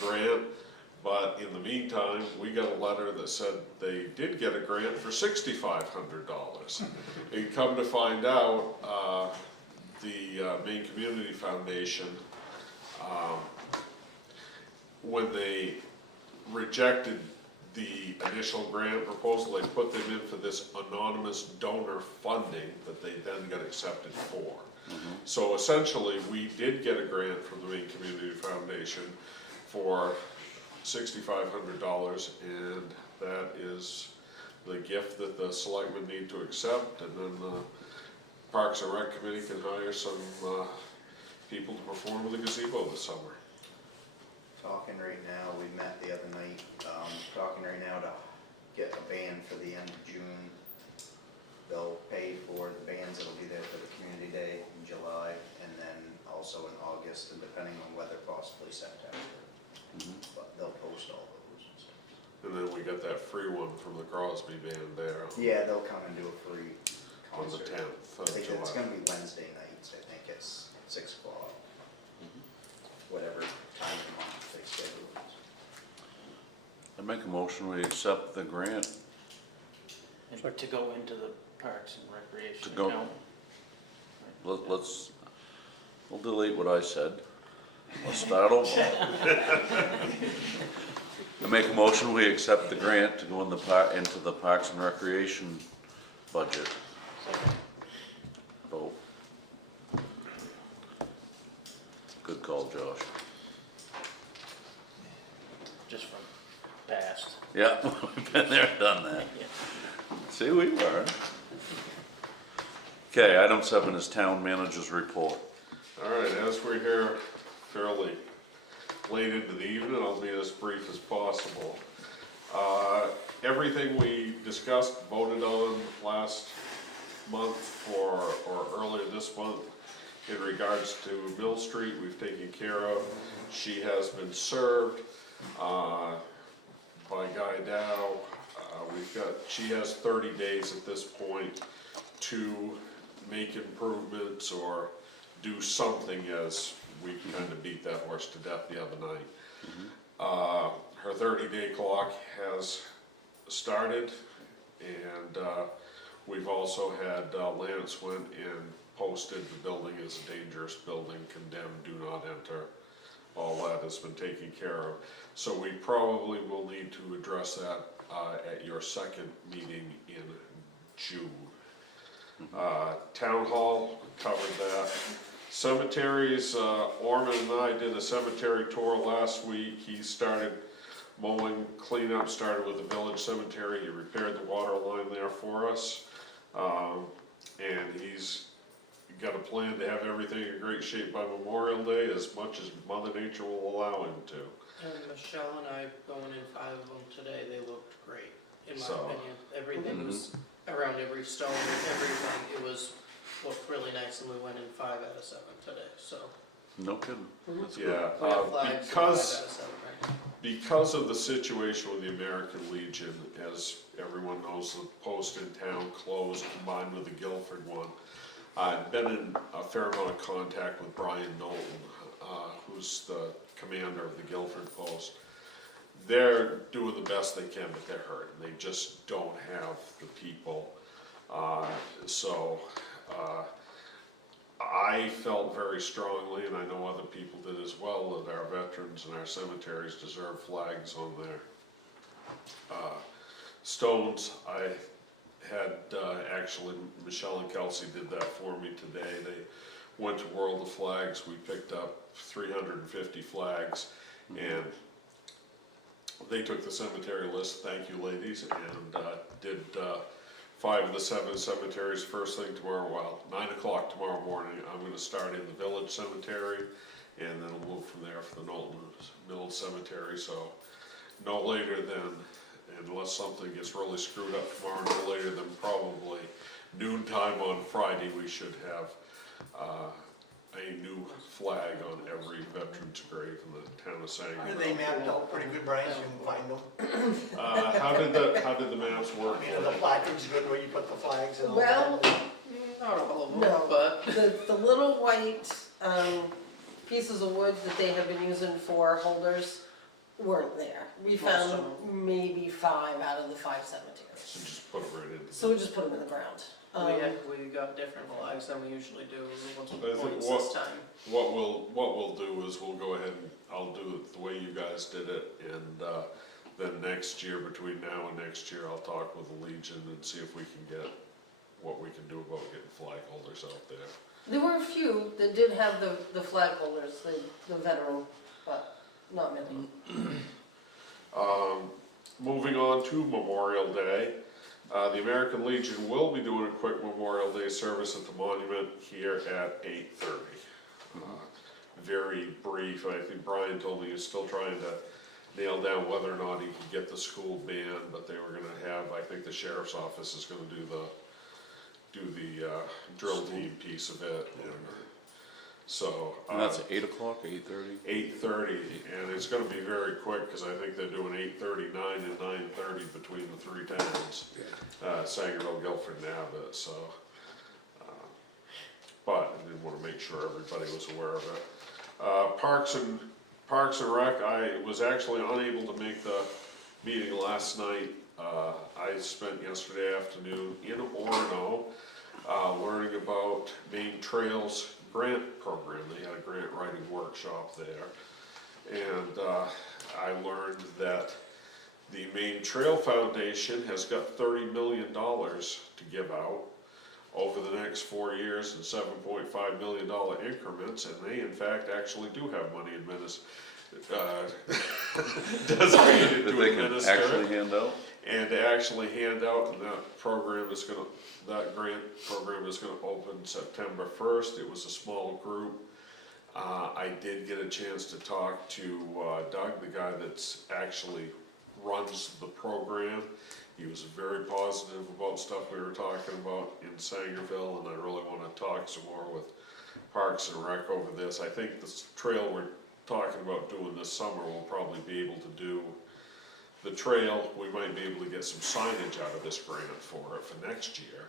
grant, But in the meantime, we got a letter that said they did get a grant for $6,500. And come to find out, the Maine Community Foundation, when they rejected the initial grant proposal, they put them in for this anonymous donor funding that they then got accepted for. So essentially, we did get a grant from the Maine Community Foundation for $6,500, and that is the gift that the selectmen need to accept, and then the Parks and Rec Committee can hire some people to perform the gazebo this summer. Talking right now, we met the other night, talking right now to get a band for the end of June. They'll pay for the bands that'll be there for the community day in July, and then also in August, and depending on weather, possibly September. But they'll post all those and stuff. And then we got that free one from the Crosby Band there Yeah, they'll come and do a free on the concert. 10th I of think it's July. gonna be Wednesday nights, I think it's 6 o'clock. Whatever time of the month they schedule it. I make a motion, we accept the grant. And to go into the Parks and Recreation To go- account. Let's, we'll delete what I said. Let's start over. I make a motion, we accept the grant to go in into the Parks and Recreation budget. Vote. Good call, Josh. Just from past. Yeah, we've been there, done that. Yeah. See, we learned. Okay, item 7 is town manager's report. All right, as we're here fairly late into the evening, I'll be as brief as possible. Everything we discussed, voted on last month or earlier this month in regards to Mill Street, we've taken care of. She has been served by Guy Dow. She has 30 days at this point to make improvements or do something, as we kind of beat that horse to death the other night. Her 30-day clock has started, and we've also had Lance went and posted the building as a dangerous building, condemned, do not enter. All that has been taken care of. So we probably will need to address that at your second meeting in June. Town Hall, covered that. Cemeteries, Orman and I did a cemetery tour last week. He started mowing, cleanup, started with the village cemetery. He repaired the water line there for us. And he's got a plan to have everything in great shape by Memorial Day, as much as Mother Nature will allow him to. And Michelle and I going in 5 of them today, they looked great, in my So- opinion. Everything was, around every stone, everything, it was, looked really nice, and we went in 5 out of 7 today, so. No kidding. That's good. Yeah, We have flags in 5 because out of 7 right now. Because of the situation with the American Legion, as everyone knows, the post in town closed combined with the Guilford one. I've been in a fair amount of contact with Brian Knowlton, who's the commander of the Guilford post. They're doing the best they can, but they're hurting. They just don't have the people. I felt very strongly, and I know other people did as well, that our veterans and our cemeteries deserve flags on their stones. I had, actually, Michelle and Kelsey did that for me today. They went to World of Flags. We picked up 350 flags, and they took the cemetery list, thank you ladies, and did 5 of the 7 cemeteries first thing tomorrow, 9 o'clock tomorrow morning. I'm gonna start in the village cemetery, and then we'll move from there for the Knowlton Mill Cemetery, so no later than, unless something gets really screwed up tomorrow, no later than probably noontime on Friday, we should have a new flag on every veteran's grave in the town of Sangerville. They mapped out pretty good, Brian, so you can find them. How did the maps work? I mean, the placard's good where you put the flags and all Well, that. not all of them, No. but the little white, pieces of wood that they have been using for holders, weren't there. We Most found of them. maybe 5 out of the 5 cemeteries. So just put it right in. So we just put them in the ground. We got different flags than we usually do, once I think points what- this time. What we'll do is we'll go ahead and I'll do it the way you guys did it, and, then next year, between now and next year, I'll talk with the Legion and see if we can get, what we can do about getting flag holders out there. There were a few that did have the flag holders, the veteran, but not many. Moving on to Memorial Day, the American Legion will be doing a quick Memorial Day service at the monument here at 8:30. Very brief, I think Brian told me he's still trying to nail down whether or not he could get the school band, but they were gonna have, I think the sheriff's office is gonna do the drill team piece of it, and so. And that's 8 o'clock, 8:30? 8:30, and it's gonna be very quick, cause I think they're doing 8:39 and 9:30 between the 3 towns. Sangerville, Guilford, and Abbott, so. But I did wanna make sure everybody was aware of it. Parks and Rec, I was actually unable to make the meeting last night. I spent yesterday afternoon in Orono, learning about Maine Trails grant program. They had a grant writing workshop there. And, I learned that the Maine Trail Foundation has got $30 million to give out over the next 4 years in $7.5 million increments, and they in fact actually do have money designated That to they can administer. actually hand out? And to actually hand out, and that grant program is gonna open September 1st. It was a small group. I did get a chance to talk to Doug, the guy that's actually runs the program. He was very positive about stuff we were talking about in Sangerville, and I really wanna talk some more with Parks and Rec over this. I think this trail we're talking about doing this summer, we'll probably be able to do the trail. We might be able to get some signage out of this grant for it for next year.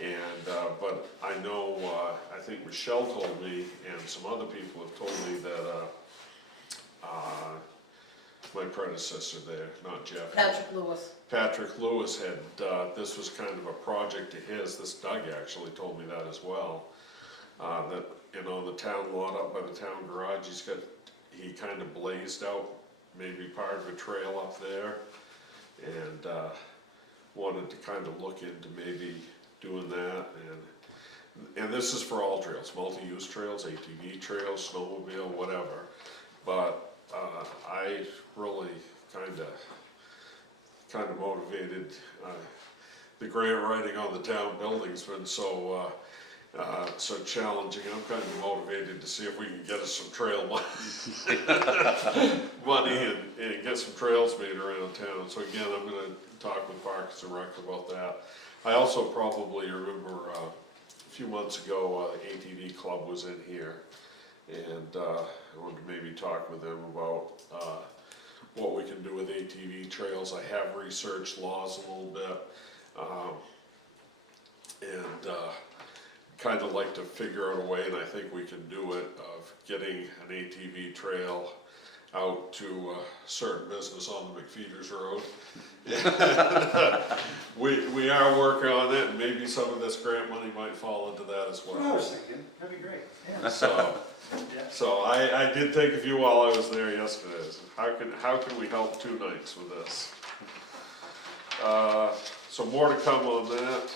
And, but I know, I think Michelle told me, and some other people have told me that, my predecessor there, not Jeff. Patrick Lewis had, this was kind of a project of his, this Doug actually told me that as well. That, the town lot up by the town garage, he kind of blazed out maybe part of a trail up there. And, wanted to kind of look into maybe doing that, and this is for all trails, multi-use trails, ATV trails, snowmobile, whatever. But, I really kind of motivated, the grant writing on the town building's been so challenging. I'm kind of motivated to see if we can get us some trail money and get some trails made around town. So again, I'm gonna talk with Parks and Rec about that. I also probably remember a few months ago, ATV Club was in here, and I wanted to maybe talk with them about what we can do with ATV trails. I have researched laws a little bit, and kind of like to figure out a way, and I think we can do it, of getting an ATV trail out to a certain business on the McFeeters Road. We are working on it, and maybe some of this grant money might fall into that as well. That's what I was thinking, that'd be great. So I did think of you while I was there yesterday. How can we help two nights with this? So more to come on that.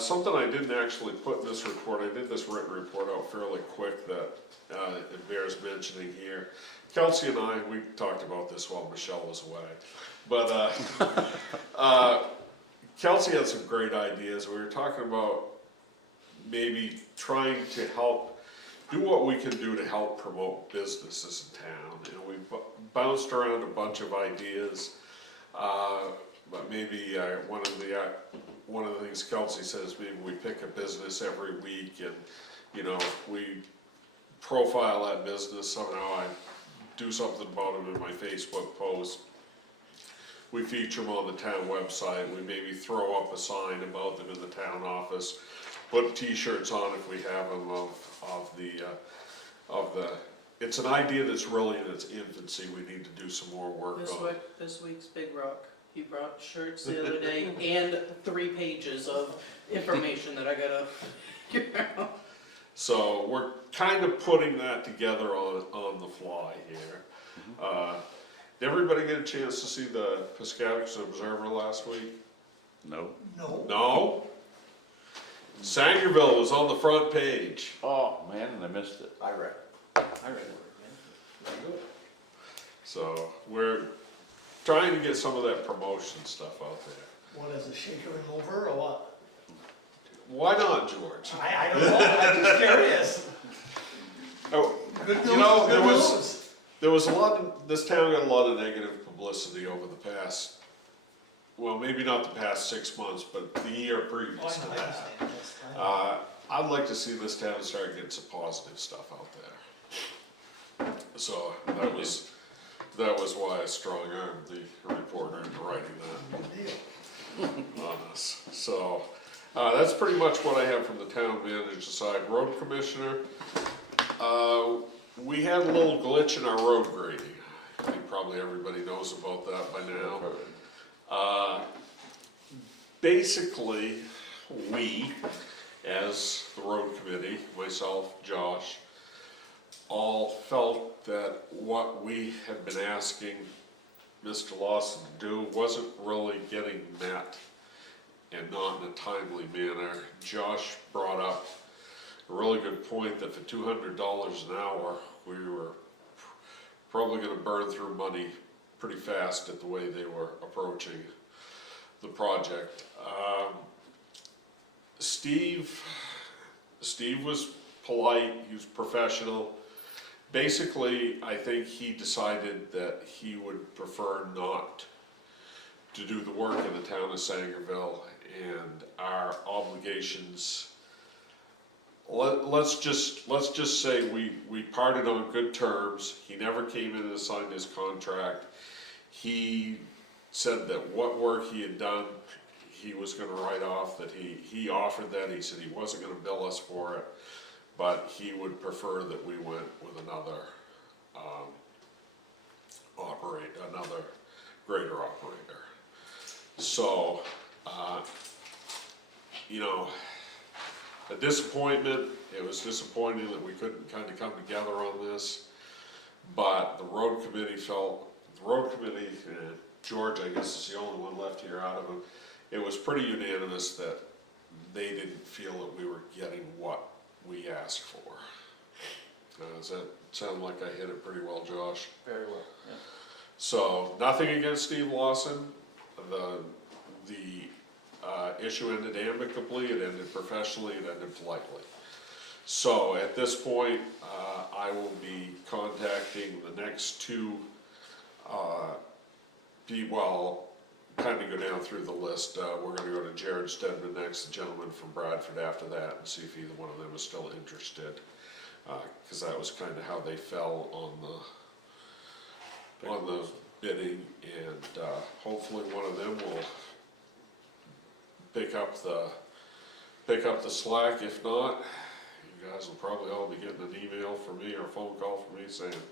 Something I didn't actually put in this report, I did this written report out fairly quick that it bears mentioning here. Kelsey and I, we talked about this while Michelle was away, but Kelsey had some great ideas. We were talking about maybe trying to help, do what we can do to help promote businesses in town. And we bounced around a bunch of ideas, but maybe one of the things Kelsey says, maybe we pick a business every week and, we profile that business. Somehow I do something about them in my Facebook post. We feature them on the town website. We maybe throw up a sign about them in the town office. Put t-shirts on if we have them of the it's an idea that's really in its infancy, we need to do some more work on. This week's Big Rock, he brought shirts the other day and 3 pages of information that I gotta figure out. So we're kind of putting that together on the fly here. Did everybody get a chance to see the Piscataquis Observer last week? No? No, No? Sangerville was on the front page. Oh, man, and I missed it. I read. I read it, yeah. So we're trying to get some of that promotion stuff out there. what is a shaker and mover or what? Why not, George? I don't know, I'm just curious. Oh, Good you know, news, good news. there was a lot of, this town got a lot of negative publicity over the past, well, maybe not the past 6 months, but the year Oh, I previous to know, I that. understand this. I know. I'd like to see this town start getting some positive stuff out there. So that was why I strong-armed the reporter into writing that Good deal. on us. So, that's pretty much what I have from the town manager side. Road commissioner, we had a little glitch in our road grading. I think probably everybody knows about that by now. Basically, we, as the road committee, myself, Josh, all felt that what we had been asking Mr. Lawson to do wasn't really getting met, and not in a timely manner. Josh brought up a really good point that for $200 an hour, we were probably gonna burn through money pretty fast at the way they were approaching the project. Steve was polite, he was professional. Basically, I think he decided that he would prefer not to do the work in the town of Sangerville, and our obligations, let's just say we parted on good terms. He never came in and signed his contract. He said that what work he had done, he was gonna write off, that he offered that, he said he wasn't gonna bill us for it, but he would prefer that we went with another another grader operator. So, you know, a disappointment. It was disappointing that we couldn't kind of come together on this, but the road committee and George, I guess, is the only one left here out of them. It was pretty unanimous that they didn't feel that we were getting what we asked for. Does that sound like I hit it pretty well, Josh? Very well, yeah. So, nothing against Steve Lawson. The issue ended amicably, it ended professionally, it ended politely. So, at this point, I will be contacting the next two, kind of go down through the list. We're gonna go to Jared Stedman next, the gentleman from Bradford after that, and see if either one of them is still interested. Cause that was kind of how they fell on the bidding, and hopefully one of them will pick up the slack. If not, you guys will probably all be getting an email from me or a phone call from me saying,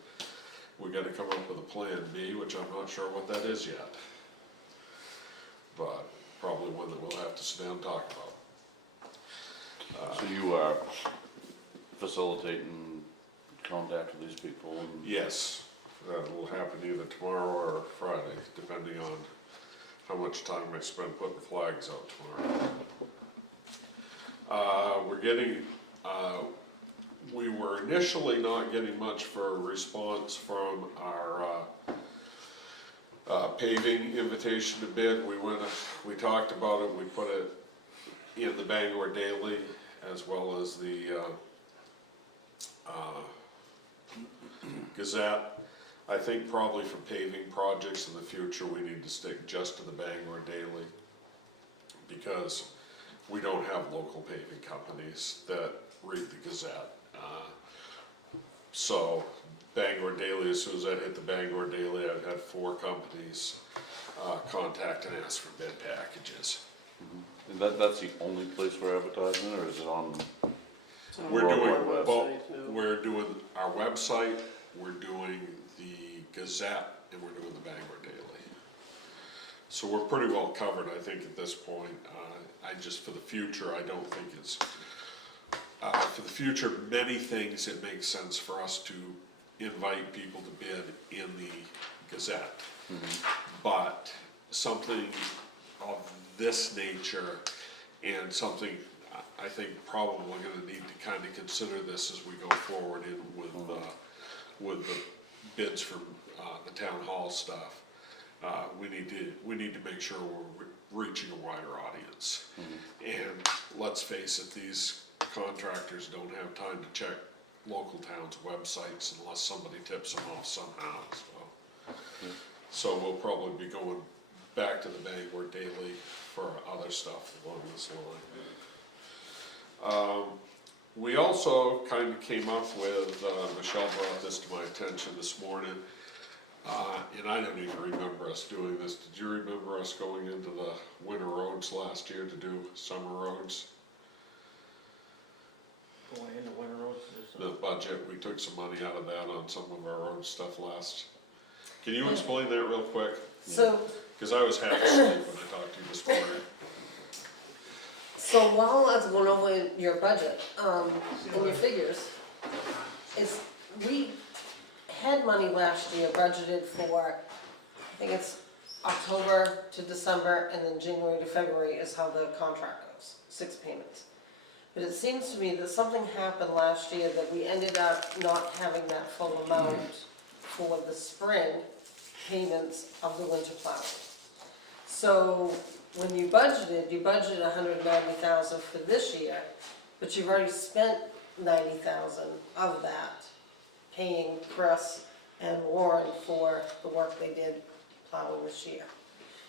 we gotta come up with a plan B, which I'm not sure what that is yet. But probably one that we'll have to sit down and talk about. So you are facilitating contact with these people and? Yes, that will happen either tomorrow or Friday, depending on how much time I spend putting flags out tomorrow. We were initially not getting much for a response from our paving invitation to bid. We talked about it, we put it in the Bangor Daily as well as the Gazette. I think probably for paving projects in the future, we need to stick just to the Bangor Daily, because we don't have local paving companies that read the Gazette. So Bangor Daily, as soon as I hit the Bangor Daily, I've had 4 companies contact and ask for bid packages. And that's the only place for advertising, or is it on? It's on We're our doing, website, too. we're doing our website, we're doing the Gazette, and we're doing the Bangor Daily. So we're pretty well covered, I think, at this point. I just, for the future, I don't think it's, for the future, many things it makes sense for us to invite people to bid in the Gazette. But something of this nature and something, I think probably gonna need to kind of consider this as we go forward in with the bids for, the town hall stuff. We need to make sure we're reaching a wider audience. And let's face it, these contractors don't have time to check local towns' websites unless somebody tips them off somehow, so we'll probably be going back to the Bangor Daily for other stuff along this line. We also kind of came up with, Michelle brought this to my attention this morning, and I don't even remember us doing this. Did you remember us going into the winter roads last year to do summer roads? Going into winter roads, The budget, we took some money out of that on some of our road stuff last. Can you explain that real quick? So, Cause I was half asleep when I talked to you this morning. so while I was going over your budget, and your figures, we had money last year budgeted for, I think it's October to December, and then January to February is how the contract goes, 6 payments. But it seems to me that something happened last year that we ended up not having that full amount for the spring payments of the winter plowing. So when you budgeted $190,000 for this year, but you've already spent $90,000 of that paying Chris and Warren for the work they did plowing this year.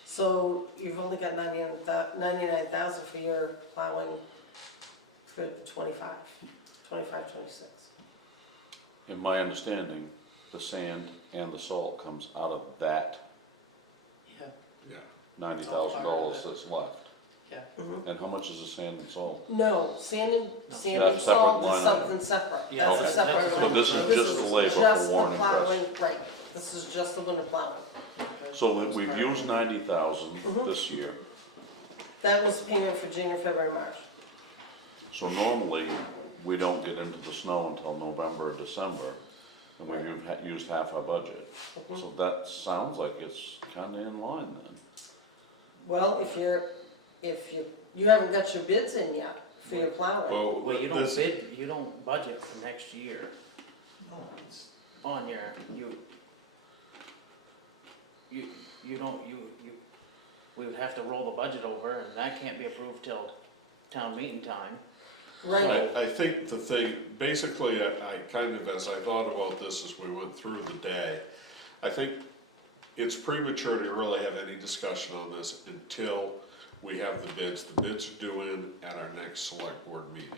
So you've only got $99,000 for your plowing for 25, 26. In my understanding, the sand and the salt comes out of that Yeah, Yeah. $90,000 that's left. yeah. And how much is the sand and salt? No, sand and That's salt separate is line something separate. Yeah, That's a okay. separate So line. this is just the labor for just the Warren and Chris. plowing, right, this is just the winter plowing. So we've used 90,000 this year. That was payment for January, February, March. So normally, we don't get into the snow until November or December, and we've used half our budget. So that sounds like it's kinda in line then. Well, if you haven't got your bids in yet for your plowing. well, you don't this- bid, you don't budget for next year on your, you don't, we would have to roll the budget over, and that can't be approved till town meeting time. Right, I think the thing, basically, I kind of, as I thought about this as we went through the day, I think it's premature to really have any discussion on this until we have the bids. The bids are due in at our next select board meeting.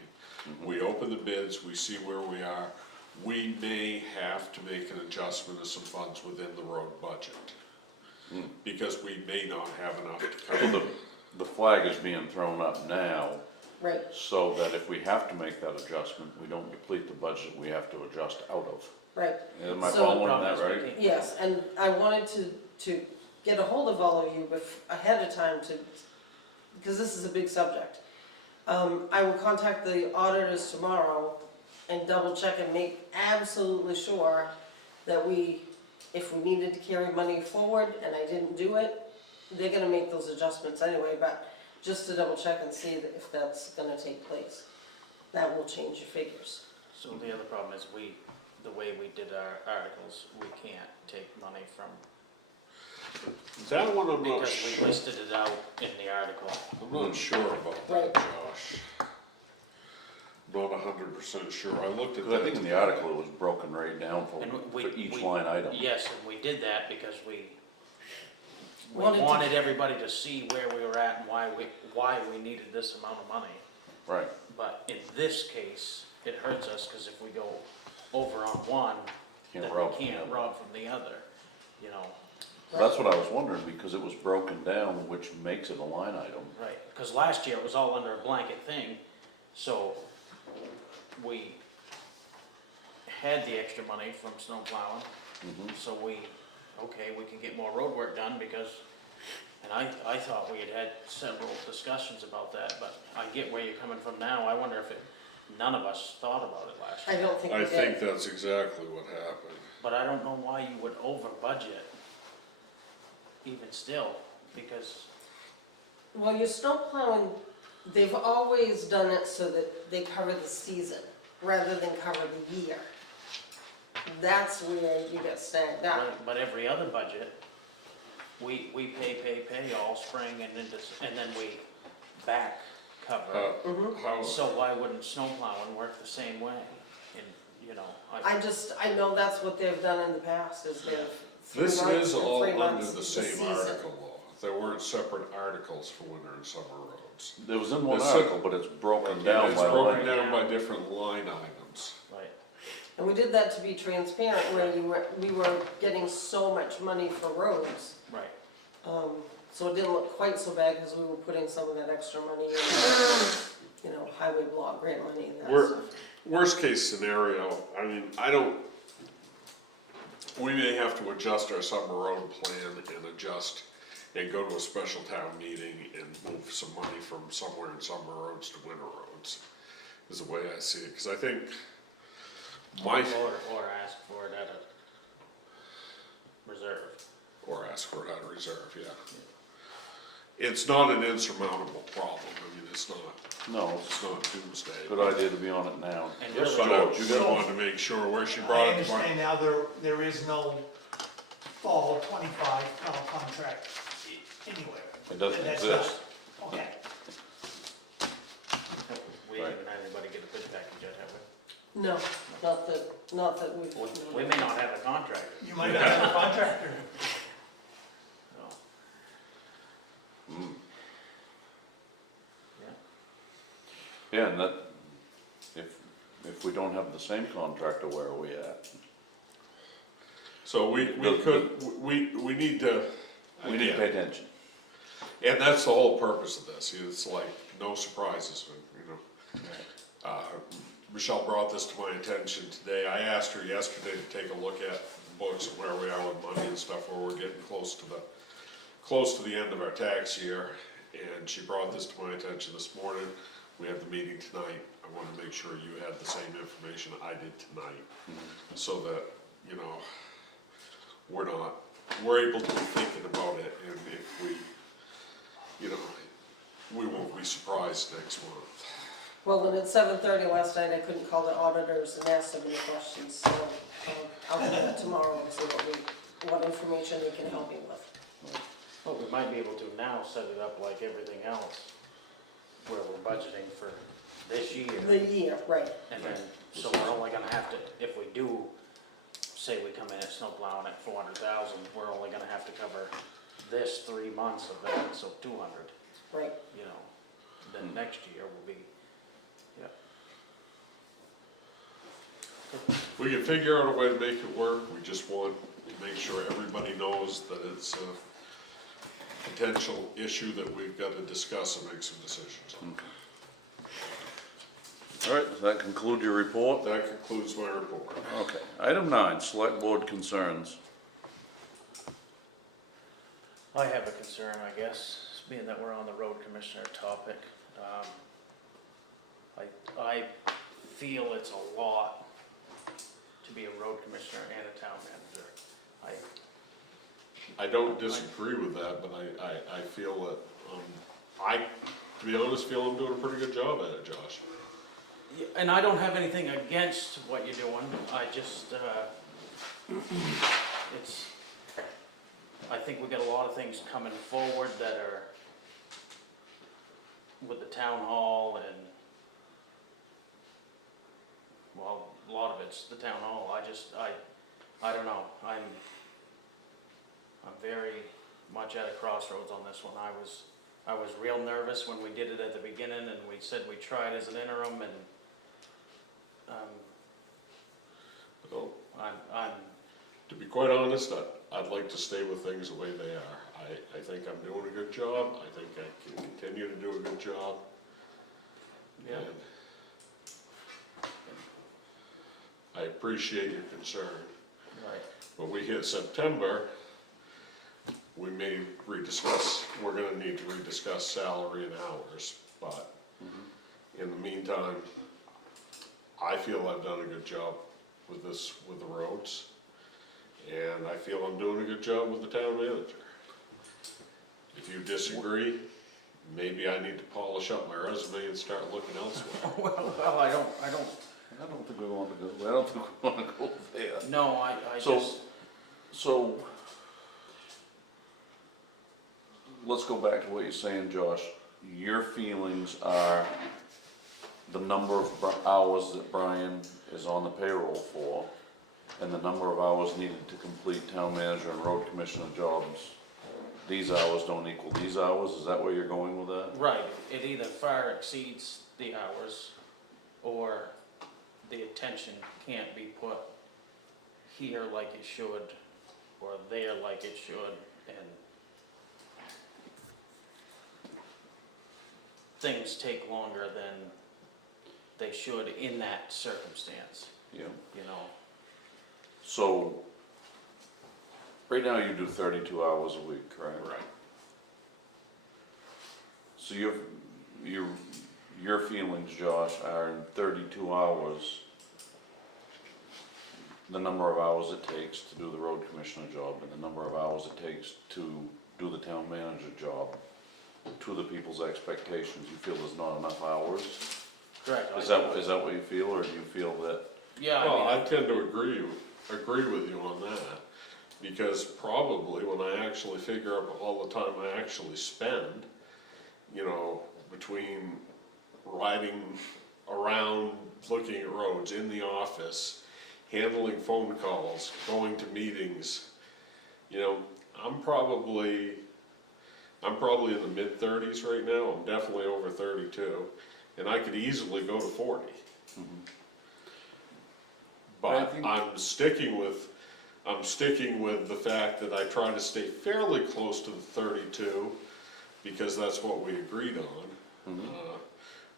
We open the bids, we see where we are. We may have to make an adjustment of some funds within the road budget. Because we may not have enough to So cover. the flag is being thrown up now, right. so that if we have to make that adjustment, we don't deplete the budget we have to adjust out of. Right, Am I So- following Problem that is we right? can't- yes, and I wanted to get a hold of all of you ahead of time because this is a big subject. I will contact the auditors tomorrow and double check and make absolutely sure that if we needed to carry money forward and I didn't do it, they're gonna make those adjustments anyway, but just to double check and see if that's gonna take place. That will change your figures. So the other problem is the way we did our articles, we can't take money from, That one I'm not because sure, we listed it out in the article. I'm not sure about Right. that, Josh. Not 100% sure, I looked at Because that. I think in the article it was broken right down for And each we- line item. Yes, and we did that because we Wanted to- wanted everybody to see where we were at and why we needed this amount of money. Right. But in this case, it hurts us, because if we go over on one, Can't then rob we from the can't other. rob from the other, you know, That's what I was wondering, because it was broken down, which makes it a line item. right? Because last year it was all under a blanket thing, so we had the extra money from snow plowing, so we can get more road work done because, and I thought we had had several discussions about that, but I get where you're coming from now. I wonder if none of us thought about it last year. I don't think we I did. think that's exactly what happened. But I don't know why you would over budget, even still, because, Well, your snow plowing, they've always done it so that they cover the season rather than cover the year. That's where you get snagged up. but every other budget, we pay all spring and then we back cover. How, So why wouldn't snow plowing work the same way? And, you know, I know that's what they've done in the past, is they've. this 3 months is and all 3 under months the is same season. article law. There weren't separate articles for winter and summer roads. It was in one It's- article, but it's broken down It's by broken line. down by different line items. right, And we did that to be transparent, where we were getting so much money for roads. right. So it didn't look quite so bad, because we were putting some of that extra money in, highway block grant money and that We're- stuff. Worst case scenario, I mean, we may have to adjust our summer road plan and go to a special town meeting and move some money from somewhere in summer roads to winter roads, is the way I see it, because I think Or ask for it at a reserve. or ask for it out of reserve, yeah. It's not an insurmountable problem, I mean, it's not doomsday. Good idea to be on it now. And Yes, really- George, you But I got wanted to make sure where she I brought it understand now there is no fall 25 contract anywhere. It doesn't And that's exist. not- Okay. We haven't had anybody get a bid package yet, have we? No, not that we've. We may not have a contractor. You might not have a contractor. No. Mm. Yeah. Yeah, and that, if we don't have the same contractor, where are we at? So we need to. We need to pay attention. And that's the whole purpose of this, it's like, no surprises, you know. Michelle brought this to my attention today, I asked her yesterday to take a look at the books and where we are with money and stuff, where we're getting close to the end of our tax year, and she brought this to my attention this morning. We have the meeting tonight, I wanna make sure you had the same information I did tonight, so that, you know, we're able to be thinking about it, and if we, you know, we won't be surprised next month. Well, when it's 7:30 last night, I couldn't call the auditors and ask them any questions, so I'll do that tomorrow and see what information they can help me with. Well, we might be able to now set it up like everything else, where we're budgeting for this year. The year, right. And then, so we're only gonna have to, if we do, say we come in at snow plowing at 400,000, we're only gonna have to cover this 3 months of that, so 200, Right. you know. Then next year will be, yeah. We can figure out a way to make it work, we just want to make sure everybody knows that it's a potential issue that we've got to discuss and make some decisions on. All right, does that conclude your report? That concludes my report. Okay. Item 9, select board concerns. I have a concern, I guess, being that we're on the road commissioner topic. I feel it's a lot to be a road commissioner and a town manager. I don't disagree with that, but I feel that, to be honest, feel I'm doing a pretty good job at it, Josh. Yeah, and I don't have anything against what you're doing, I just, I think we got a lot of things coming forward that are with the town hall and, well, a lot of it's the town hall, I don't know, I'm very much at a crossroads on this one. I was real nervous when we did it at the beginning and we said we tried as an interim and, Well, I'm, to be quite honest, I'd like to stay with things the way they are. I think I'm doing a good job, I think I can continue to do a good job. yeah. And appreciate your concern. Right. When we hit September, we may rediscuss, we're gonna need to rediscuss salary and hours, but in the meantime, I feel I've done a good job with this, with the roads, and I feel I'm doing a good job with the town manager. If you disagree, maybe I need to polish up my resume and start looking elsewhere. Well, I don't think we want to go, I don't think we want to go there. No, I So- just, So, let's go back to what you're saying, Josh. Your feelings are the number of hours that Brian is on the payroll for, and the number of hours needed to complete town manager and road commissioner jobs. These hours don't equal these hours, is that where you're going with that? right, it either far exceeds the hours, or the attention can't be put here like it should, or there like it should, and things take longer than they should in that circumstance, Yeah. you know? So, right now you do 32 hours a week, correct? Right. So your feelings, Josh, are in 32 hours, the number of hours it takes to do the road commissioner job, and the number of hours it takes to do the town manager job, to the people's expectations, you feel there's not enough hours? Correct. Is that what you feel, or do you feel that? Yeah, Well, I I mean, tend to agree with you on that, because probably when I actually figure out all the time I actually spend, you know, between riding around, looking at roads, in the office, handling phone calls, going to meetings, you know, I'm probably in the mid-30s right now, I'm definitely over 32, and I could easily go to 40. But I'm sticking with the fact that I try to stay fairly close to the 32, because that's what we agreed on.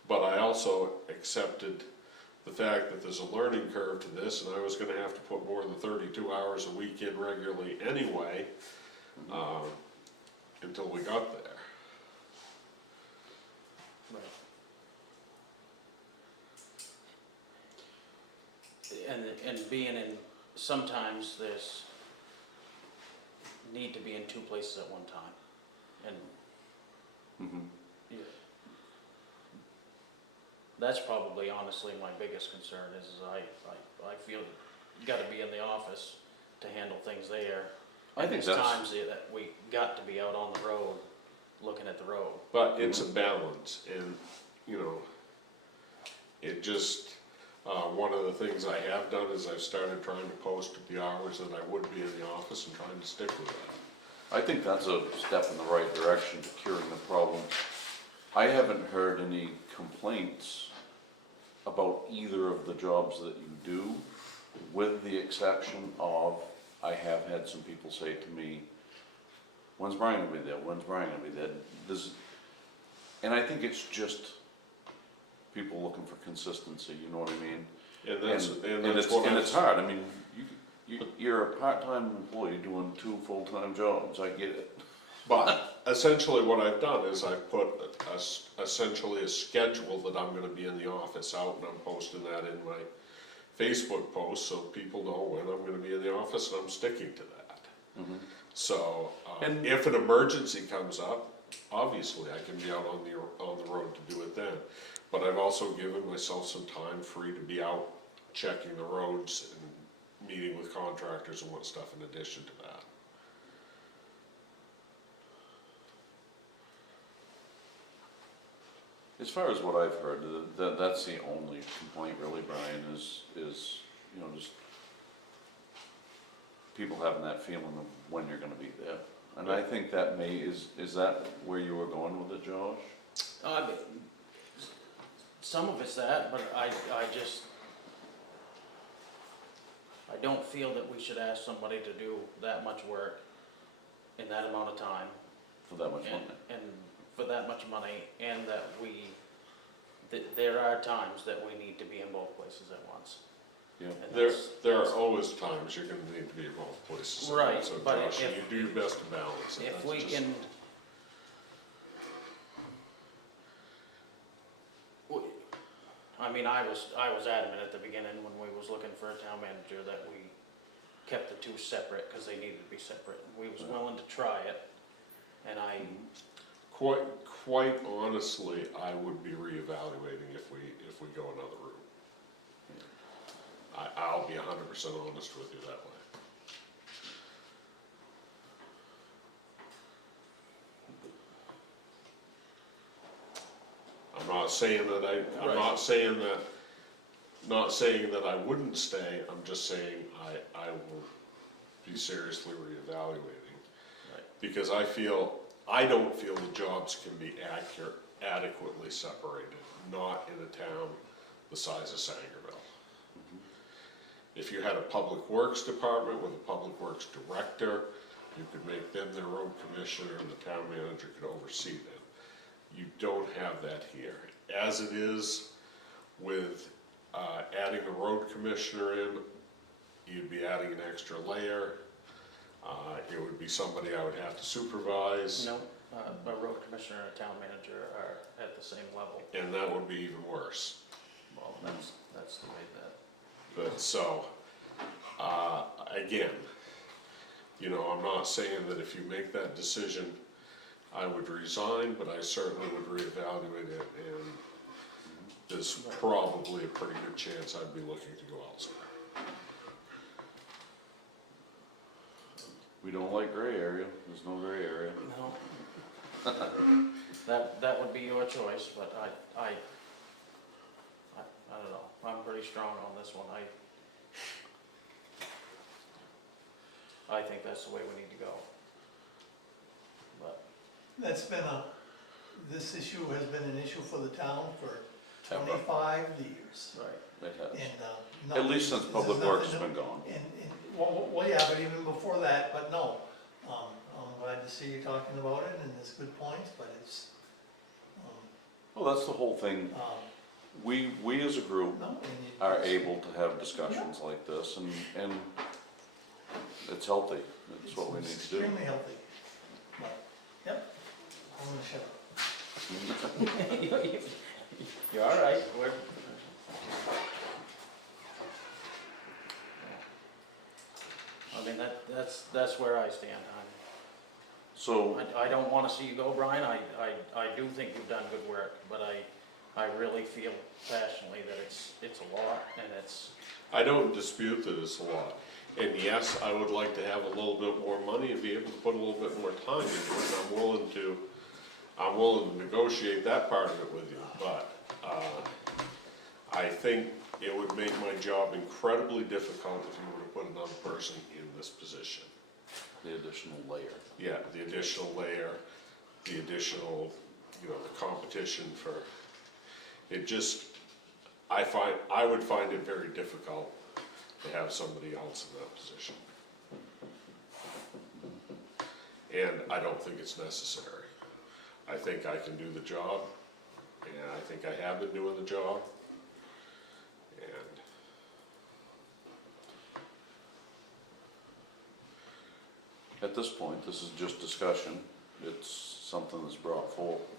But I also accepted the fact that there's a learning curve to this, and I was gonna have to put more than 32 hours a week in regularly anyway, until we got there. and being in, sometimes there's need to be in two places at one time, and yeah. That's probably honestly my biggest concern is I feel you gotta be in the office to handle things there. I think There's that's- times that we got to be out on the road, looking at the road. But it's a balance, and, you know, it just, one of the things I have done is I've started trying to post the hours that I would be in the office and trying to stick with that. I think that's a step in the right direction to curing the problem. I haven't heard any complaints about either of the jobs that you do, with the exception of, I have had some people say to me, when's Brian gonna be there, when's Brian gonna be there? And I think it's just people looking for consistency, you know what I mean? And that's And it's hard, I mean, you're a part-time employee doing 2 full-time jobs, I get it. But essentially what I've done is I've put essentially a schedule that I'm gonna be in the office out, and I'm posting that in my Facebook post, so people know when I'm gonna be in the office, and I'm sticking to that. So, And- if an emergency comes up, obviously I can be out on the road to do it then. But I've also given myself some time free to be out checking the roads and meeting with contractors and what stuff in addition to that. As far as what I've heard, that's the only complaint really, Brian, is, you know, just people having that feeling of when you're gonna be there. And I think that is that where you were going with it, Josh? Some of it's that, but I don't feel that we should ask somebody to do that much work in that amount of time. For that much money? And for that much money, and that there are times that we need to be in both places at once. Yeah. And There, that's- there are always times you're gonna need to be in both places. Right, So but Josh, you if- do your best to balance it. If That's we just- can. I mean, I was adamant at the beginning when we was looking for a town manager that we kept the two separate, cause they needed to be separate. We was willing to try it, and I, Quite honestly, I would be reevaluating if we go another route. I'll be 100% honest with you that way. I'm not saying that I'm Right. not saying that I wouldn't stay, I'm just saying I will be seriously reevaluating. Right. Because I don't feel the jobs can be adequately separated, not in a town the size of Sangerville. If you had a public works department with a public works director, you could make them their road commissioner and the town manager could oversee them. You don't have that here. As it is with adding a road commissioner in, you'd be adding an extra layer. It would be somebody I would have to supervise, no, a road commissioner and a town manager are at the same level. and that would be even worse. Well, that's the way that. But so, again, you know, I'm not saying that if you make that decision, I would resign, but I certainly would reevaluate it, and there's probably a pretty good chance I'd be looking to go elsewhere. We don't like gray area, there's no gray area. No. That would be your choice, but I don't know, I'm pretty strong on this one, I think that's the way we need to go. But, That's been this issue has been an issue for the town for Ever. 25 years. right, It has. And, At least since this is Public Works has nothing been gone. well, yeah, but even before that, but no. I'm glad to see you talking about it, and it's good points, but it's, Well, that's the whole thing. We as a group no. and are able to have discussions like this, and it's healthy. It's what we need to do. Extremely healthy. But, yep, I'm gonna shut up. you're all right, I mean, that's where I stand on it. So, I don't wanna see you go, Brian, I do think you've done good work, but I really feel passionately that it's a lot, and it's, I don't dispute that it's a lot. And yes, I would like to have a little bit more money and be able to put a little bit more time into it. I'm willing to negotiate that part of it with you, but, I think it would make my job incredibly difficult if you were to put another person in this position. the additional layer. Yeah, the additional layer, the additional, you know, the competition for, it just, I would find it very difficult to have somebody else in that position. And I don't think it's necessary. I think I can do the job, and I think I have been doing the job. And At this point, this is just discussion. It's something that's brought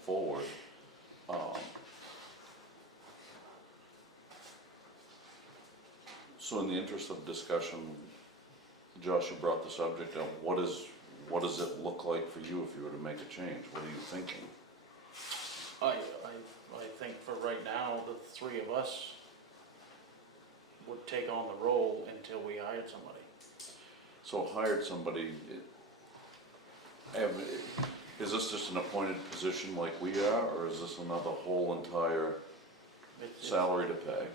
forward. So in the interest of discussion, Josh, you brought the subject up. What does it look like for you if you were to make a change? What are you thinking? I think for right now, the three of us would take on the role until we hired somebody. So hired somebody, is this just an appointed position like we are, or is this another whole entire It's- salary to pay?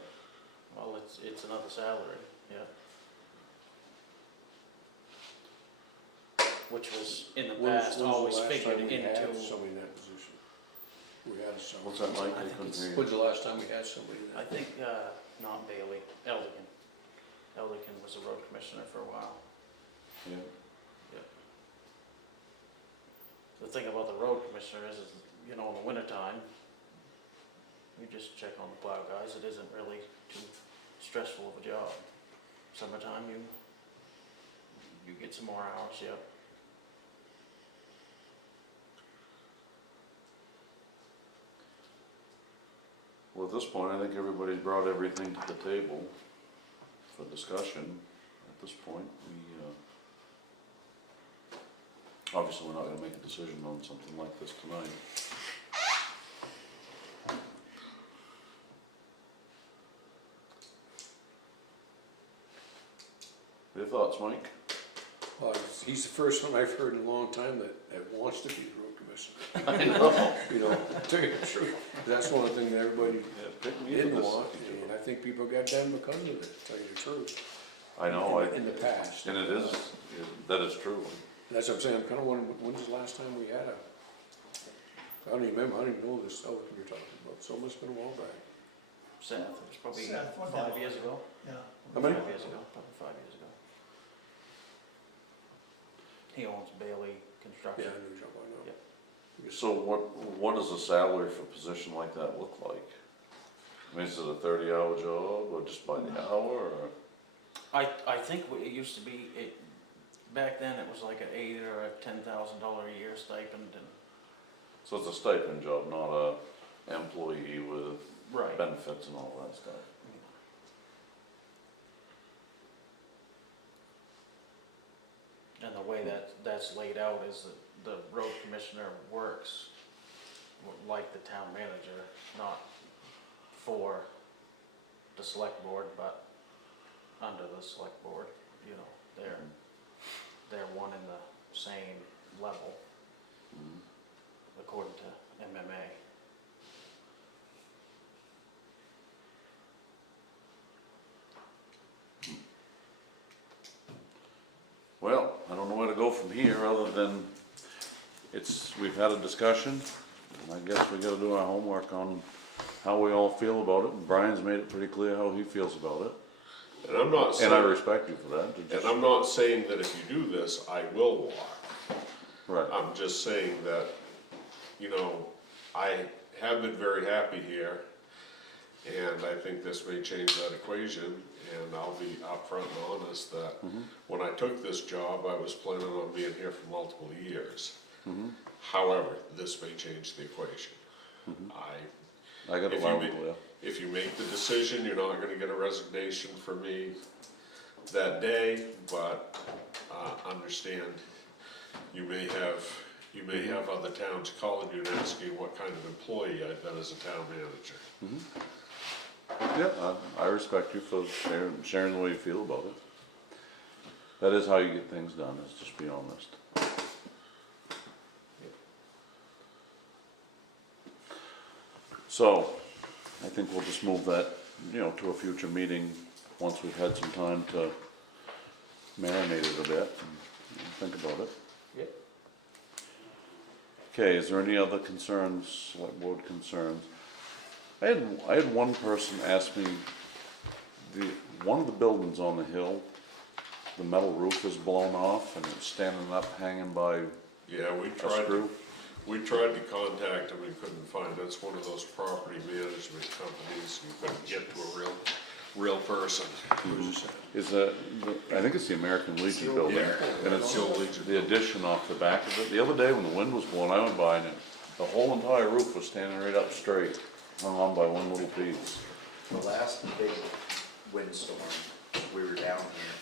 Well, it's another salary, yeah. Which was in the past always figured into, Somebody in that position. We had somebody. What's that, Mike? I I think couldn't it's- hear you. When's the last time we had somebody in I that? think, not Bailey, Eldigan. Eldigan was the road commissioner for a while. Yeah. The thing about the road commissioner is, you know, in the wintertime, you just check on the plow guys, it isn't really too stressful of a job. summertime, you get some more hours, yep. Well, at this point, I think everybody's brought everything to the table for discussion. At this point, obviously, we're not gonna make a decision on something like this tonight. Your thoughts, Mike? Well, he's the first one I've heard in a long time that wants to be the road commissioner. I know. You know, to tell you the truth, that's one of the things that everybody Yeah, pick me for didn't this. want, and I think people got done because of it, to tell you the truth. I know, In the past. and it is, that is true. That's what I'm saying, I'm kinda wondering, when's the last time we had I don't even remember, I don't even know this stuff you're talking about, so it's been a while back. Seth, it was probably Seth, what 5 now? years ago. Yeah. How many? 5 years ago, probably 5 years ago. He owns Bailey Yeah, Construction. I knew Joe, I know. Yep. So what does a salary for a position like that look like? I mean, is it a 30-hour job, or just by the hour, or? I think it used to be, back then it was like an $8,000 or a $10,000 a year stipend and. So it's a stipend job, not a employee with Right. benefits and all that stuff. And the way that's laid out is that the road commissioner works like the town manager, not for the select board, but under the select board, you know, they're one in the same level, according to MMA. Well, I don't know where to go from here, other than we've had a discussion, and I guess we gotta do our homework on how we all feel about it, and Brian's made it pretty clear how he feels about it. And I'm not And saying, I respect you for that. and I'm not saying that if you do this, I will walk. Right, I'm just saying that, you know, I have been very happy here, and I think this may change that equation, and I'll be upfront and honest that when I took this job, I was planning on being here for multiple years. However, this may change the equation. I got it If you loud make- and clear. If you make the decision, you're not gonna get a resignation from me that day, but, understand, you may have other towns calling you and asking what kind of employee I've been as a town manager. Yeah, I respect you for sharing the way you feel about it. That is how you get things done, is just be honest. So, I think we'll just move that, to a future meeting, once we've had some time to marinate it a bit and think about it. Yep. Okay, is there any other concerns, select board concerns? I had one person ask me, one of the buildings on the hill, the metal roof is blown off and it's standing up hanging by Yeah, a screw. we tried to contact them and couldn't find it. It's one of those property management companies, you couldn't get to a real person. Is that, I think it's the American Legion building, and it's the old Legion the addition off the back of it. The other day when the wind was blowing, I went by and the whole entire roof was standing right up straight, hung on by one little piece. The last big windstorm, we were down here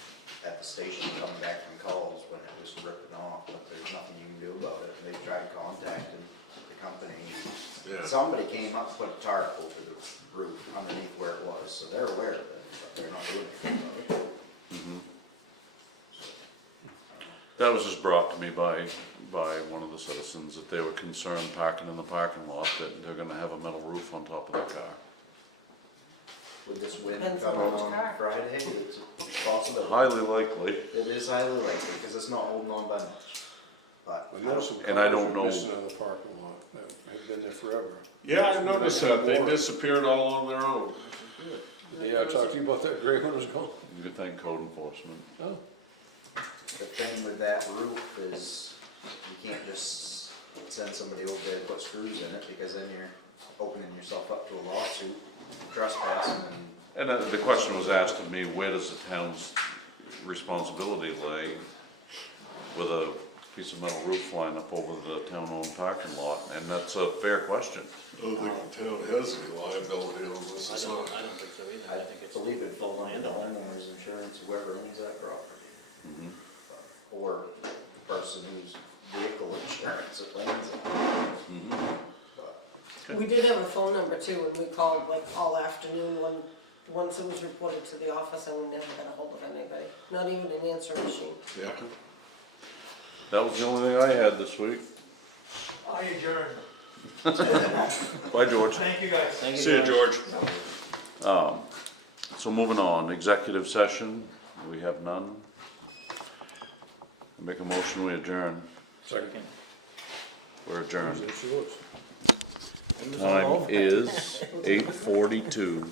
at the station coming back from calls when it was ripping off, but there's nothing you can do about it. They tried contacting the company. Yeah. Somebody came up, put a tarp over the roof underneath where it was, so they're aware of it, but they're not doing anything about it. That was just brought to me by one of the citizens, that they were concerned parking in the parking lot, that they're gonna have a metal roof on top of their car. With this wind Depends coming on which on car. Friday, it's a possibility. Highly likely. It is highly likely, because it's not holding on by much. But I noticed some And I cars don't are know- missing out of the parking lot, that have been there forever. Yeah, I noticed that, they disappeared all on their own. Yeah, I talked to you about that gray one was gone. You could thank code enforcement. Oh. the thing with that roof is you can't just send somebody over there to put screws in it, because then you're opening yourself up to a lawsuit, trespassing, and And the question was asked of me, where does the town's responsibility lay with a piece of metal roof flying up over the town-owned parking lot? And that's a fair question. I don't think the town has any liability on this, I it's don't, not. I don't think so either, I I think it's believe it the falls under the landowner. homeowner's insurance, whoever owns that property. Mhm. Or the person whose vehicle insurance it lands on. Mhm. But We did have a phone number too, and we called like all afternoon once it was reported to the office, and we never got a hold of anybody, not even an answering machine. Yeah. That was the only thing I had this week. I adjourn. Bye, George. Thank you, guys. Thank See you, George. So moving on, executive session, we have none. Make a motion, we adjourn. Second. We're adjourned. Time is 8:42.